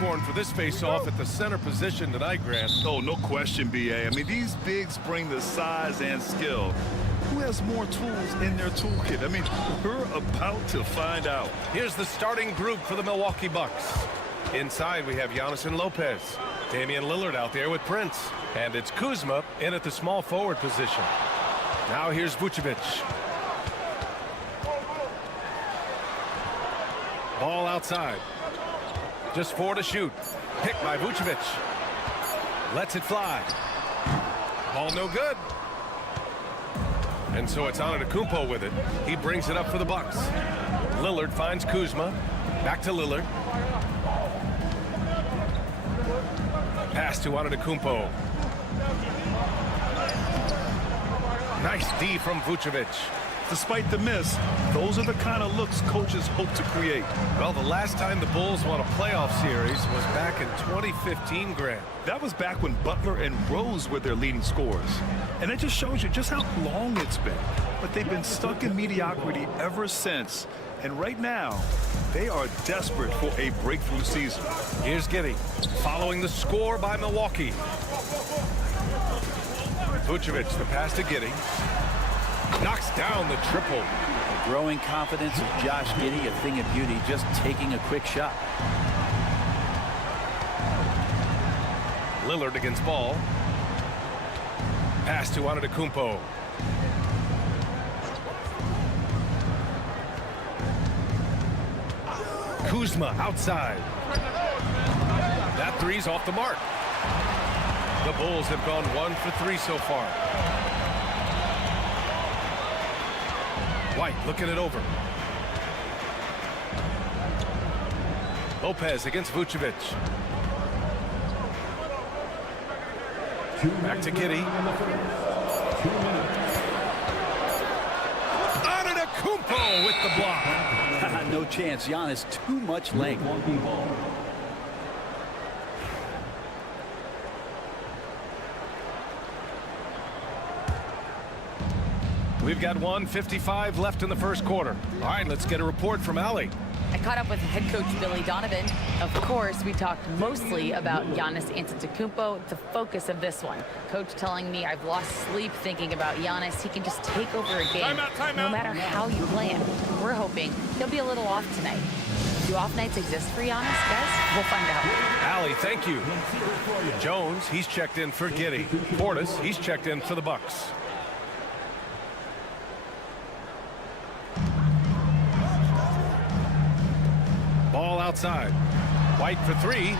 popcorn for this face-off at the center position tonight, Grant. Oh, no question, B.A. I mean, these bigs bring the size and skill. Who has more tools in their toolkit? I mean, we're about to find out. Here's the starting group for the Milwaukee Bucks. Inside, we have Giannis and Lopez. Damian Lillard out there with Prince. And it's Kuzma in at the small forward position. Now here's Vucevic. Ball outside. Just 4 to shoot. Picked by Vucevic. Lets it fly. Ball no good. And so it's Antetokounmpo with it. He brings it up for the Bucks. Lillard finds Kuzma. Back to Lillard. Pass to Antetokounmpo. Nice D from Vucevic. Despite the miss, those are the kind of looks coaches hope to create. Well, the last time the Bulls won a playoff series was back in 2015, Grant. That was back when Butler and Rose were their leading scorers. And it just shows you just how long it's been. But they've been stuck in mediocrity ever since. And right now, they are desperate for a breakthrough season. Here's Giddey, following the score by Milwaukee. Vucevic, the pass to Giddey. Knocks down the triple. The growing confidence of Josh Giddey, a thing of beauty, just taking a quick shot. Lillard against ball. Pass to Antetokounmpo. Kuzma outside. That three's off the mark. The Bulls have gone 1 for 3 so far. White looking it over. Lopez against Vucevic. Back to Giddey. Antetokounmpo with the block. No chance. Giannis, too much length. We've got 1:55 left in the first quarter. All right, let's get a report from Allie. I caught up with head coach Billy Donovan. Of course, we talked mostly about Giannis Antetokounmpo, the focus of this one. Coach telling me I've lost sleep thinking about Giannis. He can just take over a game, no matter how you play him. We're hoping he'll be a little off tonight. Do off nights exist for Giannis, guys? We'll find out. Allie, thank you. Jones, he's checked in for Giddey. Portis, he's checked in for the Bucks. Ball outside. White for 3.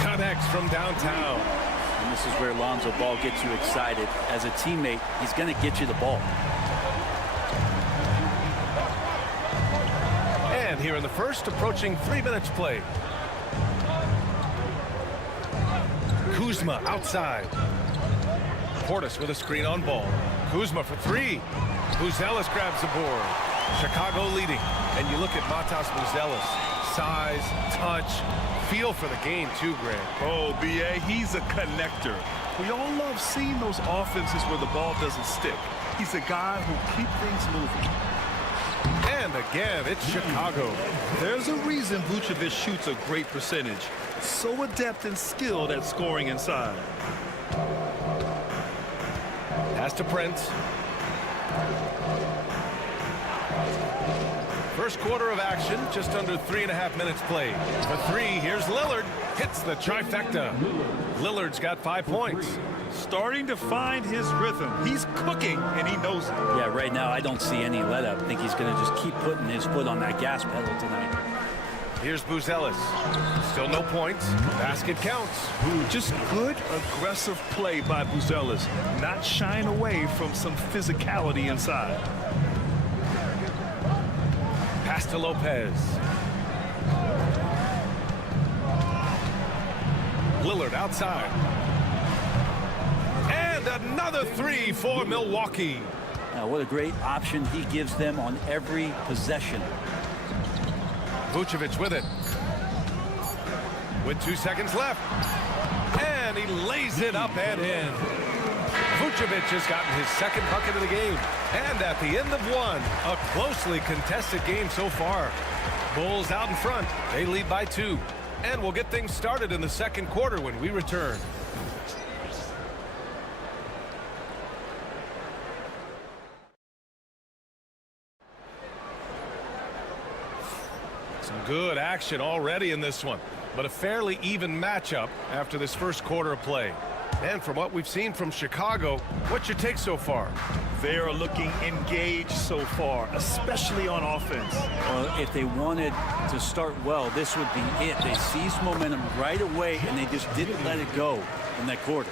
Connects from downtown. And this is where Lonzo Ball gets you excited. As a teammate, he's going to get you the ball. And here in the first, approaching 3 minutes played. Kuzma outside. Portis with a screen on ball. Kuzma for 3. Buzelis grabs the board. Chicago leading. And you look at Matas Buzelis. Size, touch, feel for the game too, Grant. Oh, B.A., he's a connector. We all love seeing those offenses where the ball doesn't stick. He's a guy who keeps things moving. And again, it's Chicago. There's a reason Vucevic shoots a great percentage. So adept and skilled at scoring inside. Pass to Prince. First quarter of action, just under 3.5 minutes played. For 3, here's Lillard. Hits the trifecta. Lillard's got 5 points. Starting to find his rhythm. He's cooking, and he knows it. Yeah, right now I don't see any let up. I think he's going to just keep putting his foot on that gas pedal tonight. Here's Buzelis. Still no points. Basket counts. Just good, aggressive play by Buzelis. Not shying away from some physicality inside. Pass to Lopez. Lillard outside. And another 3 for Milwaukee. Now, what a great option he gives them on every possession. Vucevic with it. With 2 seconds left. And he lays it up and in. Vucevic has gotten his second bucket of the game. And at the end of 1, a closely contested game so far. Bulls out in front. They lead by 2. And we'll get things started in the second quarter when we return. Some good action already in this one, but a fairly even matchup after this first quarter of play. And from what we've seen from Chicago, what's your take so far? They are looking engaged so far, especially on offense. Well, if they wanted to start well, this would be it. They seized momentum right away, and they just didn't let it go in that quarter.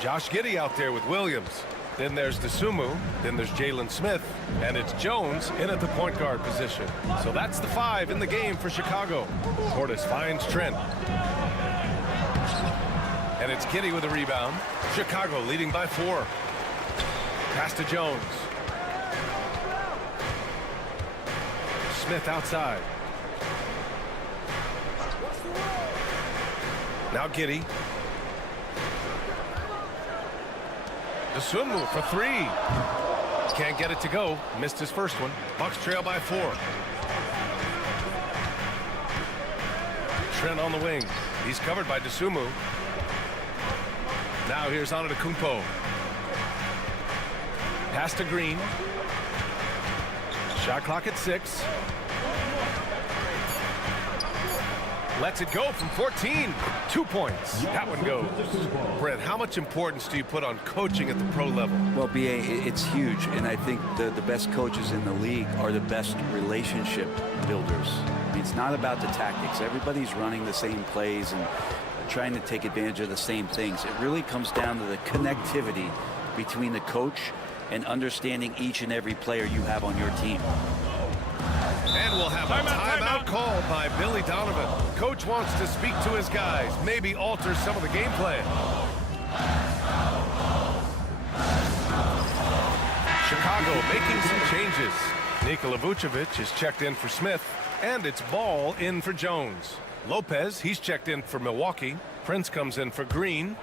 Josh Giddey out there with Williams. Then there's DeSumo. Then there's Jalen Smith. And it's Jones in at the point guard position. So that's the 5 in the game for Chicago. Portis finds Trent. And it's Giddey with a rebound. Chicago leading by 4. Pass to Jones. Smith outside. Now Giddey. DeSumo for 3. Can't get it to go. Missed his first one. Bucks trail by 4. Trent on the wing. He's covered by DeSumo. Now here's Antetokounmpo. Pass to Green. Shot clock at 6. Lets it go from 14. 2 points. That one goes. Brent, how much importance do you put on coaching at the pro level? Well, B.A., it's huge, and I think the best coaches in the league are the best relationship builders. I mean, it's not about the tactics. Everybody's running the same plays and trying to take advantage of the same things. It really comes down to the connectivity between the coach and understanding each and every player you have on your team. And we'll have a timeout called by Billy Donovan. Coach wants to speak to his guys, maybe alter some of the game plan. Chicago making some changes. Nikola Vucevic is checked in for Smith, and it's Ball in for Jones. Lopez, he's checked in for Milwaukee. Prince comes in for Green.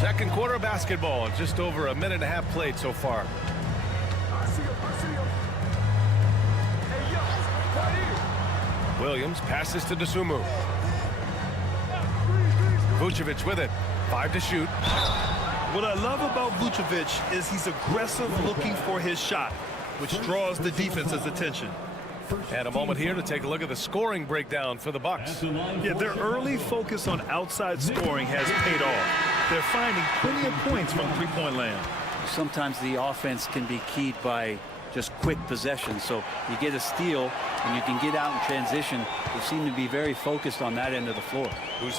Second quarter of basketball, just over a minute and a half played so far. Williams passes to DeSumo. Vucevic with it. 5 to shoot. What I love about Vucevic is he's aggressive looking for his shot, which draws the defense's attention. And a moment here to take a look at the scoring breakdown for the Bucks. Yeah, their early focus on outside scoring has paid off. They're finding plenty of points from three-point land. Sometimes the offense can be keyed by just quick possession. So you get a steal and you can get out in transition. They seem to be very focused on that end of the floor.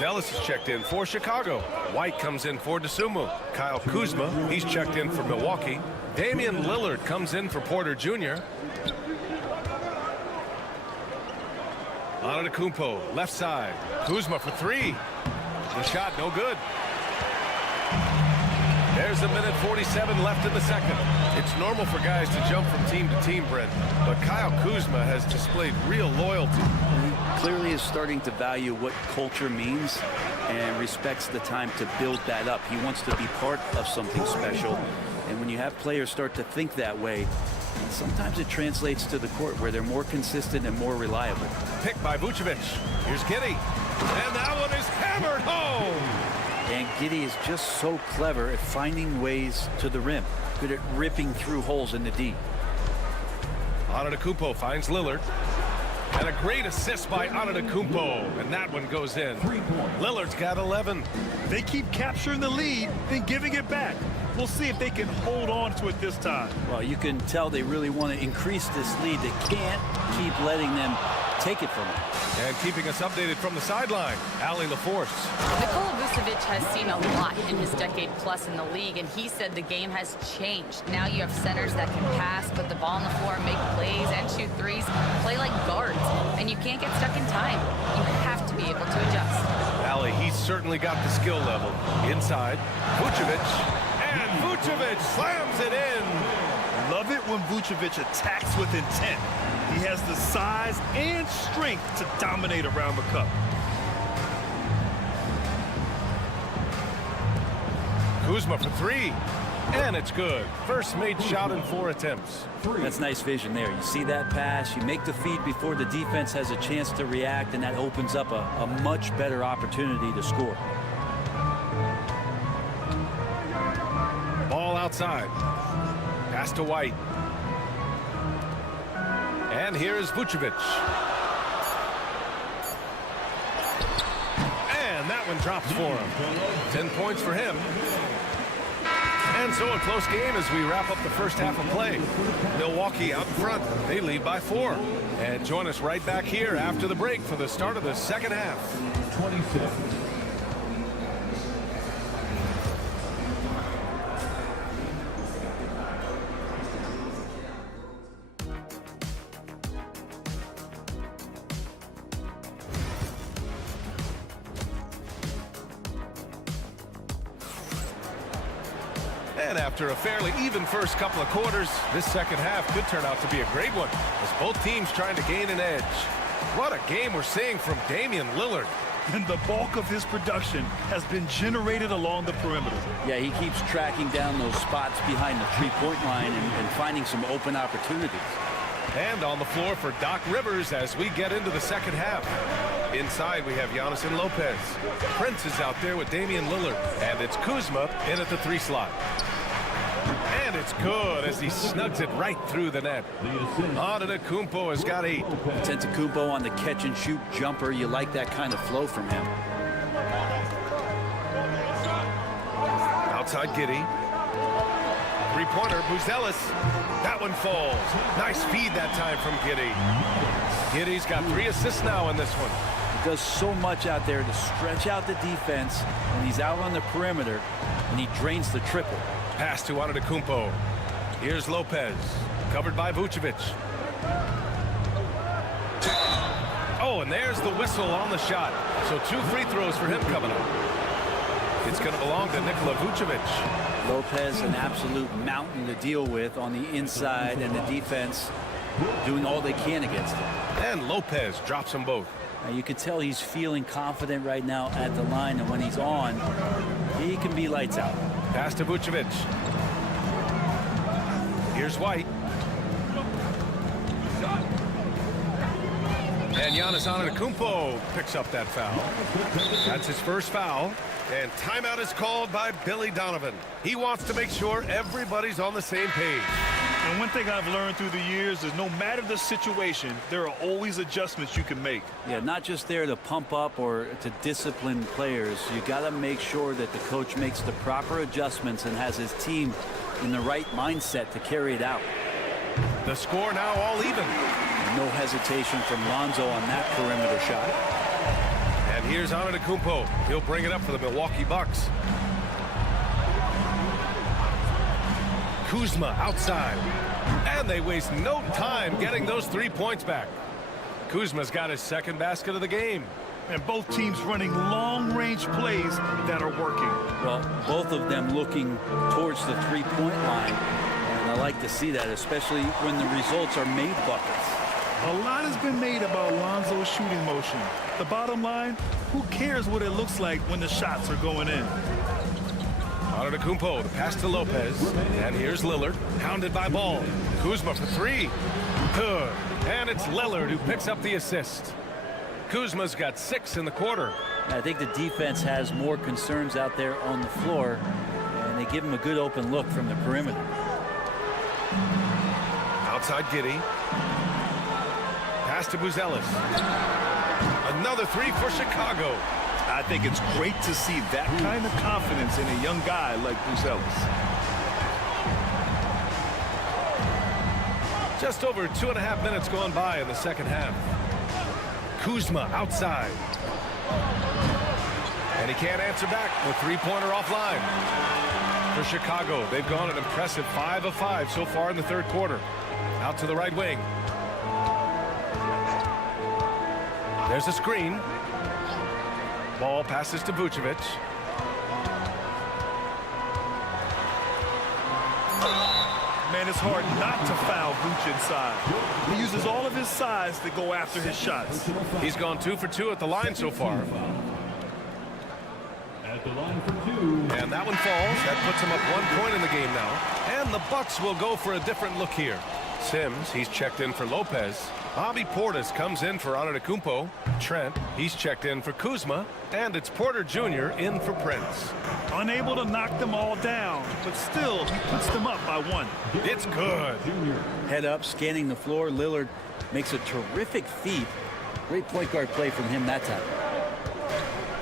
Ellis is checked in for Chicago. White comes in for DeSumo. Kyle Kuzma, he's checked in for Milwaukee. Damian Lillard comes in for Porter Jr. Antetokounmpo, left side. Kuzma for 3. The shot, no good. There's a minute 47 left in the second. It's normal for guys to jump from team to team, Brent, but Kyle Kuzma has displayed real loyalty. He clearly is starting to value what culture means and respects the time to build that up. He wants to be part of something special, and when you have players start to think that way, sometimes it translates to the court where they're more consistent and more reliable. Picked by Vucevic. Here's Giddey. And that one is hammered home. And Giddey is just so clever at finding ways to the rim. Good at ripping through holes in the D. Antetokounmpo finds Lillard. And a great assist by Antetokounmpo. And that one goes in. Lillard's got 11. They keep capturing the lead, then giving it back. We'll see if they can hold on to it this time. Well, you can tell they really want to increase this lead. They can't keep letting them take it from them. And keeping us updated from the sideline, Allie LaForce. Nikola Vucevic has seen a lot in his decade plus in the league, and he said the game has changed. Now you have centers that can pass, put the ball on the floor, make plays, and shoot threes, play like guards, and you can't get stuck in time. You have to be able to adjust. Allie, he's certainly got the skill level. Inside, Vucevic, and Vucevic slams it in. Love it when Vucevic attacks with intent. He has the size and strength to dominate around the cup. Kuzma for 3. And it's good. First made shot in 4 attempts. That's nice vision there. You see that pass, you make the feed before the defense has a chance to react, and that opens up a much better opportunity to score. Ball outside. Pass to White. And here's Vucevic. And that one drops for him. 10 points for him. And so a close game as we wrap up the first half of play. Milwaukee out in front. They lead by 4. And join us right back here after the break for the start of the second half. 26. And after a fairly even first couple of quarters, this second half could turn out to be a great one as both teams trying to gain an edge. What a game we're seeing from Damian Lillard. And the bulk of his production has been generated along the perimeter. Yeah, he keeps tracking down those spots behind the three-point line and finding some open opportunities. And on the floor for Doc Rivers as we get into the second half. Inside we have Giannis and Lopez. Prince is out there with Damian Lillard. And it's Kuzma in at the 3 slot. And it's good as he snugs it right through the net. Antetokounmpo has got 8. Antetokounmpo on the catch-and-shoot jumper. You like that kind of flow from him. Outside Giddey. Three-pointer, Buzelis. That one falls. Nice feed that time from Giddey. Giddey's got 3 assists now in this one. He does so much out there to stretch out the defense when he's out on the perimeter, and he drains the triple. Pass to Antetokounmpo. Here's Lopez. Covered by Vucevic. Oh, and there's the whistle on the shot. So 2 free throws for him coming up. It's going to belong to Nikola Vucevic. Lopez, an absolute mountain to deal with on the inside, and the defense doing all they can against him. And Lopez drops them both. Now, you can tell he's feeling confident right now at the line, and when he's on, he can be lights out. Pass to Vucevic. Here's White. And Giannis Antetokounmpo picks up that foul. That's his first foul. And timeout is called by Billy Donovan. He wants to make sure everybody's on the same page. And one thing I've learned through the years is no matter the situation, there are always adjustments you can make. Yeah, not just there to pump up or to discipline players. You got to make sure that the coach makes the proper adjustments and has his team in the right mindset to carry it out. The score now all even. No hesitation from Lonzo on that perimeter shot. And here's Antetokounmpo. He'll bring it up for the Milwaukee Bucks. Kuzma outside. And they waste no time getting those 3 points back. Kuzma's got his second basket of the game. And both teams running long-range plays that are working. Well, both of them looking towards the three-point line. And I like to see that, especially when the results are made buckets. A lot has been made about Lonzo's shooting motion. The bottom line, who cares what it looks like when the shots are going in? Antetokounmpo, the pass to Lopez. And here's Lillard, hounded by Ball. Kuzma for 3. Good. And it's Lillard who picks up the assist. Kuzma's got 6 in the quarter. I think the defense has more concerns out there on the floor, and they give him a good open look from the perimeter. Outside Giddey. Pass to Buzelis. Another 3 for Chicago. I think it's great to see that kind of confidence in a young guy like Buzelis. Just over 2.5 minutes gone by in the second half. Kuzma outside. And he can't answer back. The three-pointer offline. For Chicago, they've gone an impressive 5 of 5 so far in the third quarter. Out to the right wing. There's a screen. Ball passes to Vucevic. Man, it's hard not to foul Vuce inside. He uses all of his size to go after his shots. He's gone 2 for 2 at the line so far. At the line for 2. And That one falls. That puts him up 1 point in the game now. And the Bucks will go for a different look here. Sims, he's checked in for Lopez. Bobby Portis comes in for Antetokounmpo. Trent, he's checked in for Kuzma. And it's Porter Jr. in for Prince. Unable to knock them all down, but still, he puts them up by 1. It's good. Head up, scanning the floor. Lillard makes a terrific feed. Great point guard play from him that time.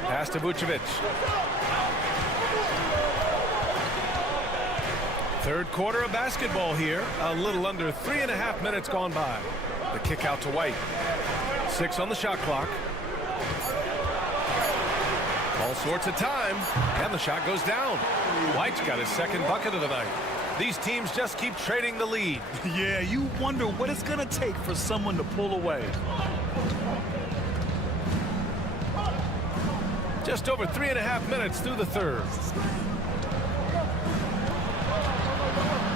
Pass to Vucevic. Third quarter of basketball here. A little under 3.5 minutes gone by. The kick out to White. 6 on the shot clock. All sorts of time. And the shot goes down. White's got his second bucket of the night. These teams just keep trading the lead. Yeah, you wonder what it's going to take for someone to pull away. Just over 3.5 minutes through the third.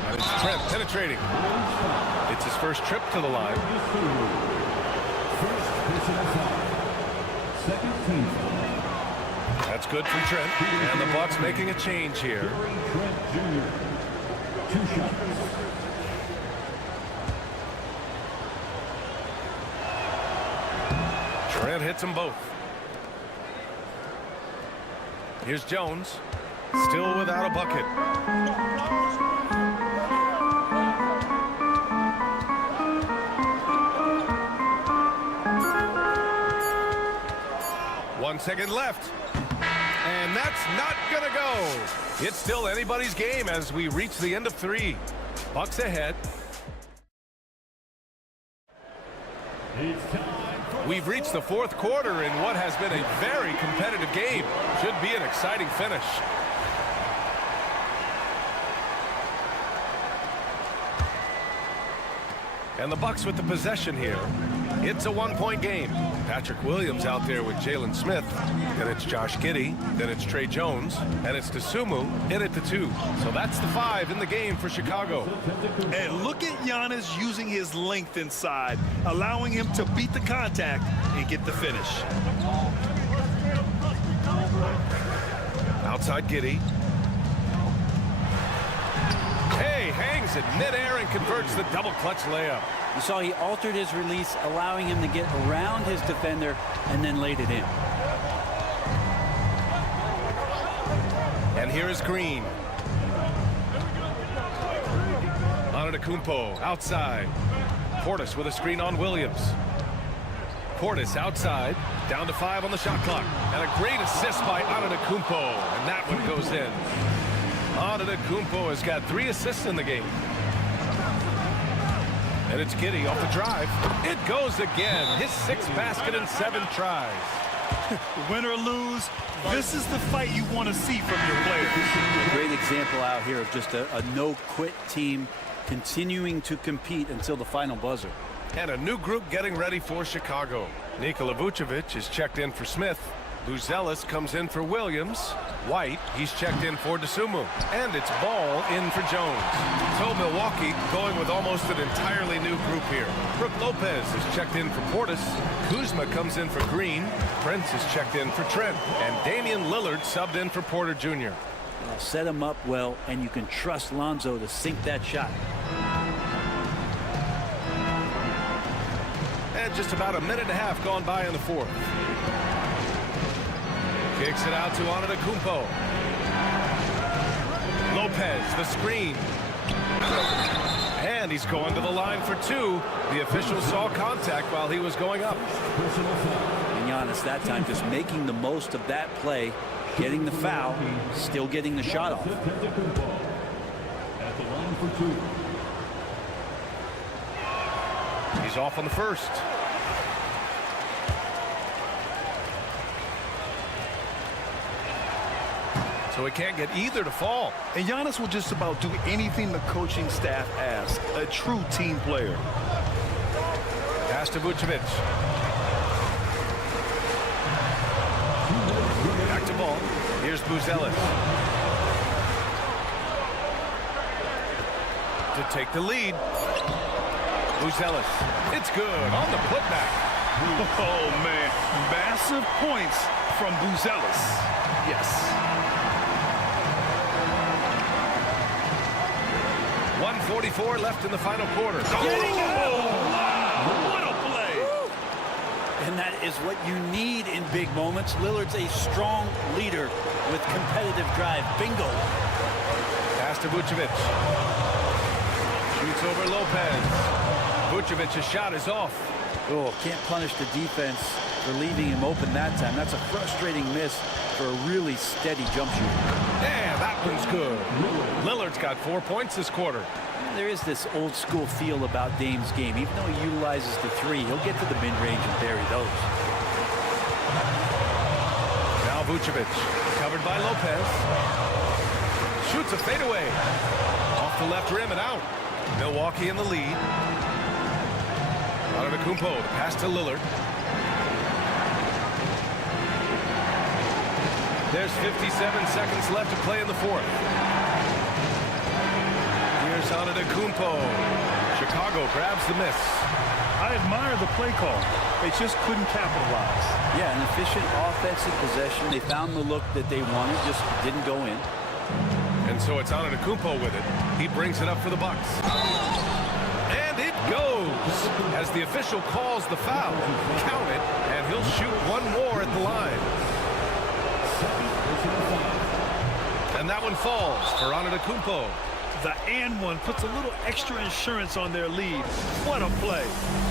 And it's Trent penetrating. It's his first trip to the line. That's good from Trent. And the Bucks making a change here. Trent hits them both. Here's Jones, still without a bucket. One second left. And that's not gonna go. It's still anybody's game as we reach the end of 3. Bucks ahead. We've reached the fourth quarter in what has been a very competitive game. Should be an exciting finish. And the Bucks with the possession here. It's a 1-point game. Patrick Williams out there with Jalen Smith. Then it's Josh Giddey. Then it's Trey Jones. And it's Dosunmu in at the 2. So that's the 5 in the game for Chicago. And look at Giannis using his length inside, allowing him to beat the contact and get the finish. Outside Giddey. Hey, hangs in midair and converts the double clutch layup. You saw he altered his release, allowing him to get around his defender and then laid it in. And here is Green. Antetokounmpo outside. Portis with a screen on Williams. Portis outside, down to 5 on the shot clock. And a great assist by Antetokounmpo, and that one goes in. Antetokounmpo has got 3 assists in the game. And it's Giddey off the drive. It goes again. His 6th basket in 7 tries. Win or lose, this is the fight you want to see from your players. A great example out here of just a no-quit team continuing to compete until the final buzzer. And a new group getting ready for Chicago. Nikola Vucevic is checked in for Smith. Buzelis comes in for Williams. White, he's checked in for Dosunmu. And it's Ball in for Jones. So Milwaukee going with almost an entirely new group here. Brook Lopez is checked in for Portis. Kuzma comes in for Green. Prince is checked in for Trent. And Damian Lillard subbed in for Porter Jr. Set him up well, and you can trust Lonzo to sink that shot. And just about a minute and a half gone by in the 4th. Kicks it out to Antetokounmpo. Lopez, the screen. And he's going to the line for 2. The official saw contact while he was going up. And Giannis that time just making the most of that play, getting the foul, still getting the shot off. He's off on the 1st. So he can't get either to fall. And Giannis will just about do anything the coaching staff asks. A true team player. Pass to Vucevic. Back to ball. Here's Buzelis. To take the lead. Buzelis. It's good on the putback. Oh, man. Massive points from Buzelis. Yes. 2:44 left in the final quarter. What a play! And that is what you need in big moments. Lillard's a strong leader with competitive drive. Bingo. Pass to Vucevic. Shoots over Lopez. Vucevic's shot is off. Oh, can't punish the defense for leaving him open that time. That's a frustrating miss for a really steady jump shooter. Yeah, that one's good. Lillard's got 4 points this quarter. There is this old school feel about Dame's game. Even though he utilizes the three, he'll get to the mid-range and bury those. Now Vucevic, covered by Lopez. Shoots a fadeaway. Off the left rim and out. Milwaukee in the lead. Antetokounmpo, the pass to Lillard. There's 57 seconds left to play in the fourth. Here's Antetokounmpo. Chicago grabs the miss. I admire the play call. They just couldn't capitalize. Yeah, an efficient offensive possession. They found the look that they wanted, just didn't go in. And so it's Antetokounmpo with it. He brings it up for the Bucks. And it goes. As the official calls the foul, count it, and he'll shoot one more at the line. And that one falls for Antetokounmpo. The and one puts a little extra insurance on their lead. What a play.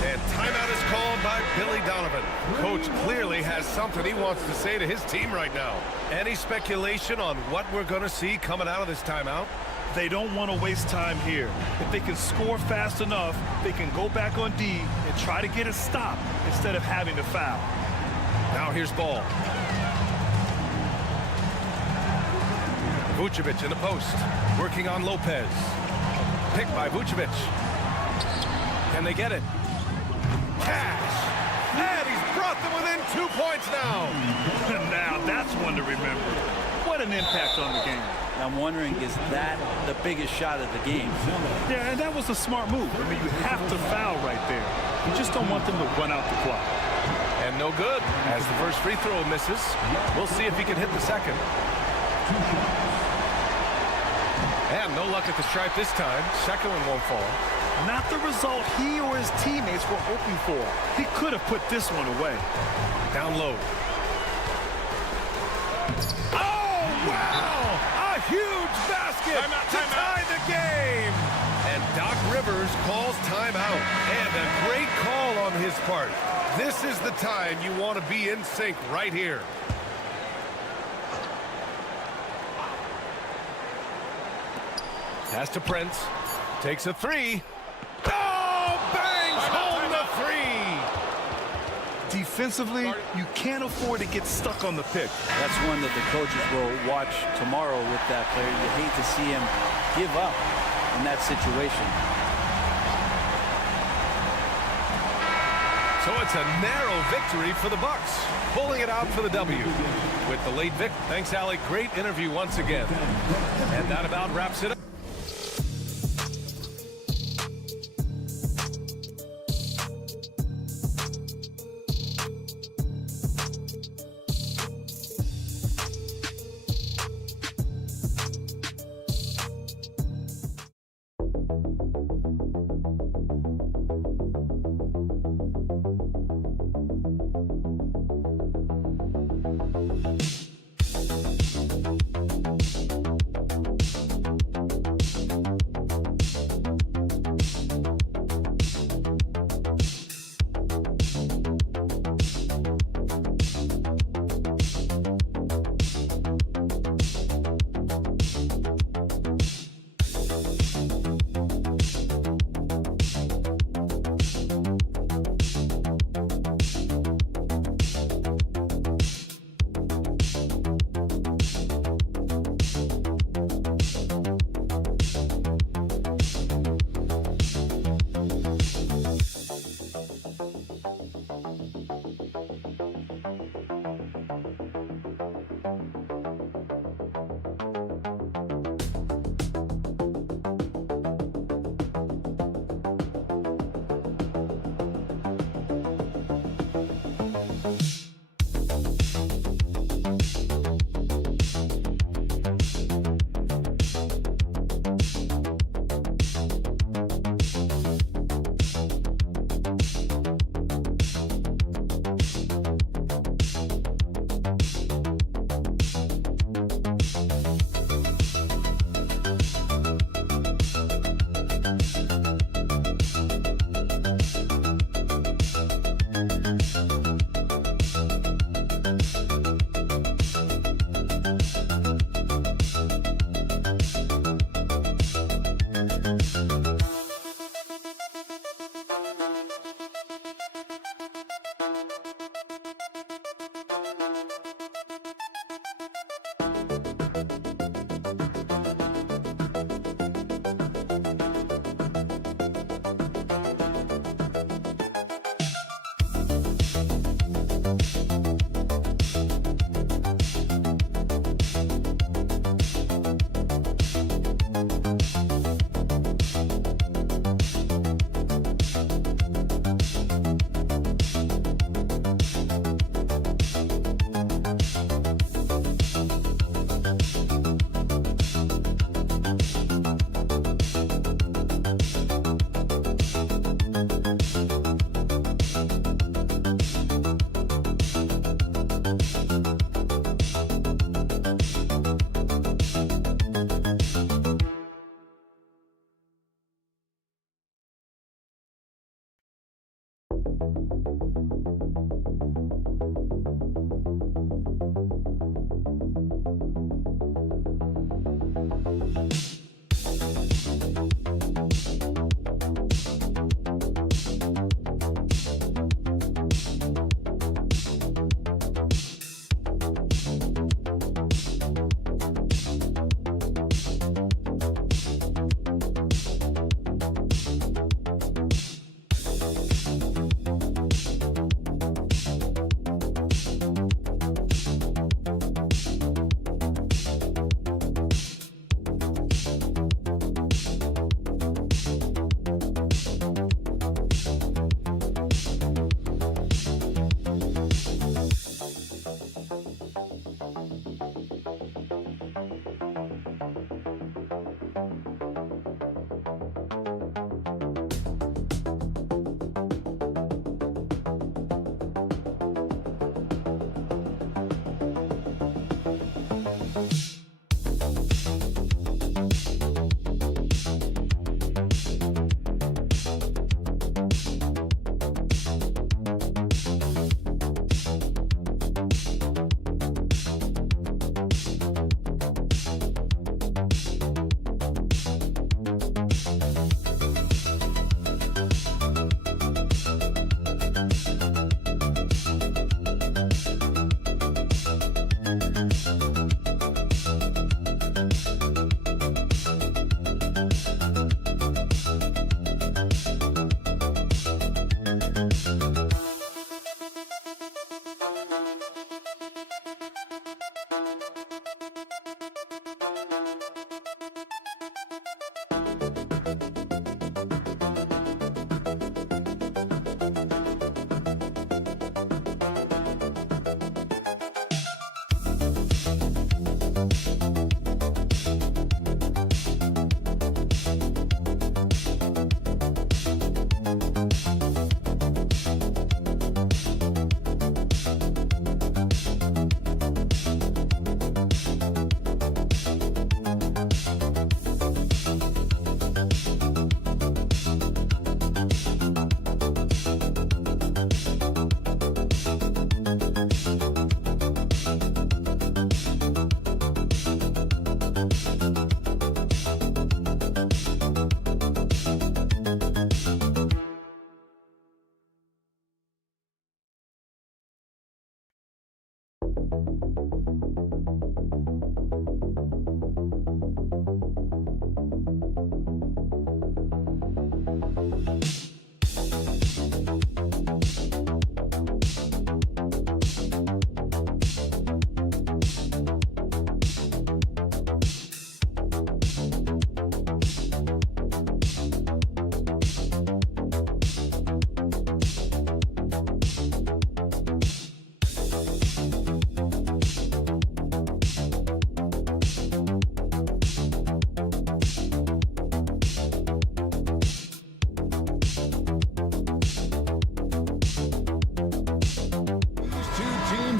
And timeout is called by Billy Donovan. Coach clearly has something he wants to say to his team right now. Any speculation on what we're going to see coming out of this timeout? They don't want to waste time here. If they can score fast enough, they can go back on D and try to get a stop instead of having to foul. Now here's Ball. Vucevic in the post, working on Lopez. Picked by Vucevic. Can they get it? Cash! And he's brought them within 2 points now. Now that's one to remember. What an impact on the game. I'm wondering, is that the biggest shot of the game? Yeah, and that was a smart move. I mean, you have to foul right there. You just don't want them to run out the clock. And no good, as the first free throw misses. We'll see if he can hit the second. And no luck at the stripe this time. Second one won't fall. Not the result he or his teammates were hoping for. He could have put this one away. Down low. Oh, wow! A huge basket to tie the game. And Doc Rivers calls timeout. And a great call on his part. This is the time you want to be in sync right here. Pass to Prince. Takes a three. Oh, bangs home the three. Defensively, you can't afford to get stuck on the pick. That's one that the coaches will watch tomorrow with that player. You hate to see him give up in that situation. So it's a narrow victory for the Bucks, pulling it out for the W. With the late Vic. Thanks, Allie. Great interview once again. And that about wraps it up.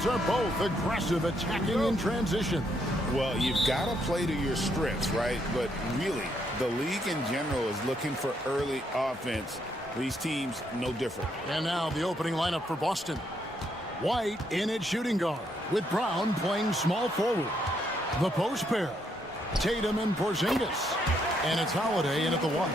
Are both aggressive, attacking in transition. Well, you've got to play to your strengths, right? But really, the league in general is looking for early offense. These teams, no different. And now the opening lineup for Boston. White in at shooting guard, with Brown playing small forward. The post pair, Tatum and Porzingis. And it's Holiday in at the 1.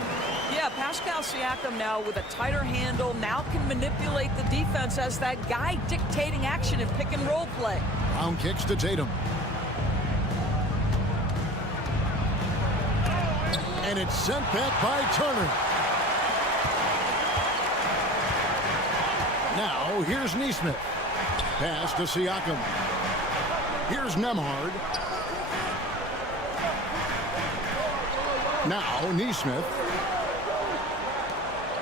Yeah, Pascal Siakam now with a tighter handle, now can manipulate the defense as that guy dictating action in pick and roll play. Brown kicks to Tatum. And it's sent back by Turner. Now here's Nesmith. Pass to Siakam. Here's Nembhard. Now Nesmith.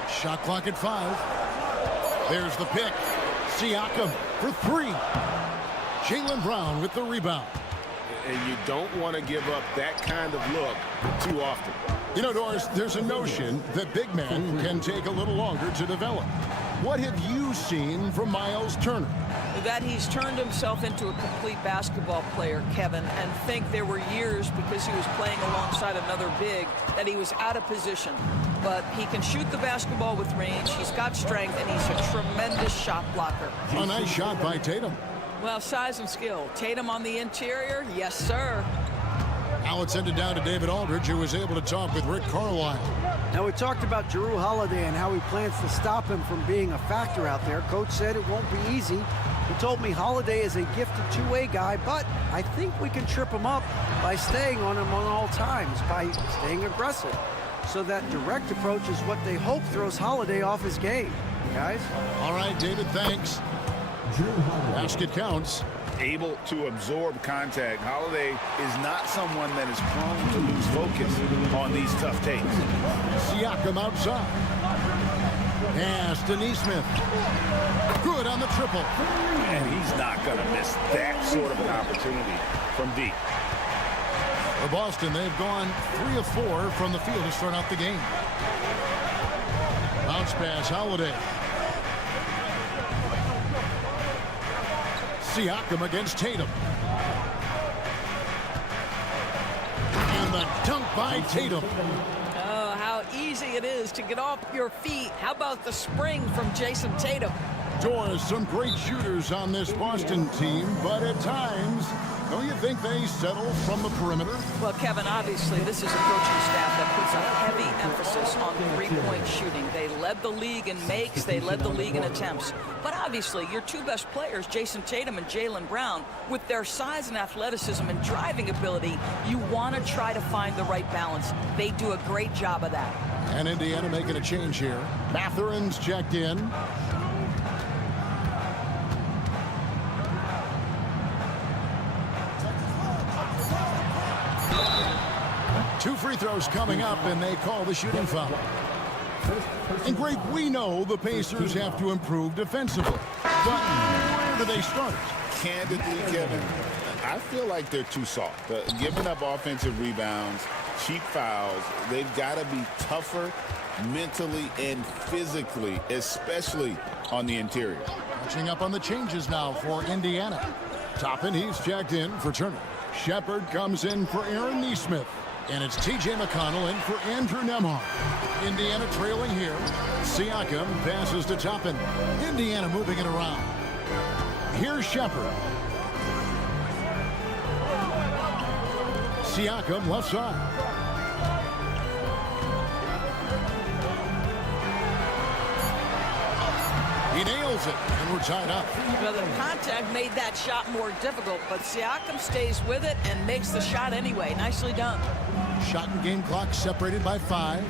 Shot clock at 5. There's the pick. Siakam for 3. Jaylen Brown with the rebound. And you don't want to give up that kind of look too often. You know, Doris, there's a notion that big men can take a little longer to develop. What have you seen from Miles Turner? That he's turned himself into a complete basketball player, Kevin, and think there were years because he was playing alongside another big that he was out of position. But he can shoot the basketball with range, he's got strength, and he's a tremendous shot blocker. A nice shot by Tatum. Well, size and skill. Tatum on the interior, yes, sir. Now it's ended down to David Aldridge, who was able to talk with Rick Carlisle. Now, we talked about Jrue Holiday and how he plans to stop him from being a factor out there. Coach said it won't be easy. He told me Holiday is a gifted two-way guy, but I think we can trip him up by staying on him on all times, by staying aggressive. So that direct approach is what they hope throws Holiday off his game, guys. All right, David, thanks. Basket counts. Able to absorb contact. Holiday is not someone that is prone to lose focus on these tough takes. Siakam outside. Pass to Nesmith. Good on the triple. And he's not going to miss that sort of an opportunity from deep. For Boston, they've gone 3 of 4 from the field to start out the game. Bounce pass, Holiday. Siakam against Tatum. And the dunk by Tatum. Oh, how easy it is to get off your feet. How about the spring from Jason Tatum? Doors, some great shooters on this Boston team, but at times, don't you think they settle from the perimeter? Well, Kevin, obviously, this is a coaching staff that puts a heavy emphasis on three-point shooting. They led the league in makes, they led the league in attempts. But obviously, your two best players, Jason Tatum and Jaylen Brown, with their size and athleticism and driving ability, you want to try to find the right balance. They do a great job of that. And Indiana making a change here. Matherin's checked in. Two free throws coming up, and they call the shooting foul. And Greg, we know the Pacers have to improve defensively. But where do they start? Candidly, Kevin, I feel like they're too soft. Giving up offensive rebounds, cheap fouls, they've got to be tougher mentally and physically, especially on the interior. Catching up on the changes now for Indiana. Toppin, he's checked in for Turner. Shepard comes in for Aaron Nesmith. And it's T.J. McConnell in for Andrew Nembhard. Indiana trailing here. Siakam passes to Toppin. Indiana moving it around. Here's Shepard. Siakam left side. He nails it, and we're tied up. Well, the contact made that shot more difficult, but Siakam stays with it and makes the shot anyway. Nicely done. Shot and game clock separated by 5.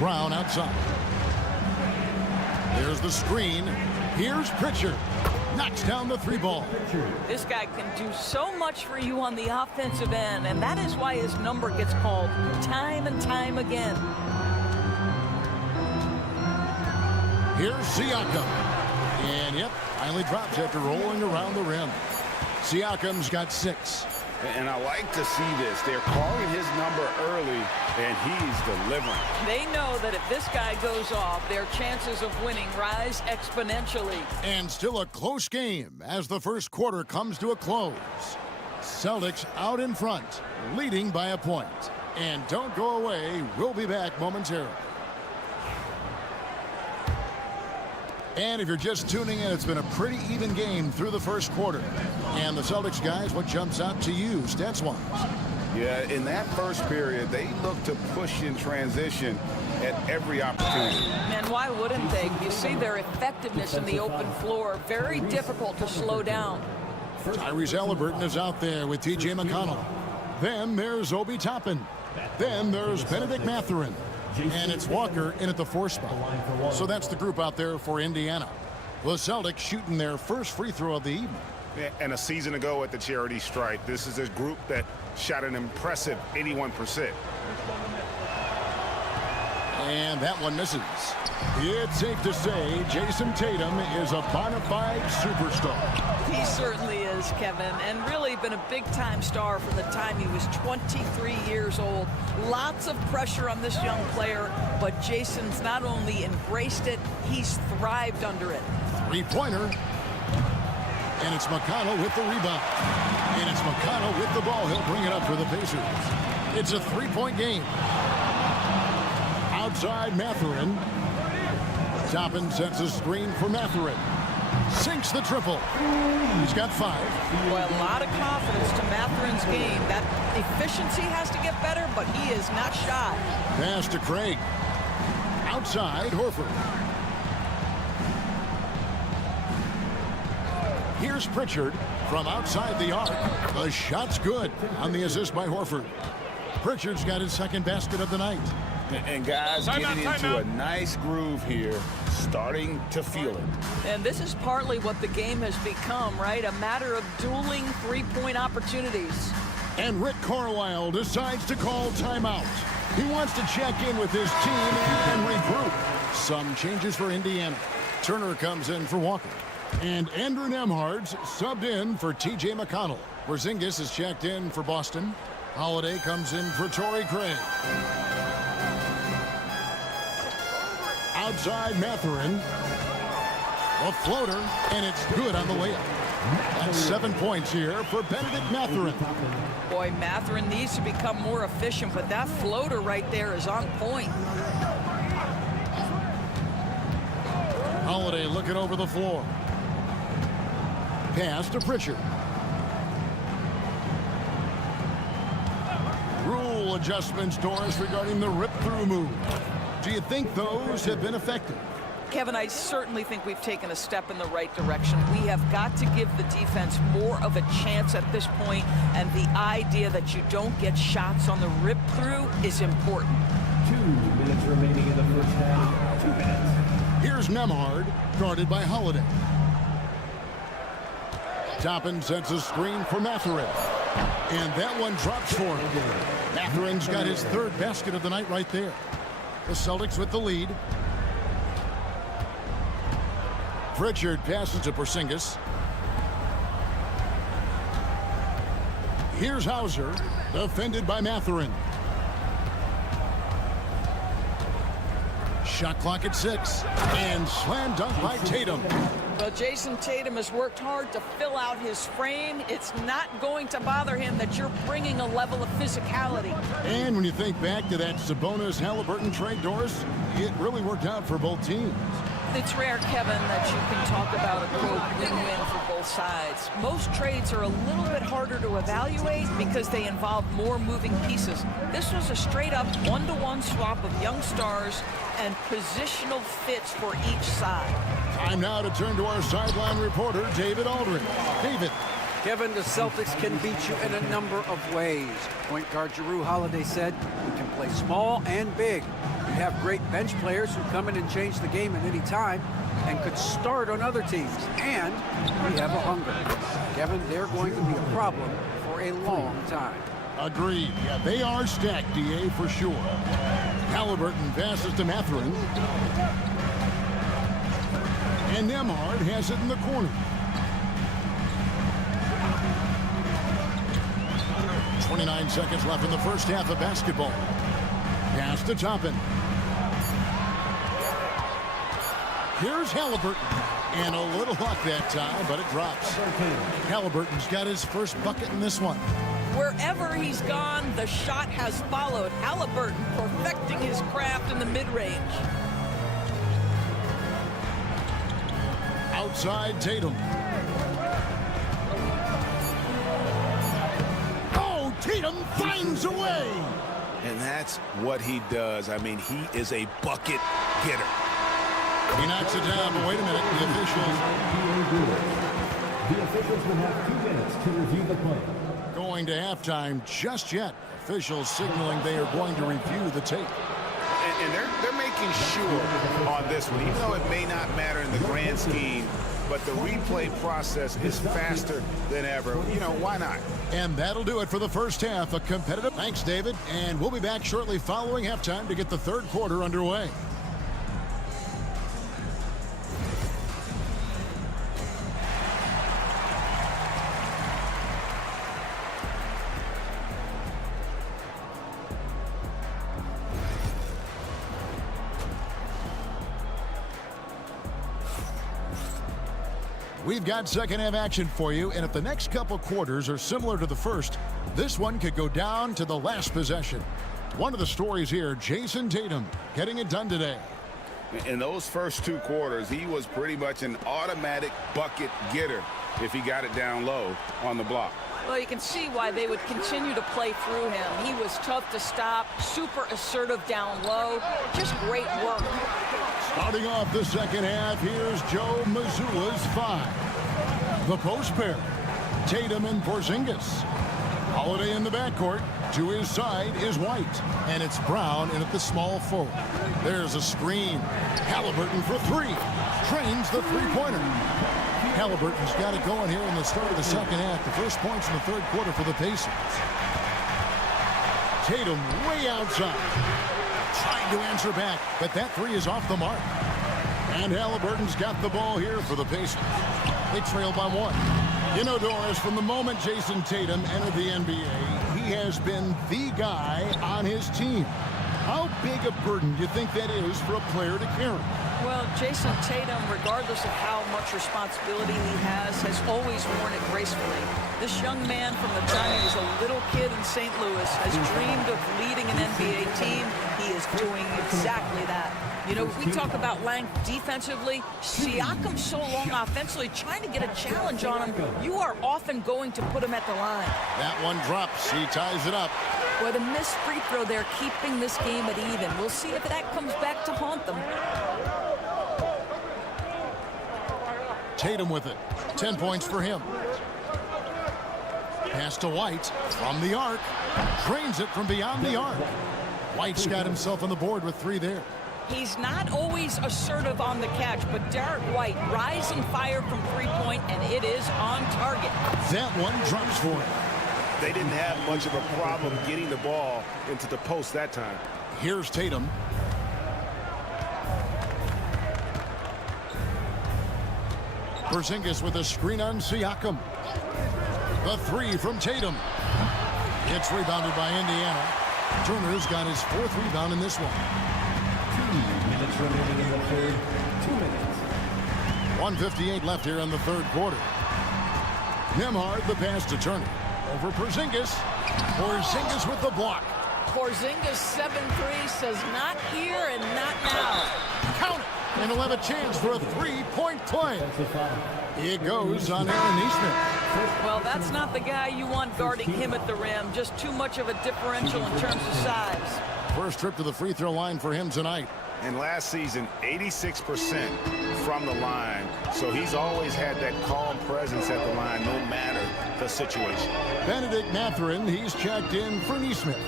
Brown outside. There's the screen. Here's Pritchard. Knocks down the 3 ball. This guy can do so much for you on the offensive end, and that is why his number gets called time and time again. Here's Siakam. And yep, finally drops after rolling around the rim. Siakam's got 6. And I like to see this. They're calling his number early, and he's delivering. They know that if this guy goes off, their chances of winning rise exponentially. And still a close game as the first quarter comes to a close. Celtics out in front, leading by a point. And don't go away. We'll be back momentarily. And if you're just tuning in, it's been a pretty even game through the first quarter. And the Celtics guys, what jumps out to you stats-wise? Yeah, in that first period, they looked to push in transition at every opportunity. And why wouldn't they? You see their effectiveness in the open floor. Very difficult to slow down. Tyrese Halliburton is out there with TJ McConnell. Then there's Obi Toppin. Then there's Benedict Mathurin. And it's Walker in at the 4 spot. So that's the group out there for Indiana. The Celtics shooting their first free throw of the evening. And a season ago at the charity stripe, this is a group that shot an impressive 81%. And that one misses. It's safe to say Jason Tatum is a bona fide superstar. He certainly is, Kevin, and really been a big-time star from the time he was 23 years old. Lots of pressure on this young player, but Jason's not only embraced it, he's thrived under it. 3-pointer. And it's McConnell with the rebound. And it's McConnell with the ball. He'll bring it up for the Pacers. It's a 3-point game. Outside Mathurin. Toppin sets a screen for Mathurin. Sinks the triple. He's got 5. Boy, a lot of confidence to Mathurin's game. That efficiency has to get better, but he is not shy. Pass to Craig. Outside Horford. Here's Pritchard from outside the arc. The shot's good on the assist by Horford. Pritchard's got his second basket of the night. And guys getting into a nice groove here, starting to feel it. And this is partly what the game has become, right? A matter of dueling 3-point opportunities. And Rick Carlisle decides to call timeout. He wants to check in with his team and regroup. Some changes for Indiana. Turner comes in for Walker. And Andrew Nembhard's subbed in for TJ McConnell. Porzingis is checked in for Boston. Holiday comes in for Torrey Craig. Outside Mathurin. A floater, and it's good on the layup. That's 7 points here for Benedict Mathurin. Boy, Mathurin needs to become more efficient, but that floater right there is on point. Holiday looking over the floor. Pass to Pritchard. Rule adjustments, Doris, regarding the rip-through move. Do you think those have been effective? Kevin, I certainly think we've taken a step in the right direction. We have got to give the defense more of a chance at this point, and the idea that you don't get shots on the rip-through is important. 2 minutes remaining in the first half. 2 minutes. Here's Nembhard, guarded by Holiday. Toppin sets a screen for Mathurin. And that one drops for him. Mathurin's got his 3rd basket of the night right there. The Celtics with the lead. Pritchard passes to Porzingis. Here's Hauser, defended by Mathurin. Shot clock at 6. And slam dunk by Tatum. Well, Jason Tatum has worked hard to fill out his frame. It's not going to bother him that you're bringing a level of physicality. And when you think back to that Sabonis-Halliburton trade, Doris, it really worked out for both teams. It's rare, Kevin, that you can talk about a quote win-win for both sides. Most trades are a little bit harder to evaluate because they involve more moving pieces. This was a straight-up one-to-one swap of young stars and positional fits for each side. Time now to turn to our sideline reporter, David Aldridge. David. Kevin, the Celtics can beat you in a number of ways. Point guard Jrue Holiday said, "We can play small and big. We have great bench players who come in and change the game at any time and could start on other teams. And we have a hunger." Kevin, they're going to be a problem for a long time. Agreed. Yeah, they are stacked, DA, for sure. Halliburton passes to Mathurin. And Nembhard has it in the corner. 29 seconds left in the first half of basketball. Pass to Toppin. Here's Halliburton. And a little luck that time, but it drops. Halliburton's got his first bucket in this one. Wherever he's gone, the shot has followed. Halliburton perfecting his craft in the mid-range. Outside Tatum. Oh, Tatum finds a way. And that's what he does. I mean, he is a bucket getter. He knocks it down, but wait a minute. The officials will have 2 minutes to review the play. Going to halftime just yet. Officials signaling they are going to review the tape. And they're making sure on this one, even though it may not matter in the grand scheme, but the replay process is faster than ever. You know, why not? And that'll do it for the first half. A competitive. Thanks, David. And we'll be back shortly following halftime to get the third quarter underway. We've got second half action for you, and if the next couple quarters are similar to the first, this one could go down to the last possession. One of the stories here, Jason Tatum getting it done today. In those first 2 quarters, he was pretty much an automatic bucket getter if he got it down low on the block. Well, you can see why they would continue to play through him. He was tough to stop, super assertive down low, just great work. Starting off the second half, here's Joe Mazzulla's 5. The post pair, Tatum and Porzingis. Holiday in the backcourt. To his side is White, and it's Brown in at the small forward. There's a screen. Halliburton for 3. Trains the three-pointer. Halliburton's got it going here in the start of the second half. The first points in the third quarter for the Pacers. Tatum way outside. Trying to answer back, but that 3 is off the mark. And Halliburton's got the ball here for the Pacers. They trail by 1. You know, Doris, from the moment Jason Tatum entered the NBA, he has been the guy on his team. How big a burden do you think that is for a player to carry? Well, Jason Tatum, regardless of how much responsibility he has always worn it gracefully. This young man, from the time he was a little kid in St. Louis, has dreamed of leading an NBA team. He is doing exactly that. You know, we talk about length defensively. Siakam's so long offensively, trying to get a challenge on him. You are often going to put him at the line. That one drops. He ties it up. Well, the missed free throw there, keeping this game at even. We'll see if that comes back to haunt them. Tatum with it. 10 points for him. Pass to White from the arc. Drains it from beyond the arc. White's got himself on the board with 3 there. He's not always assertive on the catch, but Derek White rise and fire from three-point, and it is on target. That one drops for him. They didn't have much of a problem getting the ball into the post that time. Here's Tatum. Porzingis with a screen on Siakam. The 3 from Tatum. It's rebounded by Indiana. Turner's got his 4th rebound in this one. 2 minutes remaining in the third. 2 minutes. 1:58 left here in the third quarter. Nembhard the pass to Turner. Over Porzingis. Porzingis with the block. Porzingis 7-3 says not here and not now. Count it. And he'll have a chance for a three-point play. It goes on Aaron Nesmith. Well, that's not the guy you want guarding him at the rim. Just too much of a differential in terms of size. First trip to the free throw line for him tonight. And last season, 86% from the line. So he's always had that calm presence at the line, no matter the situation. Benedict Mathurin, he's checked in for Nesmith.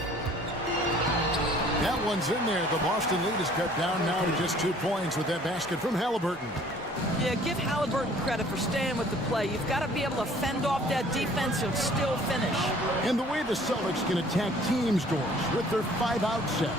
That one's in there. The Boston lead is cut down now to just 2 points with that basket from Halliburton. Yeah, give Halliburton credit for staying with the play. You've got to be able to fend off that defense and still finish. And the way the Celtics can attack teams' doors with their 5-out set,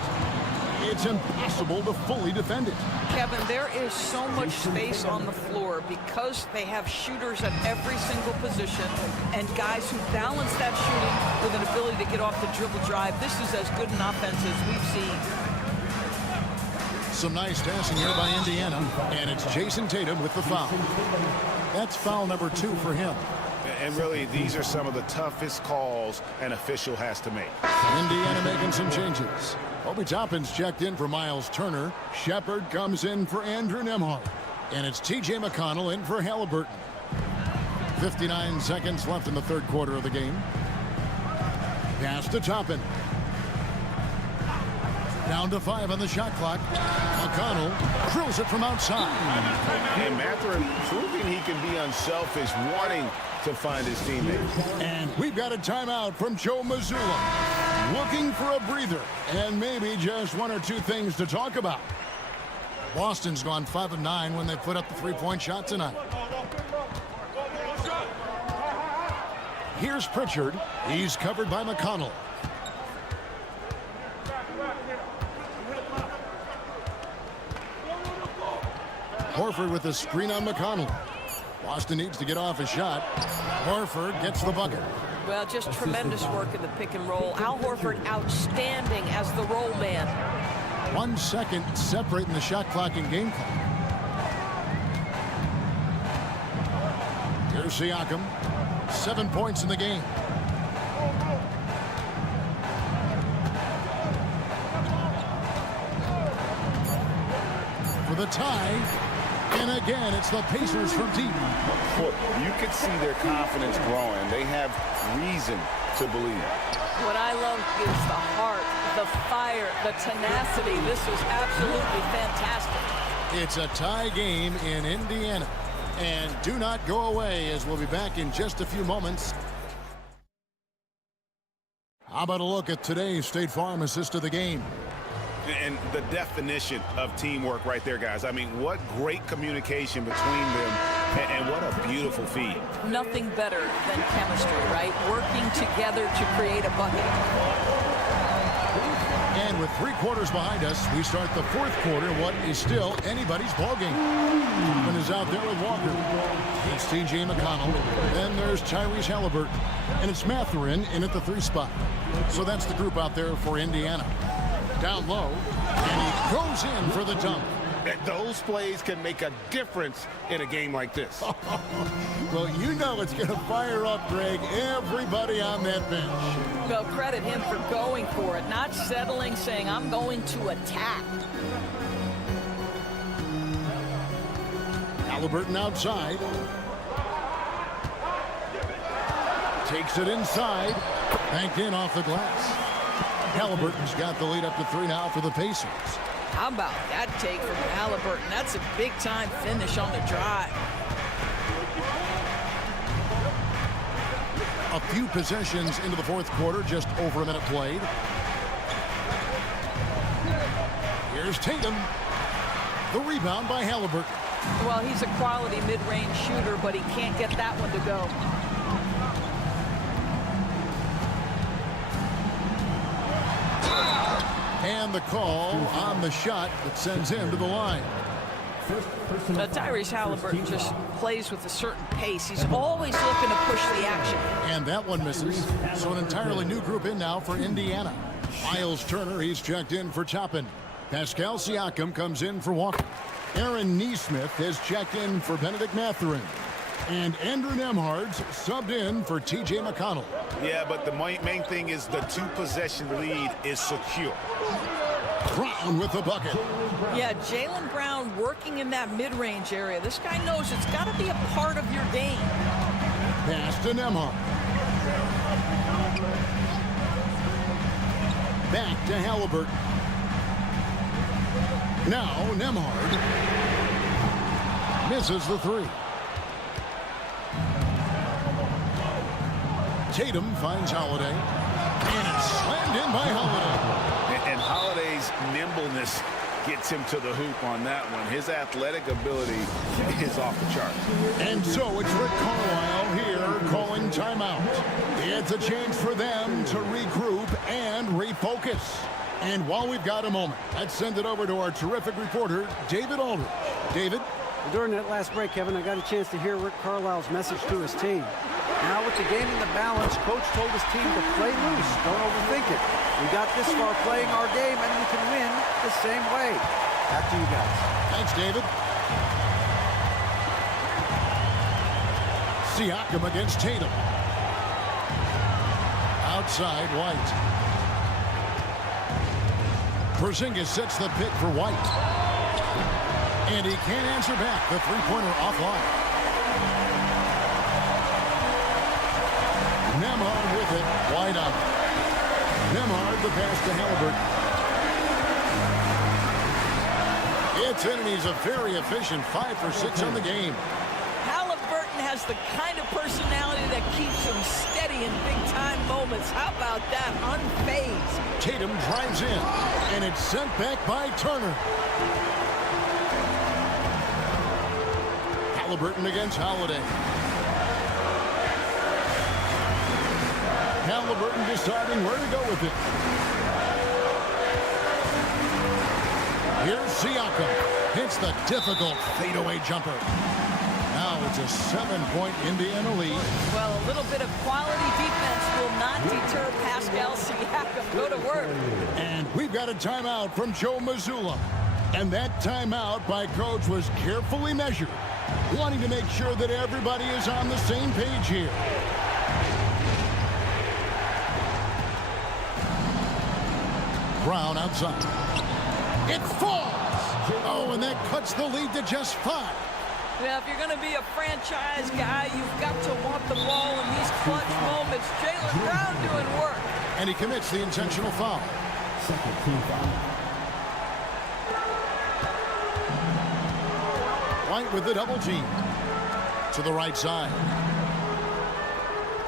it's impossible to fully defend it. Kevin, there is so much space on the floor because they have shooters at every single position and guys who balance that shooting with an ability to get off the dribble drive. This is as good an offense as we've seen. Some nice passing here by Indiana, and it's Jason Tatum with the foul. That's foul number 2 for him. And really, these are some of the toughest calls an official has to make. Indiana making some changes. Obi Toppin's checked in for Miles Turner. Shepard comes in for Andrew Nembhard. And it's TJ McConnell in for Halliburton. 59 seconds left in the third quarter of the game. Pass to Toppin. Down to 5 on the shot clock. McConnell drills it from outside. And Mathurin proving he can be unselfish, wanting to find his teammates. And we've got a timeout from Joe Mazzulla. Looking for a breather and maybe just 1 or 2 things to talk about. Boston's gone 5 of 9 when they put up the 3-point shot tonight. Here's Pritchard. He's covered by McConnell. Horford with the screen on McConnell. Boston needs to get off a shot. Horford gets the bucket. Well, just tremendous work in the pick and roll. Al Horford outstanding as the roll man. 1 second separating the shot clock and game clock. Here's Siakam. 7 points in the game. For the tie. And again, it's the Pacers from deep. Look, you could see their confidence growing. They have reason to believe. What I love is the heart, the fire, the tenacity. This is absolutely fantastic. It's a tie game in Indiana. And do not go away, as we'll be back in just a few moments. How about a look at today's State Farm assist of the game? And the definition of teamwork right there, guys. I mean, what great communication between them, and what a beautiful feed. Nothing better than chemistry, right? Working together to create a bucket. And with 3 quarters behind us, we start the 4th quarter, what is still anybody's ballgame. Toppin is out there with Walker. It's T.J. McConnell. Then there's Tyrese Halliburton. And it's Mathurin in at the 3 spot. So that's the group out there for Indiana. Down low, and he goes in for the dunk. Those plays can make a difference in a game like this. Well, you know it's going to fire up, Greg, everybody on that bench. Well, credit him for going for it, not settling, saying, I'm going to attack. Halliburton outside. Takes it inside. Banked in off the glass. Halliburton's got the lead up to 3 now for the Pacers. How about that take from Halliburton? That's a big-time finish on the drive. A few possessions into the 4th quarter, just over a minute played. Here's Tatum. The rebound by Halliburton. Well, he's a quality mid-range shooter, but he can't get that one to go. And the call on the shot that sends him to the line. Tyrese Halliburton just plays with a certain pace. He's always looking to push the action. And that one misses. So an entirely new group in now for Indiana. Miles Turner, he's checked in for Toppin. Pascal Siakam comes in for Walker. Aaron Nesmith has checked in for Benedict Mathurin. And Andrew Nembhard's subbed in for T.J. McConnell. Yeah, but the main thing is the 2-possession lead is secure. Brown with the bucket. Yeah, Jaylen Brown working in that mid-range area. This guy knows it's got to be a part of your game. Pass to Nembhard. Back to Halliburton. Now Nembhard misses the three. Tatum finds Holiday, and it's slammed in by Holiday. And Holiday's nimbleness gets him to the hoop on that one. His athletic ability is off the charts. And so it's Rick Carlisle here calling timeout. It's a chance for them to regroup and refocus. And while we've got a moment, let's send it over to our terrific reporter, David Aldridge. David? During that last break, Kevin, I got a chance to hear Rick Carlisle's message to his team. Now with the game in the balance, Coach told his team to play loose. Don't overthink it. We got this far playing our game, and we can win the same way. Back to you guys. Thanks, David. Siakam against Tatum. Outside, White. Porzingis sets the pick for White. And he can't answer back. The three-pointer offline. Nembhard with it. Wide out. Nembhard the pass to Halliburton. It's in, and he's a very efficient 5 for 6 on the game. Halliburton has the kind of personality that keeps him steady in big-time moments. How about that? Unfazed. Tatum drives in, and it's sent back by Turner. Halliburton against Holiday. Halliburton deciding where to go with it. Here's Siakam. Hits the difficult fadeaway jumper. Now it's a 7-point Indiana lead. Well, a little bit of quality defense will not deter Pascal Siakam. Go to work. And we've got a timeout from Joe Mazzulla. And that timeout by Coach was carefully measured, wanting to make sure that everybody is on the same page here. Brown outside. It falls. Oh, and that cuts the lead to just 5. Yeah, if you're going to be a franchise guy, you've got to want the ball in these clutch moments. Jaylen Brown doing work. And he commits the intentional foul. Second team foul. White with the double team. To the right side.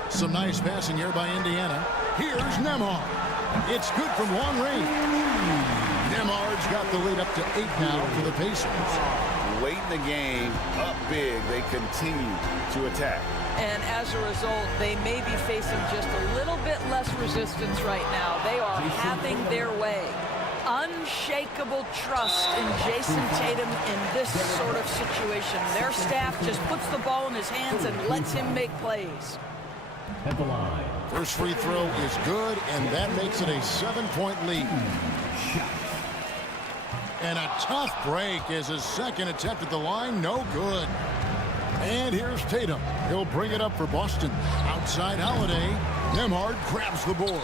Some nice passing here by Indiana. Here's Nembhard. It's good from long range. Nembhard's got the lead up to 8 now for the Pacers. Late in the game, up big, they continue to attack. And as a result, they may be facing just a little bit less resistance right now. They are having their way. Unshakable trust in Jason Tatum in this sort of situation. Their staff just puts the ball in his hands and lets him make plays. At the line. First free throw is good, and that makes it a 7-point lead. And a tough break as his second attempt at the line, no good. And here's Tatum. He'll bring it up for Boston. Outside Holiday. Nembhard grabs the board.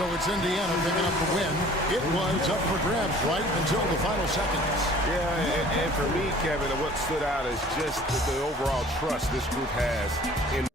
So it's Indiana picking up the win. It was up for grabs right until the final seconds. Yeah, and for me, Kevin, what stood out is just the overall trust this group has in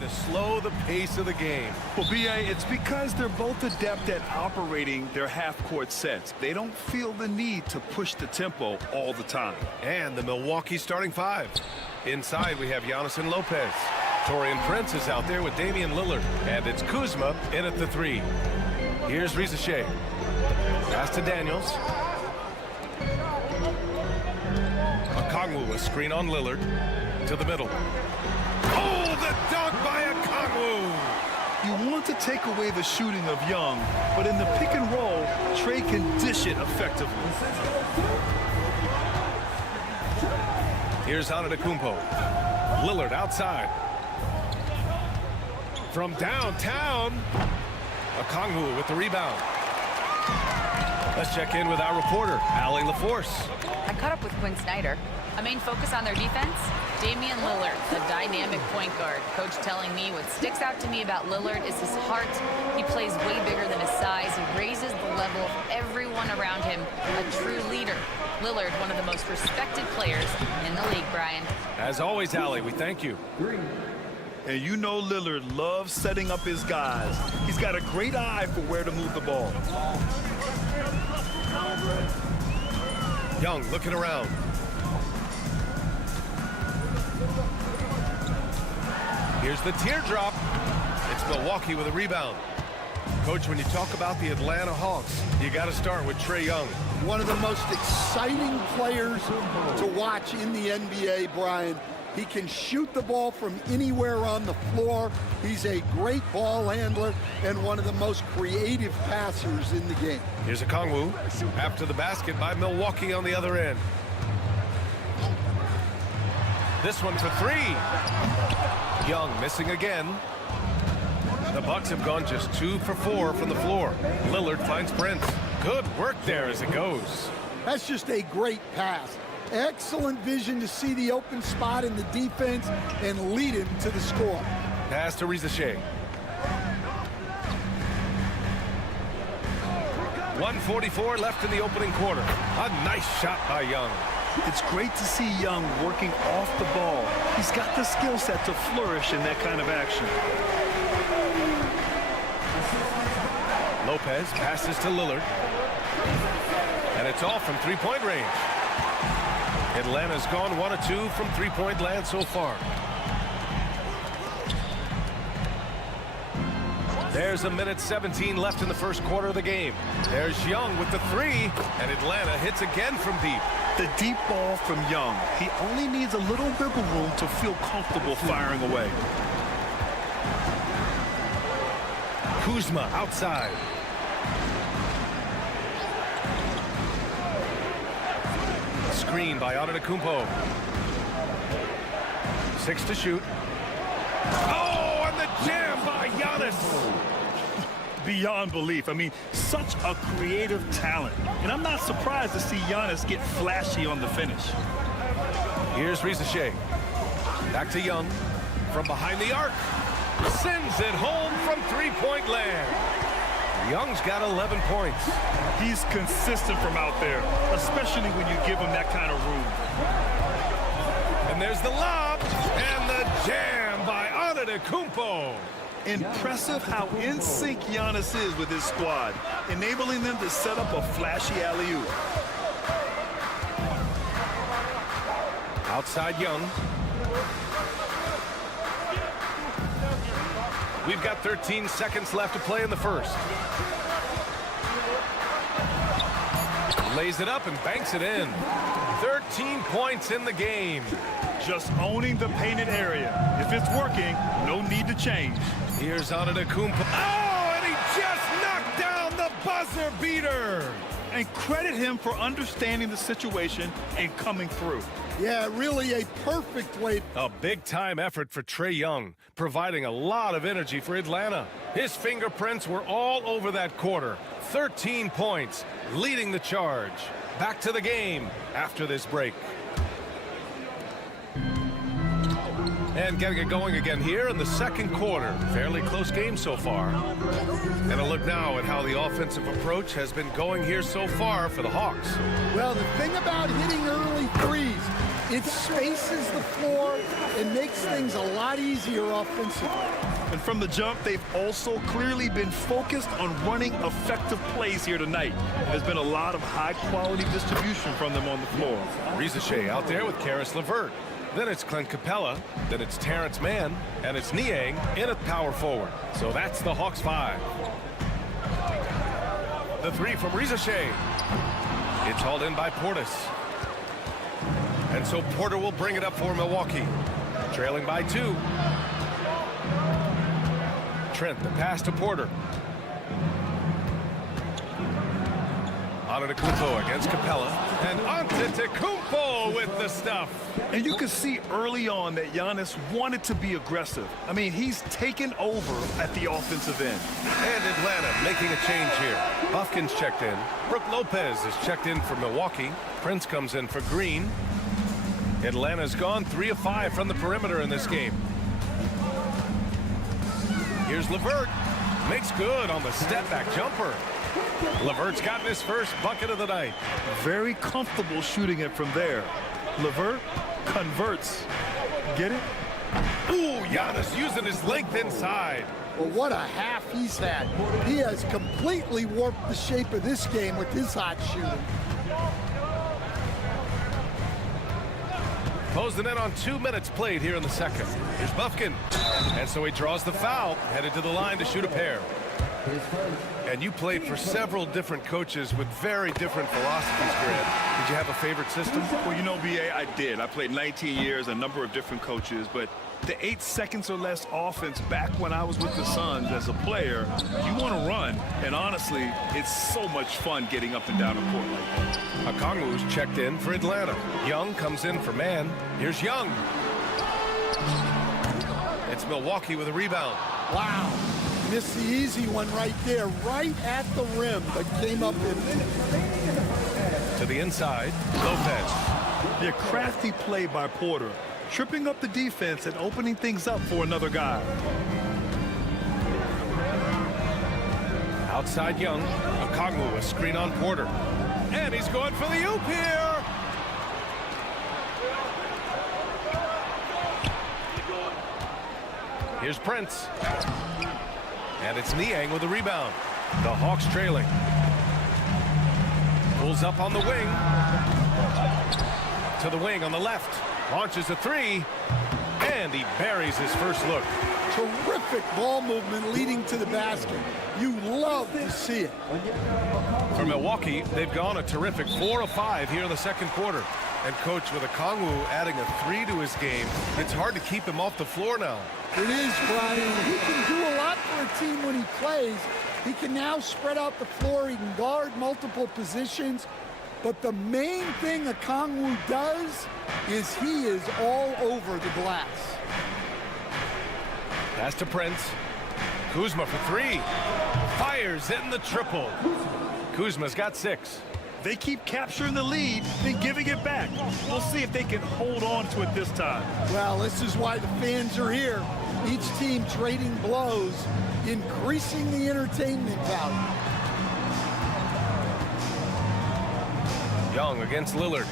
To slow the pace of the game. Well, B.A., it's because they're both adept at operating their half-court sets. They don't feel the need to push the tempo all the time. And the Milwaukee starting five. Inside, we have Giannis and Lopez. Torian Prince is out there with Damian Lillard. And it's Kuzma in at the three. Here's Riza. Pass to Daniels. Okongwu, a screen on Lillard. To the middle. Oh, the dunk by Okongwu! You want to take away the shooting of Young, but in the pick and roll, Trey can dish it effectively. Here's Antetokounmpo. Lillard outside. From downtown, Okongwu with the rebound. Let's check in with our reporter, Allie LaForce. I caught up with Quinn Snyder. A main focus on their defense, Damian Lillard, the dynamic point guard. Coach telling me what sticks out to me about Lillard is his heart. He plays way bigger than his size. He raises the level of everyone around him. A true leader. Lillard, one of the most respected players in the league, Brian. As always, Allie, we thank you. And you know Lillard loves setting up his guys. He's got a great eye for where to move the ball. Young looking around. Here's the teardrop. It's Milwaukee with a rebound. Coach, when you talk about the Atlanta Hawks, you got to start with Trae Young. One of the most exciting players to watch in the NBA, Brian. He can shoot the ball from anywhere on the floor. He's a great ball handler and one of the most creative passers in the game. Here's a Kongwu after the basket by Milwaukee on the other end. This one for three. Young missing again. The Bucks have gone just 2 for 4 from the floor. Lillard finds Prince. Good work there as it goes. That's just a great pass. Excellent vision to see the open spot in the defense and lead him to the score. Pass to Rizachet. 1:44 left in the opening quarter. A nice shot by Young. It's great to see Young working off the ball. He's got the skill set to flourish in that kind of action. Lopez passes to Lillard. And it's all from three-point range. Atlanta's gone 1 of 2 from three-point land so far. There's 1:17 left in the first quarter of the game. There's Young with the three, and Atlanta hits again from deep. The deep ball from Young. He only needs a little wiggle room to feel comfortable firing away. Kuzma outside. Screen by Antetokounmpo. 6 to shoot. Oh, and the jam by Giannis. Beyond belief. I mean, such a creative talent. And I'm not surprised to see Giannis get flashy on the finish. Here's Rizachet. Back to Young. From behind the arc. Sends it home from three-point land. Young's got 11 points. He's consistent from out there, especially when you give him that kind of room. And there's the lob and the jam by Antetokounmpo. Impressive how in sync Giannis is with his squad, enabling them to set up a flashy alley-oop. Outside Young. We've got 13 seconds left to play in the first. Lays it up and banks it in. 13 points in the game. Just owning the painted area. If it's working, no need to change. Here's Antetokounmpo. Oh, and he just knocked down the buzzer beater. And credit him for understanding the situation and coming through. Yeah, really a perfect way. A big-time effort for Trae Young, providing a lot of energy for Atlanta. His fingerprints were all over that quarter. 13 points, leading the charge. Back to the game after this break. And getting it going again here in the second quarter. Fairly close game so far. And a look now at how the offensive approach has been going here so far for the Hawks. Well, the thing about hitting early threes, it spaces the floor and makes things a lot easier offensively. And from the jump, they've also clearly been focused on running effective plays here tonight. There's been a lot of high-quality distribution from them on the floor. Rizachet out there with Karis LeVert. Then it's Clint Capella, then it's Terrence Mann, and it's Niang in at power forward. So that's the Hawks 5. The three from Rizachet. It's hauled in by Portis. And so Porter will bring it up for Milwaukee. Trailing by 2. Trent, the pass to Porter. Antetokounmpo against Capella. And Antetokounmpo with the stuff. And you can see early on that Giannis wanted to be aggressive. I mean, he's taken over at the offensive end. And Atlanta making a change here. Buffkin's checked in. Brook Lopez is checked in for Milwaukee. Prince comes in for Green. Atlanta's gone 3 of 5 from the perimeter in this game. Here's LeVert. Makes good on the step-back jumper. LeVert's gotten his first bucket of the night. Very comfortable shooting it from there. LeVert converts. Get it? Ooh, Giannis using his length inside. Well, what a half he's had. He has completely warped the shape of this game with his hot shooting. Closing in on 2 minutes played here in the second. Here's Bufkin. And so he draws the foul, headed to the line to shoot a pair. And you played for several different coaches with very different philosophies, Grant. Did you have a favorite system? Well, you know, B.A., I did. I played 19 years, a number of different coaches, but the 8 seconds or less offense back when I was with the Suns as a player, you want to run, and honestly, it's so much fun getting up and down the court like that. Okongwu's checked in for Atlanta. Young comes in for Man. Here's Young. It's Milwaukee with a rebound. Wow. Missed the easy one right there, right at the rim, but came up in. To the inside, Lopez. Yeah, crafty play by Porter, tripping up the defense and opening things up for another guy. Outside Young. Okongwu, a screen on Porter. And he's going for the oop here. Here's Prince. And it's Niang with a rebound. The Hawks trailing. Pulls up on the wing. To the wing on the left. Launches a three. And he buries his first look. Terrific ball movement leading to the basket. You love to see it. For Milwaukee, they've gone a terrific 4 of 5 here in the second quarter. And Coach, with Okongwu adding a 3 to his game, it's hard to keep him off the floor now. It is, Brian. He can do a lot for a team when he plays. He can now spread out the floor. He can guard multiple positions. But the main thing Okongwu does is he is all over the glass. Pass to Prince. Kuzma for 3. Fires in the triple. Kuzma's got 6. They keep capturing the lead, then giving it back. We'll see if they can hold on to it this time. Well, this is why the fans are here. Each team trading blows, increasing the entertainment value. Young against Lillard.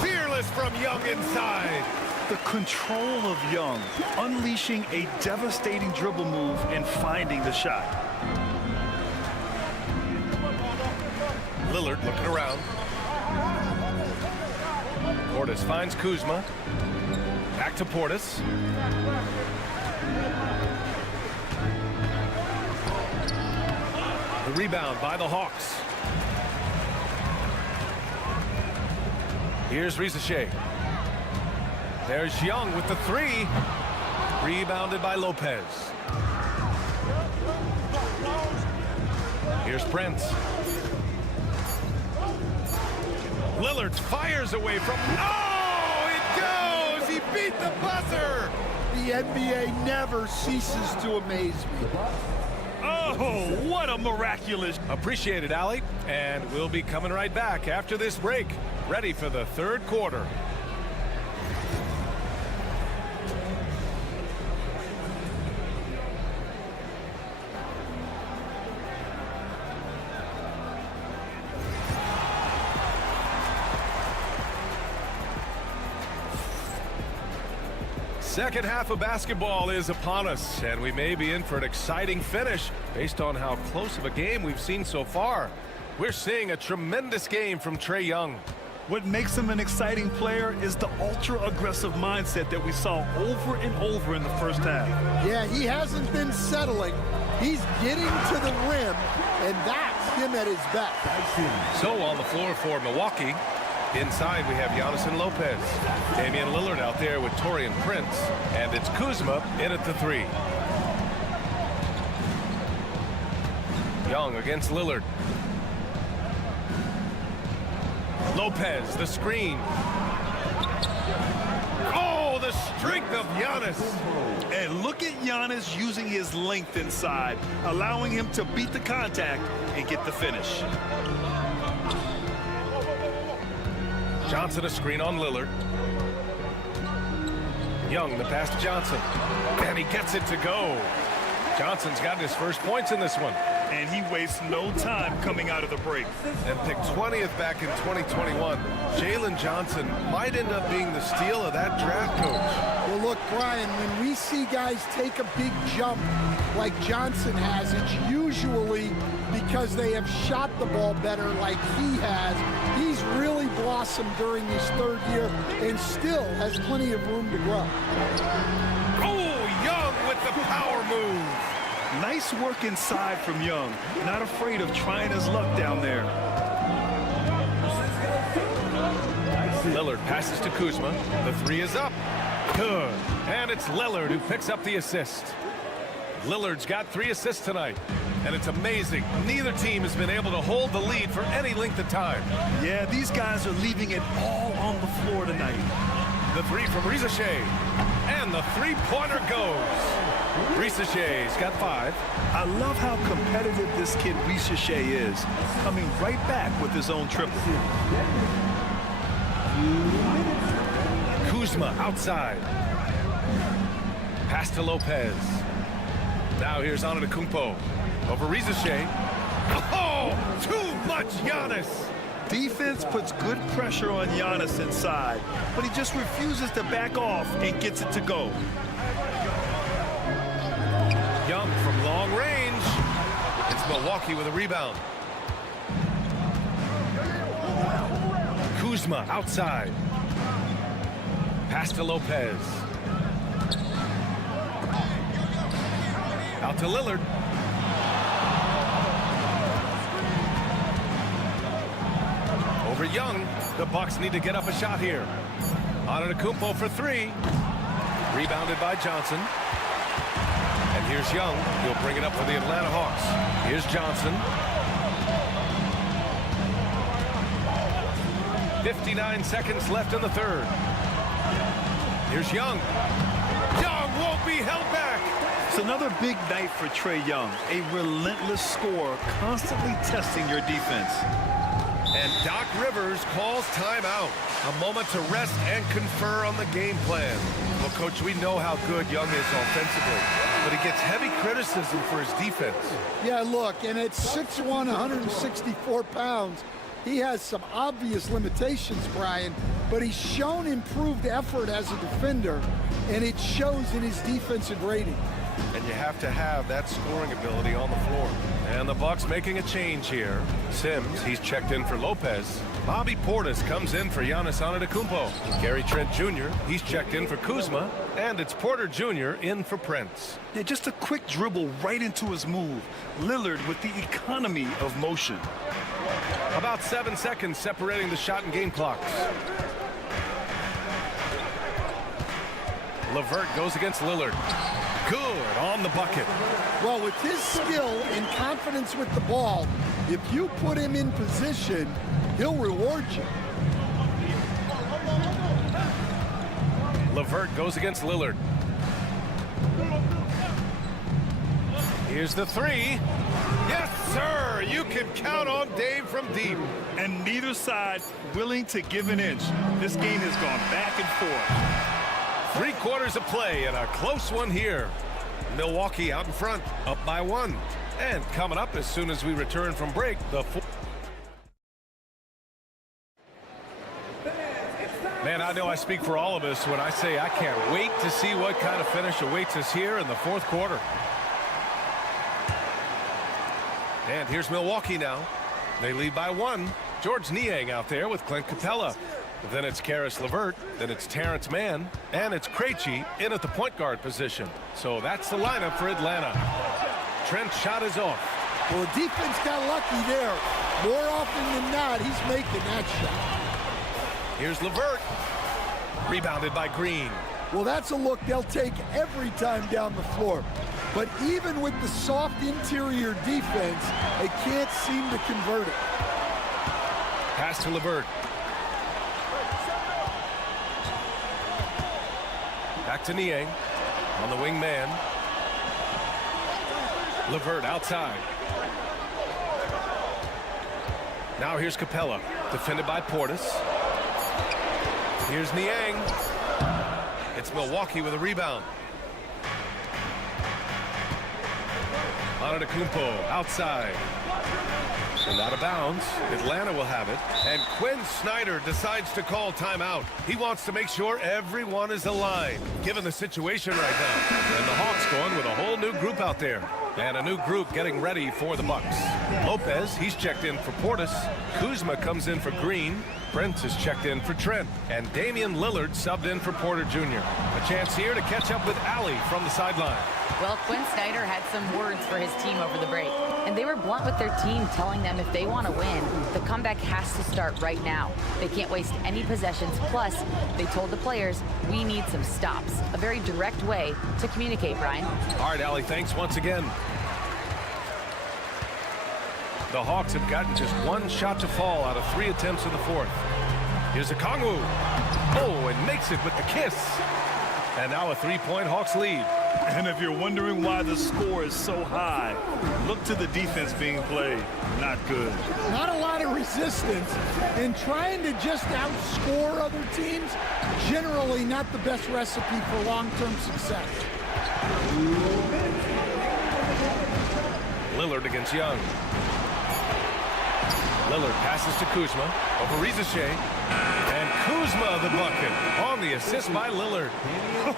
Fearless from Young inside. The control of Young, unleashing a devastating dribble move and finding the shot. Lillard looking around. Portis finds Kuzma. Back to Portis. The rebound by the Hawks. Here's Rizachet. There's Young with the 3. Rebounded by Lopez. Here's Prince. Lillard fires away from... Oh, it goes! He beat the buzzer! The NBA never ceases to amaze me. Oh, what a miraculous... Appreciate it, Allie. And we'll be coming right back after this break. Ready for the third quarter. Second half of basketball is upon us, and we may be in for an exciting finish based on how close of a game we've seen so far. We're seeing a tremendous game from Trae Young. What makes him an exciting player is the ultra-aggressive mindset that we saw over and over in the first half. Yeah, he hasn't been settling. He's getting to the rim, and that's him at his best. So on the floor for Milwaukee, inside we have Giannis and Lopez. Damian Lillard out there with Taurean Prince, and it's Kuzma in at the 3. Young against Lillard. Lopez, the screen. Oh, the strength of Giannis. And look at Giannis using his length inside, allowing him to beat the contact and get the finish. Johnson a screen on Lillard. Young the pass to Johnson. And he gets it to go. Johnson's got his first points in this one. and he wastes no time coming out of the break. And picked 20th back in 2021. Jalen Johnson might end up being the steal of that draft, Coach. Well, look, Brian, when we see guys take a big jump like Johnson has, it's usually because they have shot the ball better like he has. He's really blossomed during his third year and still has plenty of room to grow. Oh, Young with the power move. Nice work inside from Young. Not afraid of trying his luck down there. Lillard passes to Kuzma. The three is up. Good. And it's Lillard who picks up the assist. Lillard's got 3 assists tonight. And it's amazing. Neither team has been able to hold the lead for any length of time. Yeah, these guys are leaving it all on the floor tonight. The three from Rizashea. And the three-pointer goes. Rizashea's got 5. I love how competitive this kid Rizashea is, coming right back with his own triple. Kuzma outside. Pass to Lopez. Now here's Antetokounmpo. Over Rizashea. Oh, too much Giannis. Defense puts good pressure on Giannis inside, but he just refuses to back off and gets it to go. Young from long range. It's Milwaukee with a rebound. Kuzma outside. Pass to Lopez. Out to Lillard. Over Young. The Bucks need to get up a shot here. Antetokounmpo for 3. Rebounded by Johnson. And here's Young. He'll bring it up for the Atlanta Hawks. Here's Johnson. 59 seconds left in the third. Here's Young. Young won't be held back. It's another big night for Trae Young. A relentless scorer, constantly testing your defense. And Doc Rivers calls timeout. A moment to rest and confer on the game plan. Well, Coach, we know how good Young is offensively, but he gets heavy criticism for his defense. Yeah, look, and at 6'1", 164 pounds, he has some obvious limitations, Brian, but he's shown improved effort as a defender, and it shows in his defensive rating. And you have to have that scoring ability on the floor. And the Bucks making a change here. Sims, he's checked in for Lopez. Bobby Portis comes in for Giannis Antetokounmpo. Gary Trent Jr., he's checked in for Kuzma. And it's Porter Jr. in for Prince. Yeah, just a quick dribble right into his move. Lillard with the economy of motion. About 7 seconds separating the shot and game clocks. LeVert goes against Lillard. Good on the bucket. Well, with his skill and confidence with the ball, if you put him in position, he'll reward you. LeVert goes against Lillard. Here's the 3. Yes, sir. You can count on Dave from deep. And neither side willing to give an inch. This game has gone back and forth. 3 quarters of play and a close one here. Milwaukee out in front, up by 1. And coming up as soon as we return from break, Man, I know I speak for all of us when I say I can't wait to see what kind of finish awaits us here in the 4th quarter. And here's Milwaukee now. They lead by 1. George Niang out there with Clint Capella. Then it's Karis LeVert, then it's Terrence Mann, and it's Krejci in at the point guard position. So that's the lineup for Atlanta. Trent's shot is off. Well, the defense got lucky there. More often than not, he's making that shot. Here's LeVert. Rebounded by Green. Well, that's a look they'll take every time down the floor. But even with the soft interior defense, they can't seem to convert it. Pass to LeVert. Back to Niang on the wing man. LeVert outside. Now here's Capella, defended by Portis. Here's Niang. It's Milwaukee with a rebound. Antetokounmpo outside. And out of bounds. Atlanta will have it. And Quinn Snyder decides to call timeout. He wants to make sure everyone is aligned, given the situation right now. And the Hawks going with a whole new group out there. And a new group getting ready for the Bucks. Lopez, he's checked in for Portis. Kuzma comes in for Green. Prince is checked in for Trent. And Damian Lillard subbed in for Porter Jr. A chance here to catch up with Allie from the sideline. Well, Quinn Snyder had some words for his team over the break. And they were blunt with their team, telling them if they want to win, the comeback has to start right now. They can't waste any possessions. Plus, they told the players, we need some stops. A very direct way to communicate, Brian. All right, Allie, thanks once again. The Hawks have gotten just one shot to fall out of 3 attempts in the fourth. Here's a Okongwu. Oh, and makes it with the kiss. And now a 3-point Hawks lead. And if you're wondering why the score is so high, look to the defense being played. Not good. Not a lot of resistance, and trying to just outscore other teams, generally not the best recipe for long-term success. Lillard against Young. Lillard passes to Kuzma over Rizachet. And Kuzma the bucket on the assist by Lillard.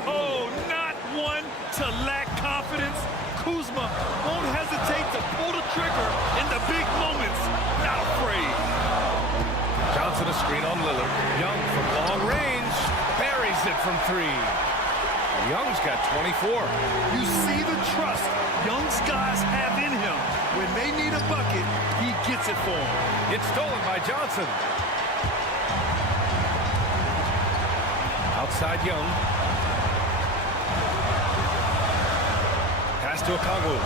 Oh, not one to lack confidence. Kuzma won't hesitate to pull the trigger in the big moments. Not afraid. Johnson a screen on Lillard. Young from long range. Buries it from 3. Young's got 24. You see the trust Young's guys have in him. When they need a bucket, he gets it for them. It's stolen by Johnson. Outside Young. Pass to Okongwu.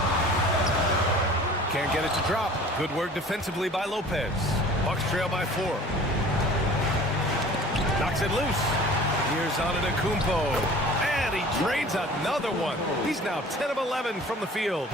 Can't get it to drop. Good work defensively by Lopez. Bucks trail by 4. Knocks it loose. Here's Antetokounmpo. And he drains another one. He's now 10 of 11 from the field.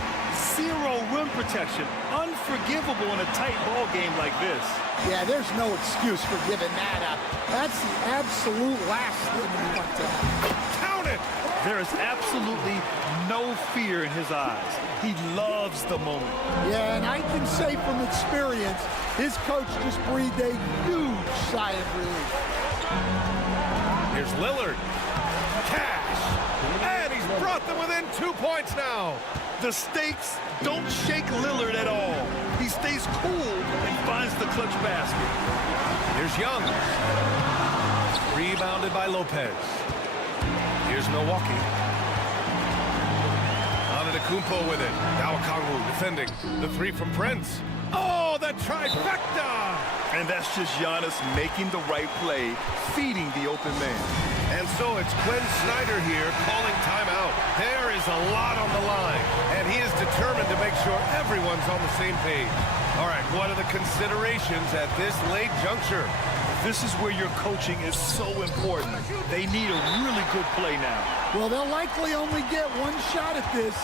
0 rim protection. Unforgivable in a tight ball game like this. Yeah, there's no excuse for giving that up. That's the absolute last thing you want to have. Count it! There is absolutely no fear in his eyes. He loves the moment. Yeah, and I can say from experience, his coach just breathed a huge sigh of relief. Here's Lillard. Cash. And he's brought them within 2 points now. The stakes don't shake Lillard at all. He stays cool and finds the clutch basket. Here's Young. Rebounded by Lopez. Here's Milwaukee. Antetokounmpo with it. Now Okongwu defending. The 3 from Prince. Oh, the trifecta! And that's just Giannis making the right play, feeding the open man. And so it's Quinn Snyder here calling timeout. There is a lot on the line, and he is determined to make sure everyone's on the same page. All right, what are the considerations at this late juncture? This is where your coaching is so important. They need a really good play now. Well, they'll likely only get one shot at this.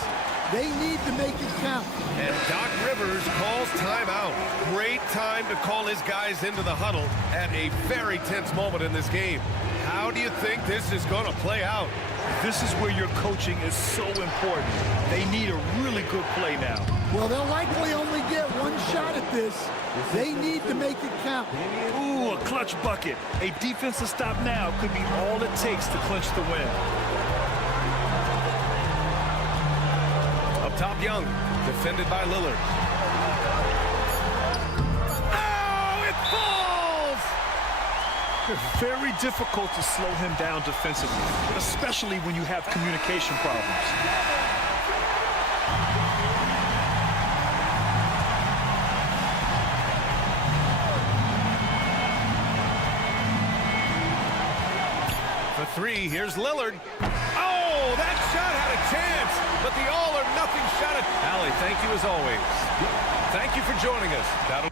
They need to make it count. And Doc Rivers calls timeout. Great time to call his guys into the huddle at a very tense moment in this game. How do you think this is going to play out? This is where your coaching is so important. They need a really good play now. Well, they'll likely only get one shot at this. They need to make it count. Ooh, a clutch bucket. A defensive stop now could be all it takes to clinch the win. Up top, Young, defended by Lillard. Oh, it falls! Very difficult to slow him down defensively, especially when you have communication problems. For 3, here's Lillard. Oh, that shot had a chance, but the all-or-nothing shot at... Allie, thank you as always. Thank you for joining us. That'll...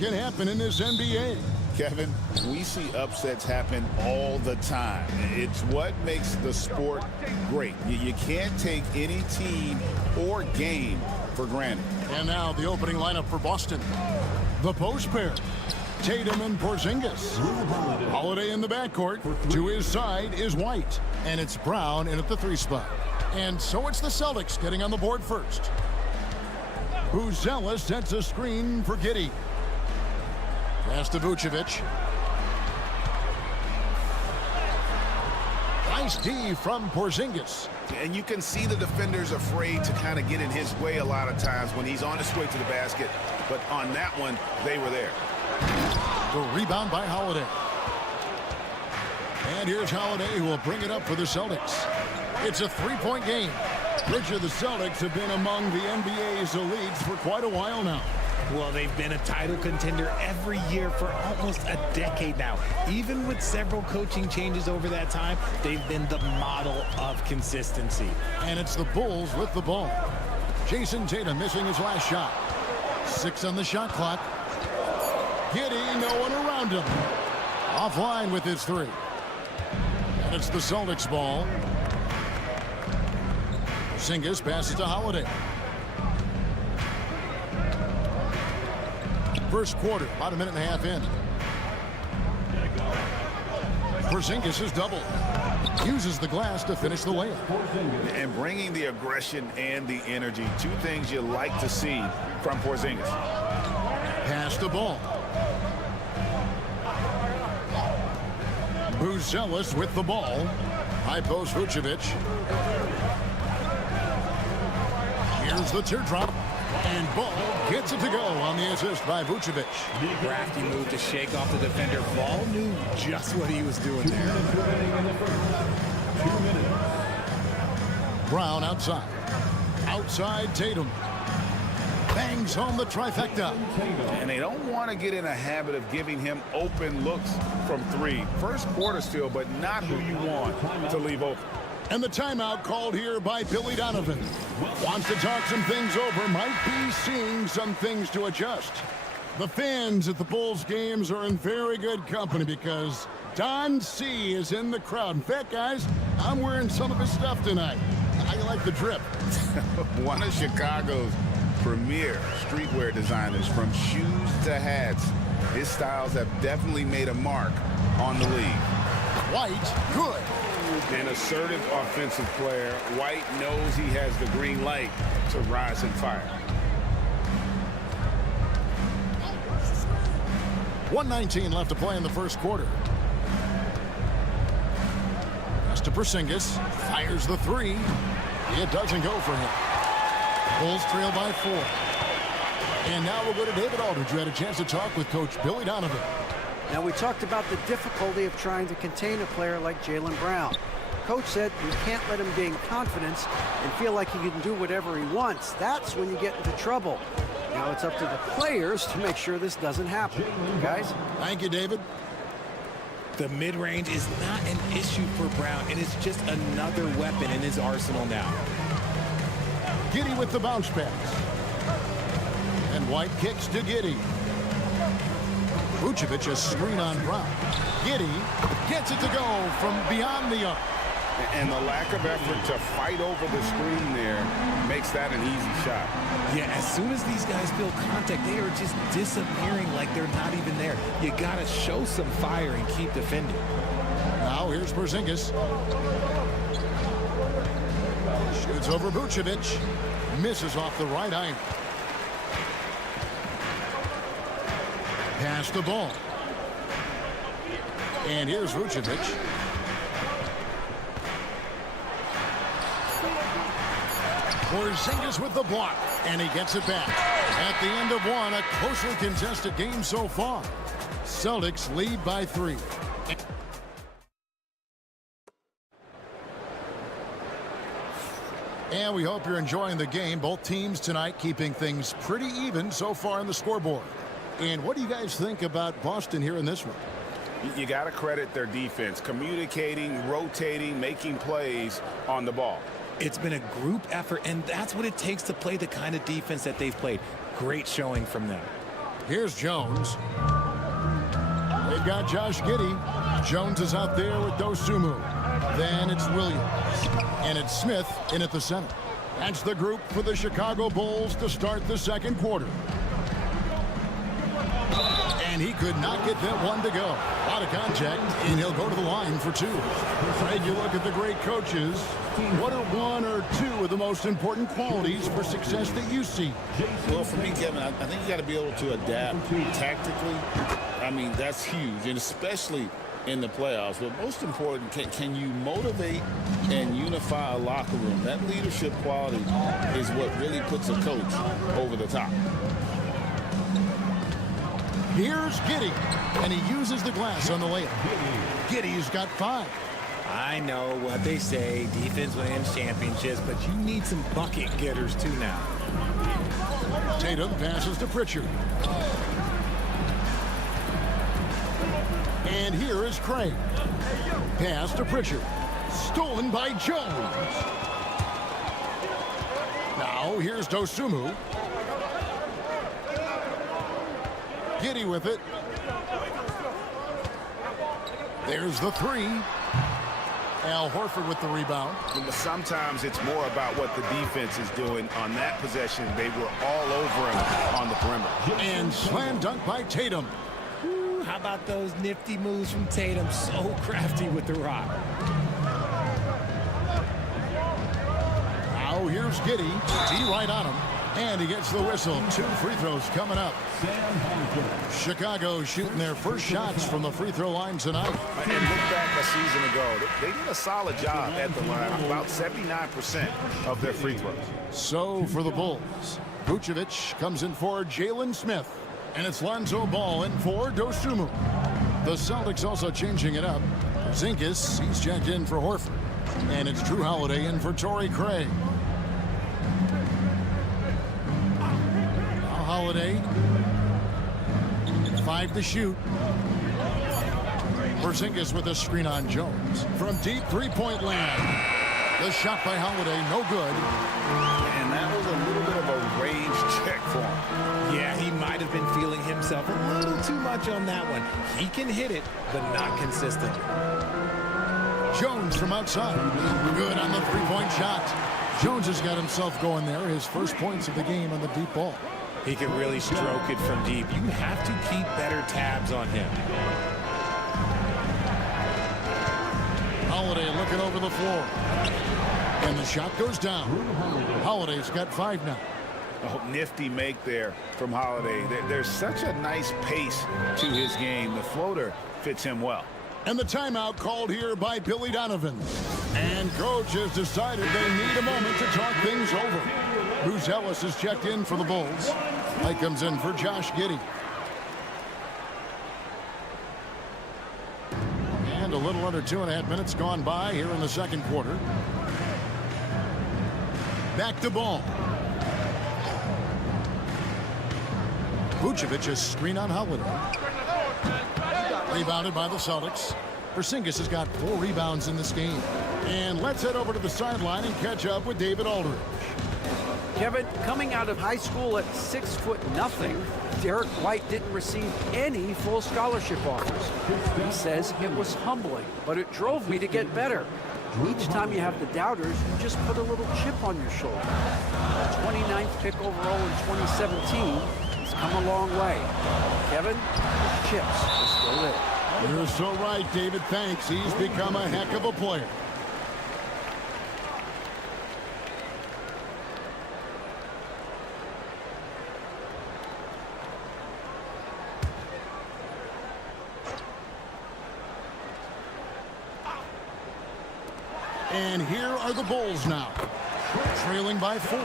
Can happen in this NBA. Kevin, we see upsets happen all the time. It's what makes the sport great. You can't take any team or game for granted. And now the opening lineup for Boston. The post pair. Tatum and Porzingis. Holiday in the backcourt. To his side is White. And it's Brown in at the 3 spot. And so it's the Celtics getting on the board first. Buzella sets a screen for Giddey. Pass to Vucevic. Nice D from Porzingis. And you can see the defenders afraid to kind of get in his way a lot of times when he's on his way to the basket. But on that one, they were there. The rebound by Holiday. And here's Holiday, who will bring it up for the Celtics. It's a 3-point game. Richard, the Celtics have been among the NBA's elites for quite a while now. Well, they've been a title contender every year for almost a decade now. Even with several coaching changes over that time, they've been the model of consistency. And it's the Bulls with the ball. Jason Tatum missing his last shot. 6 on the shot clock. Giddey, no one around him. Offline with his 3. And it's the Celtics ball. Porzingis passes to Holiday. First quarter, about a minute and a half in. Porzingis is doubled. Uses the glass to finish the layup. And bringing the aggression and the energy. 2 things you like to see from Porzingis. Pass the ball. Buzelis with the ball. High post Vucevic. Here's the teardrop. And Ball gets it to go on the assist by Vucevic. Crafty move to shake off the defender. Ball knew just what he was doing there. Brown outside. Outside Tatum. Bangs home the trifecta. And they don't want to get in a habit of giving him open looks from 3. First quarter still, but not who you want to leave open. And the timeout called here by Billy Donovan. Wants to talk some things over, might be seeing some things to adjust. The fans at the Bulls games are in very good company because Don C is in the crowd. In fact, guys, I'm wearing some of his stuff tonight. How you like the drip? One of Chicago's premier streetwear designers, from shoes to hats. His styles have definitely made a mark on the league. White, good. An assertive offensive player. White knows he has the green light to rise and fire. 1:19 left to play in the first quarter. Pass to Porzingis. Fires the 3. It doesn't go for him. Bulls trail by 4. And now we'll go to David Aldridge, who had a chance to talk with Coach Billy Donovan. Now, we talked about the difficulty of trying to contain a player like Jaylen Brown. Coach said you can't let him gain confidence and feel like he can do whatever he wants. That's when you get into trouble. Now it's up to the players to make sure this doesn't happen. Guys? Thank you, David. The mid-range is not an issue for Brown. It is just another weapon in his arsenal now. Giddey with the bounce pass. And White kicks to Giddey. Vucevic a screen on Brown. Giddey gets it to go from beyond the arc. And the lack of effort to fight over the screen there makes that an easy shot. Yeah, as soon as these guys feel contact, they are just disappearing like they're not even there. You got to show some fire and keep defending. Now here's Porzingis. Shoots over Vucevic. Misses off the right iron. pass the ball. And here's Vucevic. Porzingis with the block, and he gets it back. At the end of one, a closely contested game so far. Celtics lead by 3. And we hope you're enjoying the game. Both teams tonight keeping things pretty even so far on the scoreboard. And what do you guys think about Boston here in this one? You got to credit their defense, communicating, rotating, making plays on the ball. It's been a group effort, and that's what it takes to play the kind of defense that they've played. Great showing from them. Here's Jones. They've got Josh Giddey. Jones is out there with Dosunmu. Then it's Williams. And it's Smith in at the center. That's the group for the Chicago Bulls to start the second quarter. And he could not get that one to go. Out of contact, and he'll go to the line for 2. Fred, you look at the great coaches. What are one or two of the most important qualities for success that you see? Well, for me, Kevin, I think you got to be able to adapt tactically. I mean, that's huge, and especially in the playoffs. But most important, can you motivate and unify a locker room? That leadership quality is what really puts a coach over the top. Here's Giddey, and he uses the glass on the layup. Giddey's got 5. I know what they say, defense wins championships, but you need some bucket getters too now. Tatum passes to Pritchard. And here is Craig. Pass to Pritchard. Stolen by Jones. Now here's Dosunmu. Giddey with it. There's the 3. Al Horford with the rebound. Sometimes it's more about what the defense is doing on that possession. They were all over him on the perimeter. And slam dunk by Tatum. Ooh, how about those nifty moves from Tatum? So crafty with the rock. Now here's Giddey. D right on him. And he gets the whistle. 2 free throws coming up. Chicago shooting their first shots from the free throw line tonight. And look back a season ago. They did a solid job at the line. About 79% of their free throws. So for the Bulls, Vucevic comes in for Jalen Smith. And it's Lonzo Ball in for Dosunmu. The Celtics also changing it up. Porzingis, he's checked in for Horford. And it's Drew Holiday in for Torrey Craig. Holiday, 5 to shoot. Porzingis with a screen on Jones. From deep three-point land. The shot by Holiday, no good. And that was a little bit of a range check for him. Yeah, he might have been feeling himself a little too much on that one. He can hit it, but not consistent. Jones from outside. Good on the three-point shot. Jones has got himself going there. His first points of the game on the deep ball. He can really stroke it from deep. You have to keep better tabs on him. Holiday looking over the floor. And the shot goes down. Holiday's got 5 now. Oh, nifty make there from Holiday. There's such a nice pace to his game. The floater fits him well. And the timeout called here by Billy Donovan. And coach has decided they need a moment to talk things over. Bruce Ellis is checked in for the Bulls. Mike comes in for Josh Giddey. And a little under 2.5 minutes gone by here in the second quarter. Back to Ball. Vucevic is screen on Holiday. Rebounded by the Celtics. Porzingis has got 4 rebounds in this game. And let's head over to the sideline and catch up with David Aldridge. Kevin, coming out of high school at 6'0", Derek White didn't receive any full scholarship offers. He says it was humbling, but it drove me to get better. Each time you have the doubters, you just put a little chip on your shoulder. The 29th pick overall in 2017 has come a long way. Kevin, the chips are still there. You're so right, David. Thanks. He's become a heck of a player. And here are the Bulls now, trailing by 4.